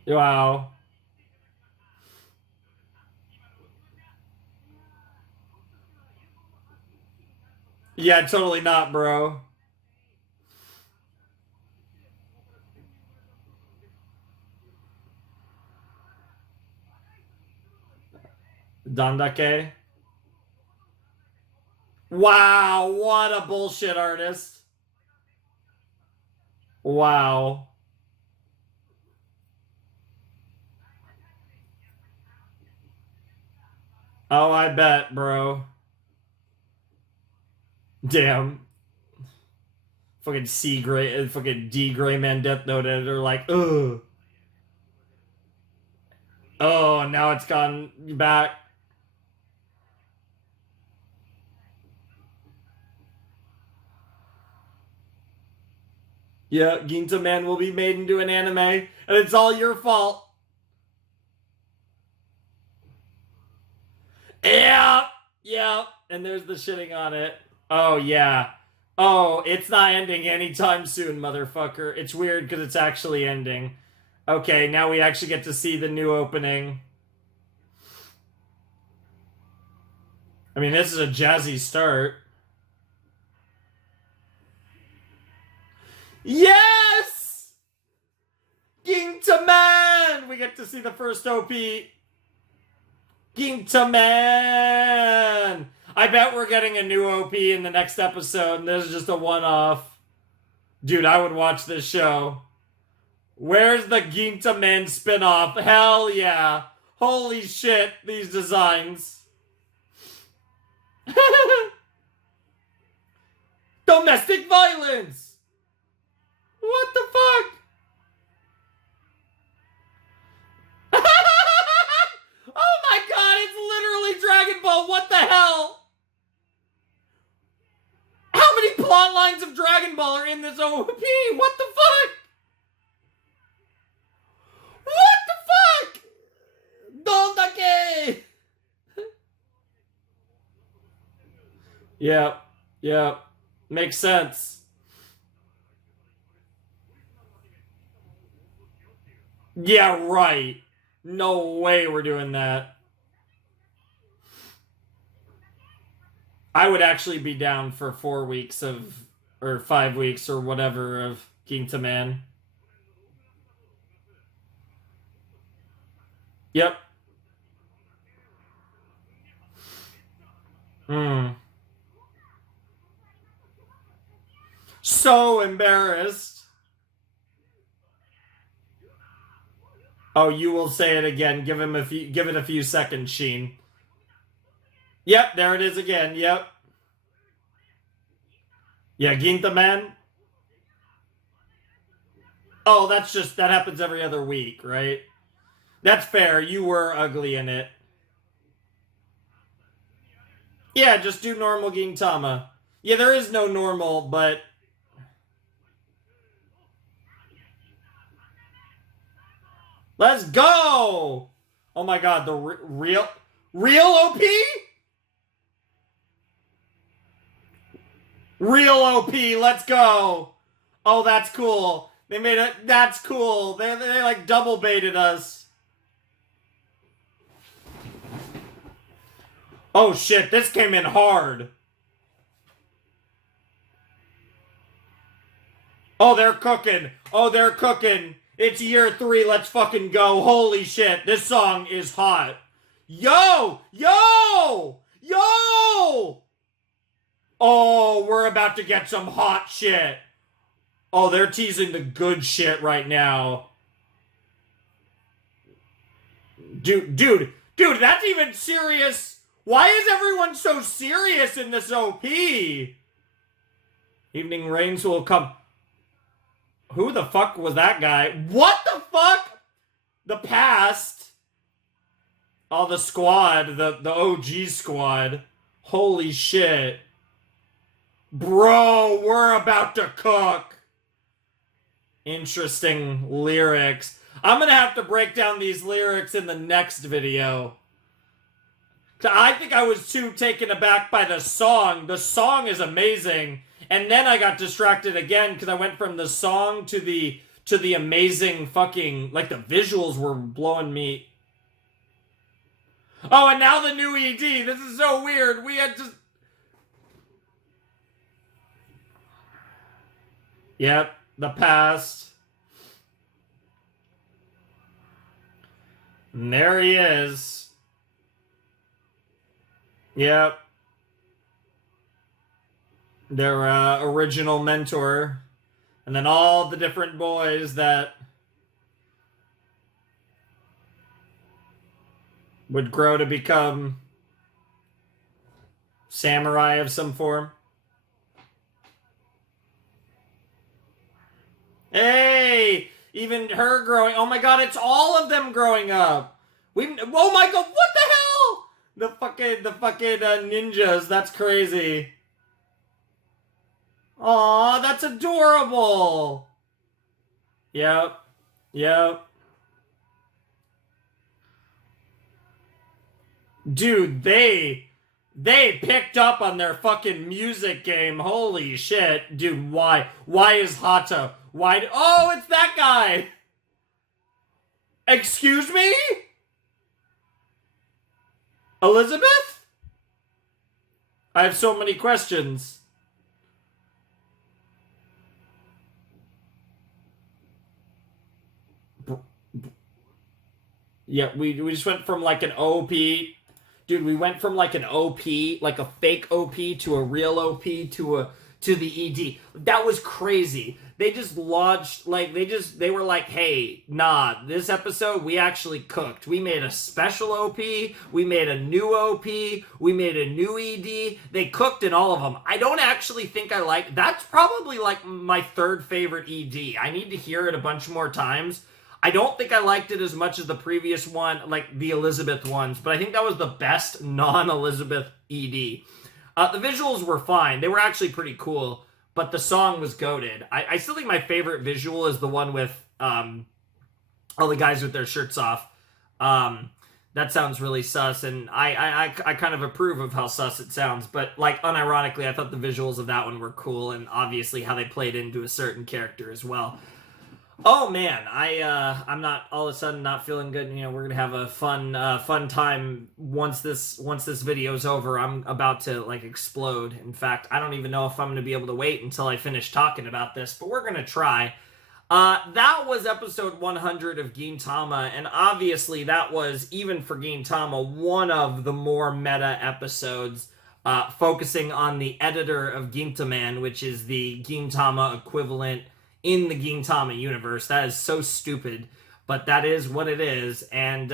Wow. Yeah, totally not, bro. Dandake. Wow, what a bullshit artist. Wow. Oh, I bet, bro. Damn. Fucking C Gray, fucking D Gray Man Death Note editor, like, ugh. Oh, now it's gone back. Yeah, Ginta Man will be made into an anime, and it's all your fault. Yeah, yeah. And there's the shitting on it. Oh, yeah. Oh, it's not ending anytime soon, motherfucker. It's weird because it's actually ending. Okay, now we actually get to see the new opening. I mean, this is a jazzy start. Yes! Gintama! We get to see the first OP. Gintama! I bet we're getting a new OP in the next episode, and this is just a one-off. Dude, I would watch this show. Where's the Gintama spinoff? Hell yeah. Holy shit, these designs. Domestic violence! What the fuck? Oh my god, it's literally Dragon Ball. What the hell? How many plot lines of Dragon Ball are in this OP? What the fuck? What the fuck? Dondake! Yep. Yep. Makes sense. Yeah, right. No way we're doing that. I would actually be down for 4 weeks of, or 5 weeks or whatever of Gintama. Yep. Hmm. So embarrassed. Oh, you will say it again. Give it a few seconds, Sheen. Yep, there it is again. Yep. Yeah, Gintama. Oh, that happens every other week, right? That's fair. You were ugly in it. Yeah, just do normal Gintama. Yeah, there is no normal, but let's go! Oh my god, the real OP? Real OP, let's go! Oh, that's cool. They made it. That's cool. They like double baited us. Oh shit, this came in hard. Oh, they're cooking. Oh, they're cooking. It's year 3. Let's fucking go. Holy shit. This song is hot. Yo! Yo! Yo! Oh, we're about to get some hot shit. Oh, they're teasing the good shit right now. Dude, that's even serious. Why is everyone so serious in this OP? Evening rains will come. Who the fuck was that guy? What the fuck? The past. Oh, the squad. The OG squad. Holy shit. Bro, we're about to cook. Interesting lyrics. I'm gonna have to break down these lyrics in the next video. I think I was too taken aback by the song. The song is amazing. And then I got distracted again because I went from the song to the amazing fucking, like, the visuals were blowing me. Oh, and now the new ED. This is so weird. We had just... Yep, the past. And there he is. Yep. Their original mentor. And then all the different boys that would grow to become samurai of some form. Hey! Even her growing... Oh my god, it's all of them growing up! Oh my god, what the hell?! The fucking ninjas, that's crazy. Aw, that's adorable! Yep. Yep. Dude, they They picked up on their fucking music game. Holy shit. Dude, why? Why is Hata? Why? Oh, it's that guy! Excuse me? Elizabeth? I have so many questions. Yeah, we just went from like an OP. Dude, we went from like an OP, like a fake OP to a real OP to the ED. That was crazy. They just launched like they were like, "Hey, nah, this episode we actually cooked. We made a special OP, we made a new OP, we made a new ED. They cooked in all of them." I don't actually think I like. That's probably like my third favorite ED. I need to hear it a bunch more times. I don't think I liked it as much as the previous one, like the Elizabeth ones, but I think that was the best non-Elizabeth ED. The visuals were fine. They were actually pretty cool, but the song was goated. I still think my favorite visual is the one with all the guys with their shirts off. That sounds really sus, and I kind of approve of how sus it sounds, but like unironically, I thought the visuals of that one were cool, and obviously how they played into a certain character as well. Oh man, I'm not all of a sudden not feeling good. You know, we're gonna have a fun time once this video's over. I'm about to like explode. In fact, I don't even know if I'm gonna be able to wait until I finish talking about this, but we're gonna try. That was episode 100 of Gintama, and obviously that was, even for Gintama, one of the more meta episodes, focusing on the editor of Gintaman, which is the Gintama equivalent in the Gintama universe. That is so stupid, but that is what it is. And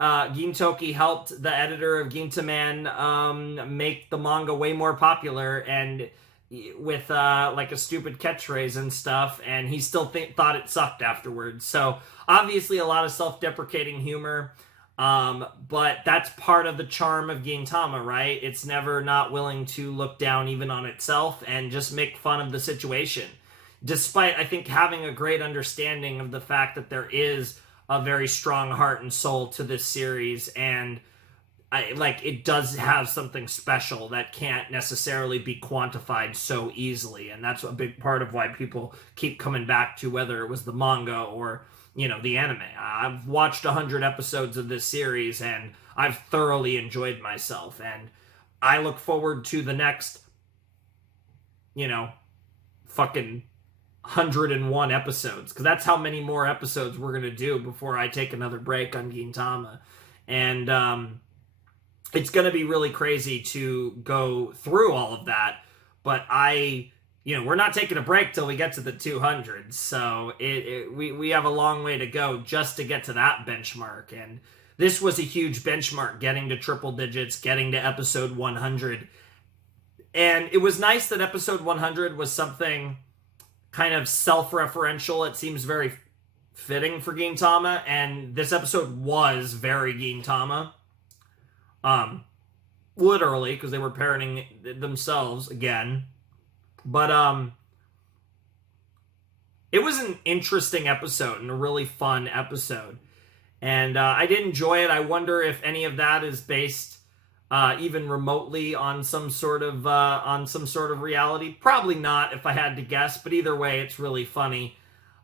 Gintoki helped the editor of Gintaman make the manga way more popular, and with like a stupid catchphrase and stuff, and he still thought it sucked afterwards. So obviously a lot of self-deprecating humor, but that's part of the charm of Gintama, right? It's never not willing to look down even on itself and just make fun of the situation, despite, I think, having a great understanding of the fact that there is a very strong heart and soul to this series, and it does have something special that can't necessarily be quantified so easily, and that's a big part of why people keep coming back to, whether it was the manga or, you know, the anime. I've watched 100 episodes of this series, and I've thoroughly enjoyed myself, and I look forward to the next, you know, fucking 101 episodes, because that's how many more episodes we're gonna do before I take another break on Gintama. And it's gonna be really crazy to go through all of that, but we're not taking a break till we get to the 200, so we have a long way to go just to get to that benchmark. And this was a huge benchmark, getting to triple digits, getting to episode 100. And it was nice that episode 100 was something kind of self-referential. It seems very fitting for Gintama, and this episode was very Gintama. Literally, because they were parenting themselves again. But it was an interesting episode and a really fun episode, and I did enjoy it. I wonder if any of that is based even remotely on some sort of reality. Probably not, if I had to guess, but either way, it's really funny.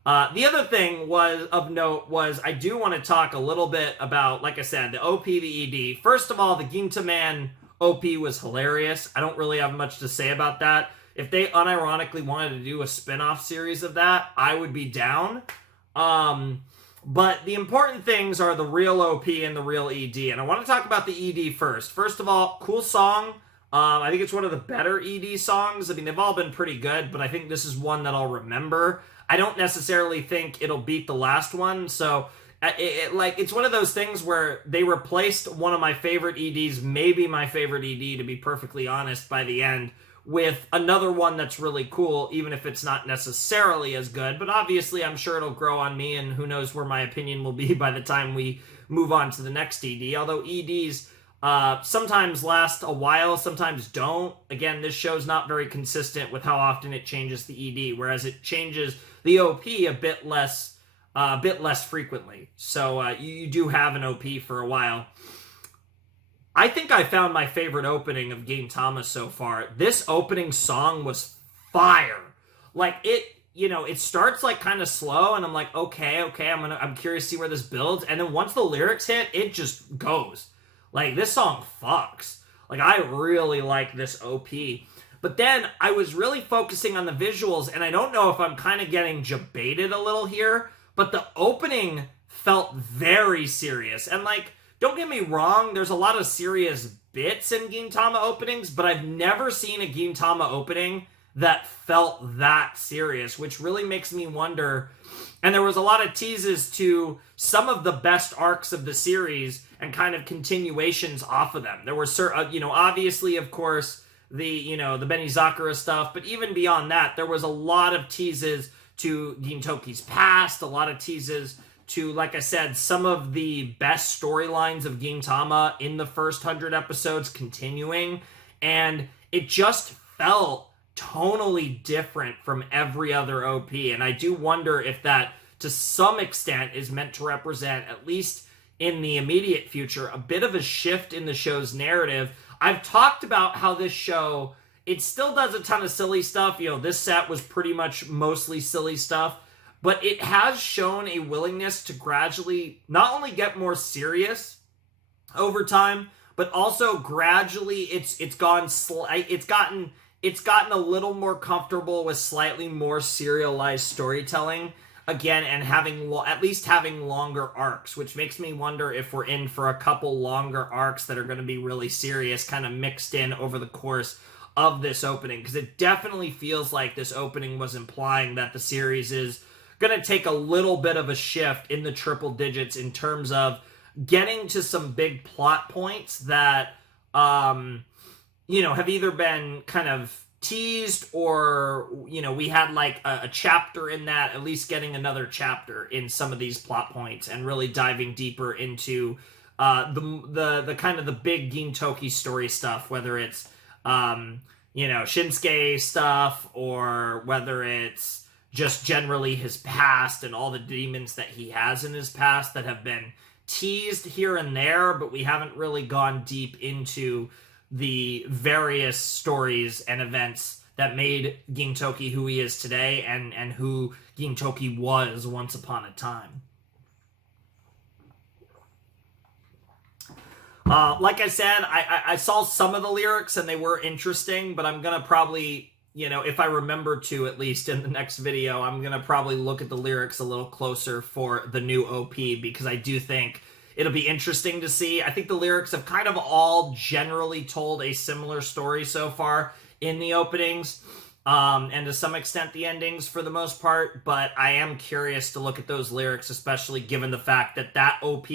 The other thing of note was I do want to talk a little bit about, like I said, the OP, the ED. First of all, the Gintaman OP was hilarious. I don't really have much to say about that. If they unironically wanted to do a spin-off series of that, I would be down. But the important things are the real OP and the real ED. And I want to talk about the ED first. First of all, cool song. I think it's one of the better ED songs. I mean, they've all been pretty good, but I think this is one that I'll remember. I don't necessarily think it'll beat the last one. So it's one of those things where they replaced one of my favorite EDs, maybe my favorite ED, to be perfectly honest, by the end, with another one that's really cool, even if it's not necessarily as good. But obviously, I'm sure it'll grow on me, and who knows where my opinion will be by the time we move on to the next ED. Although EDs sometimes last a while, sometimes don't. Again, this show's not very consistent with how often it changes the ED, whereas it changes the OP a bit less frequently. So you do have an OP for a while. I think I found my favorite opening of Gintama so far. This opening song was fire. Like it, it starts like kind of slow, and I'm like, okay, I'm curious to see where this builds, and then once the lyrics hit, it just goes. Like this song fucks. Like I really like this OP. But then I was really focusing on the visuals, and I don't know if I'm kind of getting jebaited a little here, but the opening felt very serious. And like, don't get me wrong, there's a lot of serious bits in Gintama openings, but I've never seen a Gintama opening that felt that serious, which really makes me wonder. And there was a lot of teases to some of the best arcs of the series and kind of continuations off of them. There were certain, obviously, of course, the Benizakura stuff, but even beyond that, there was a lot of teases to Gintoki's past, a lot of teases to, like I said, some of the best storylines of Gintama in the first 100 episodes continuing, and it just felt tonally different from every other OP, and I do wonder if that, to some extent, is meant to represent, at least in the immediate future, a bit of a shift in the show's narrative. I've talked about how this show, it still does a ton of silly stuff. This set was pretty much mostly silly stuff, but it has shown a willingness to gradually not only get more serious over time, but also gradually it's gotten a little more comfortable with slightly more serialized storytelling again, and at least having longer arcs, which makes me wonder if we're in for a couple longer arcs that are going to be really serious, kind of mixed in over the course of this opening, because it definitely feels like this opening was implying that the series is going to take a little bit of a shift in the triple digits in terms of getting to some big plot points that have either been kind of teased, or we had like a chapter in that, at least getting another chapter in some of these plot points and really diving deeper into the kind of the big Gintoki story stuff, whether it's Shinsuke stuff, or whether it's just generally his past and all the demons that he has in his past that have been teased here and there, but we haven't really gone deep into the various stories and events that made Gintoki who he is today, and who Gintoki was once upon a time. Like I said, I saw some of the lyrics and they were interesting, but I'm gonna probably, if I remember to, at least in the next video, I'm gonna probably look at the lyrics a little closer for the new OP, because I do think it'll be interesting to see. I think the lyrics have kind of all generally told a similar story so far in the openings, and to some extent the endings for the most part, but I am curious to look at those lyrics, especially given the fact that OP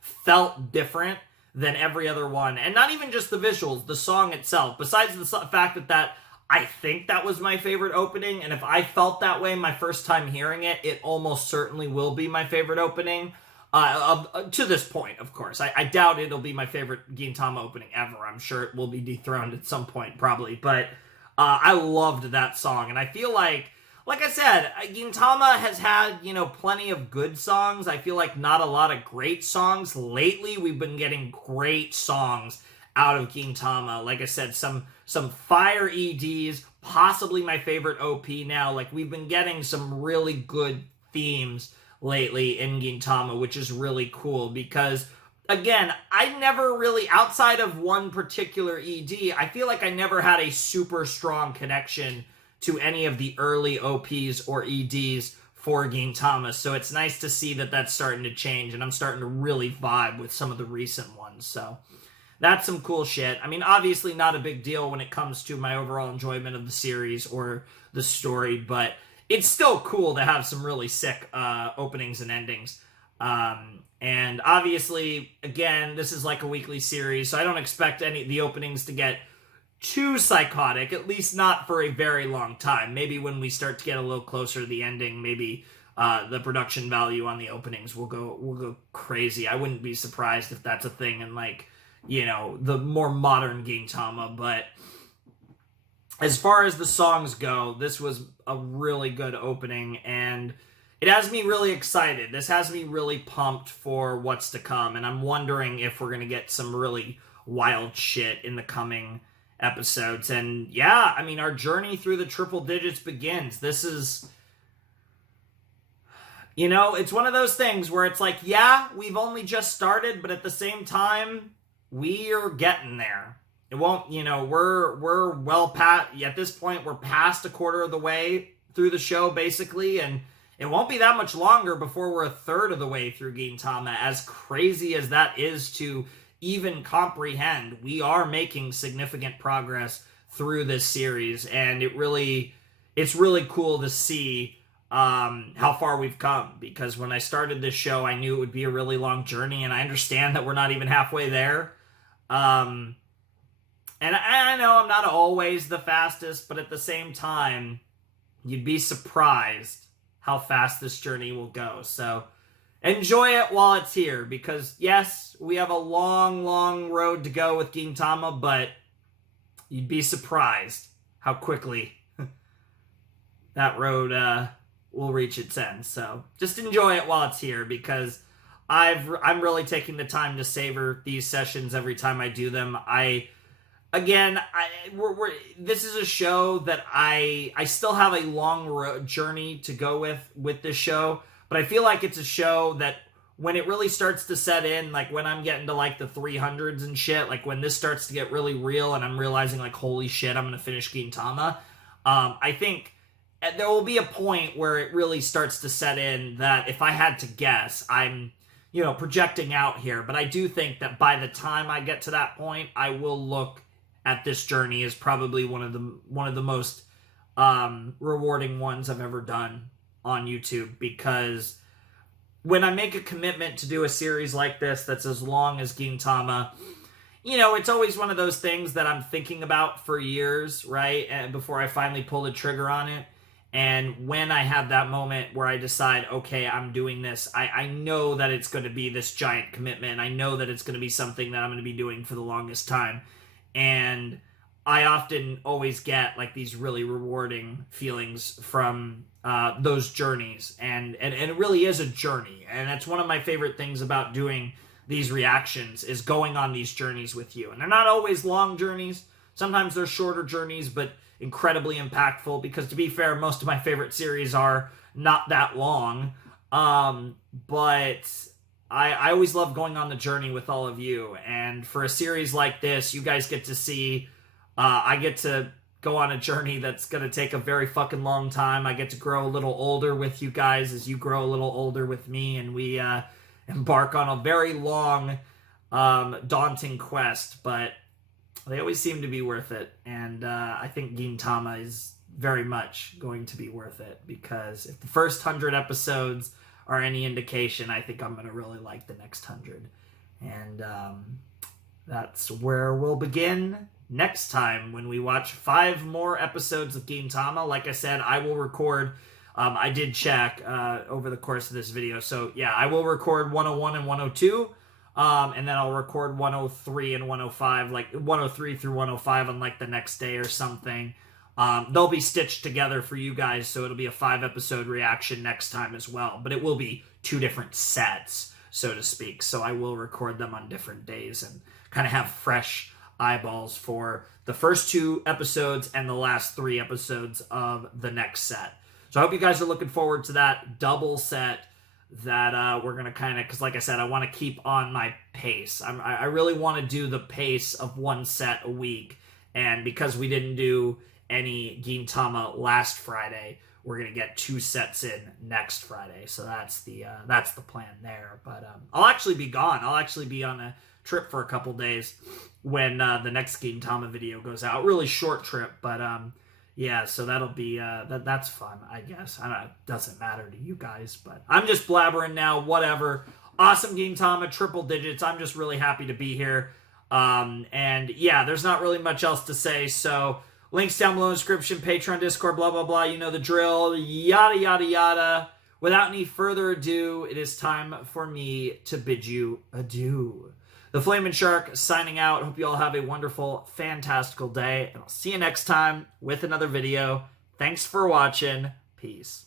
felt different than every other one. And not even just the visuals, the song itself. Besides the fact that I think that was my favorite opening, and if I felt that way my first time hearing it, it almost certainly will be my favorite opening. To this point, of course. I doubt it'll be my favorite Gintama opening ever. I'm sure it will be dethroned at some point, probably. But I loved that song. And I feel like I said, Gintama has had, plenty of good songs. I feel like not a lot of great songs. Lately, we've been getting great songs out of Gintama. Like I said, some fire EDs, possibly my favorite OP now. Like, we've been getting some really good themes lately in Gintama, which is really cool, because again, I never really, outside of one particular ED, I feel like I never had a super strong connection to any of the early OPs or EDs for Gintama, so it's nice to see that that's starting to change, and I'm starting to really vibe with some of the recent ones, so that's some cool shit. I mean, obviously not a big deal when it comes to my overall enjoyment of the series or the story, but it's still cool to have some really sick openings and endings. And obviously, again, this is like a weekly series, so I don't expect any of the openings to get too psychotic, at least not for a very long time. Maybe when we start to get a little closer to the ending, maybe the production value on the openings will go crazy. I wouldn't be surprised if that's a thing in, like, the more modern Gintama, but as far as the songs go, this was a really good opening, and it has me really excited. This has me really pumped for what's to come, and I'm wondering if we're going to get some really wild shit in the coming episodes. And yeah, I mean, our journey through the triple digits begins. This is, you know, it's one of those things where it's like, yeah, we've only just started, but at the same time, we're getting there. It won't, you know, we're well past, at this point, we're past a quarter of the way through the show, basically, and it won't be that much longer before we're a third of the way through Gintama. As crazy as that is to even comprehend, we are making significant progress through this series, and it's really cool to see how far we've come, because when I started this show, I knew it would be a really long journey, and I understand that we're not even halfway there. And I know I'm not always the fastest, but at the same time, you'd be surprised how fast this journey will go. So enjoy it while it's here, because yes, we have a long, long road to go with Gintama, but you'd be surprised how quickly that road will reach its end. So just enjoy it while it's here, because I'm really taking the time to savor these sessions every time I do them. This is a show that I still have a long journey to go with this show, but I feel like it's a show that when it really starts to set in, like when I'm getting to like the 300s and shit, like when this starts to get really real and I'm realizing like, holy shit, I'm gonna finish Gintama, I think there will be a point where it really starts to set in that if I had to guess, I'm, you know, projecting out here, but I do think that by the time I get to that point, I will look at this journey as probably one of the most rewarding ones I've ever done on YouTube, because when I make a commitment to do a series like this that's as long as Gintama, you know, it's always one of those things that I'm thinking about for years, right? And before I finally pull the trigger on it. And when I have that moment where I decide, okay, I'm doing this, I know that it's going to be this giant commitment. I know that it's going to be something that I'm going to be doing for the longest time. And I often always get like these really rewarding feelings from those journeys. And it really is a journey. And that's one of my favorite things about doing these reactions, is going on these journeys with you. And they're not always long journeys. Sometimes they're shorter journeys, but incredibly impactful, because to be fair, most of my favorite series are not that long. But I always love going on the journey with all of you. And for a series like this, you guys get to see, I get to go on a journey that's going to take a very fucking long time. I get to grow a little older with you guys as you grow a little older with me. And we embark on a very long, daunting quest, but they always seem to be worth it. And I think Gintama is very much going to be worth it, because if the first 100 episodes are any indication, I think I'm going to really like the next 100. And that's where we'll begin next time, when we watch 5 more episodes of Gintama. Like I said, I will record, I did check over the course of this video. So yeah, I will record 101 and 102. And then I'll record 103 and 105, like 103 through 105 on like the next day or something. They'll be stitched together for you guys, so it'll be a 5-episode reaction next time as well. But it will be 2 different sets, so to speak. So I will record them on different days and kind of have fresh eyeballs for the first 2 episodes and the last 3 episodes of the next set. So I hope you guys are looking forward to that double set that we're going to kind of, because like I said, I want to keep on my pace. I really want to do the pace of 1 set a week. And because we didn't do any Gintama last Friday, we're going to get 2 sets in next Friday. So that's the plan there. But I'll actually be gone. I'll actually be on a trip for a couple days when the next Gintama video goes out. Really short trip, but yeah, so that'll be, that's fun, I guess. I don't know, it doesn't matter to you guys, but I'm just blabbering now, whatever. Awesome Gintama, triple digits. I'm just really happy to be here. And yeah, there's not really much else to say, so links down below in the description, Patreon, Discord, blah, blah, blah. You know the drill, yada, yada, yada. Without any further ado, it is time for me to bid you adieu. The Flamin' Shark signing out. Hope you all have a wonderful, fantastical day. And I'll see you next time with another video. Thanks for watching. Peace.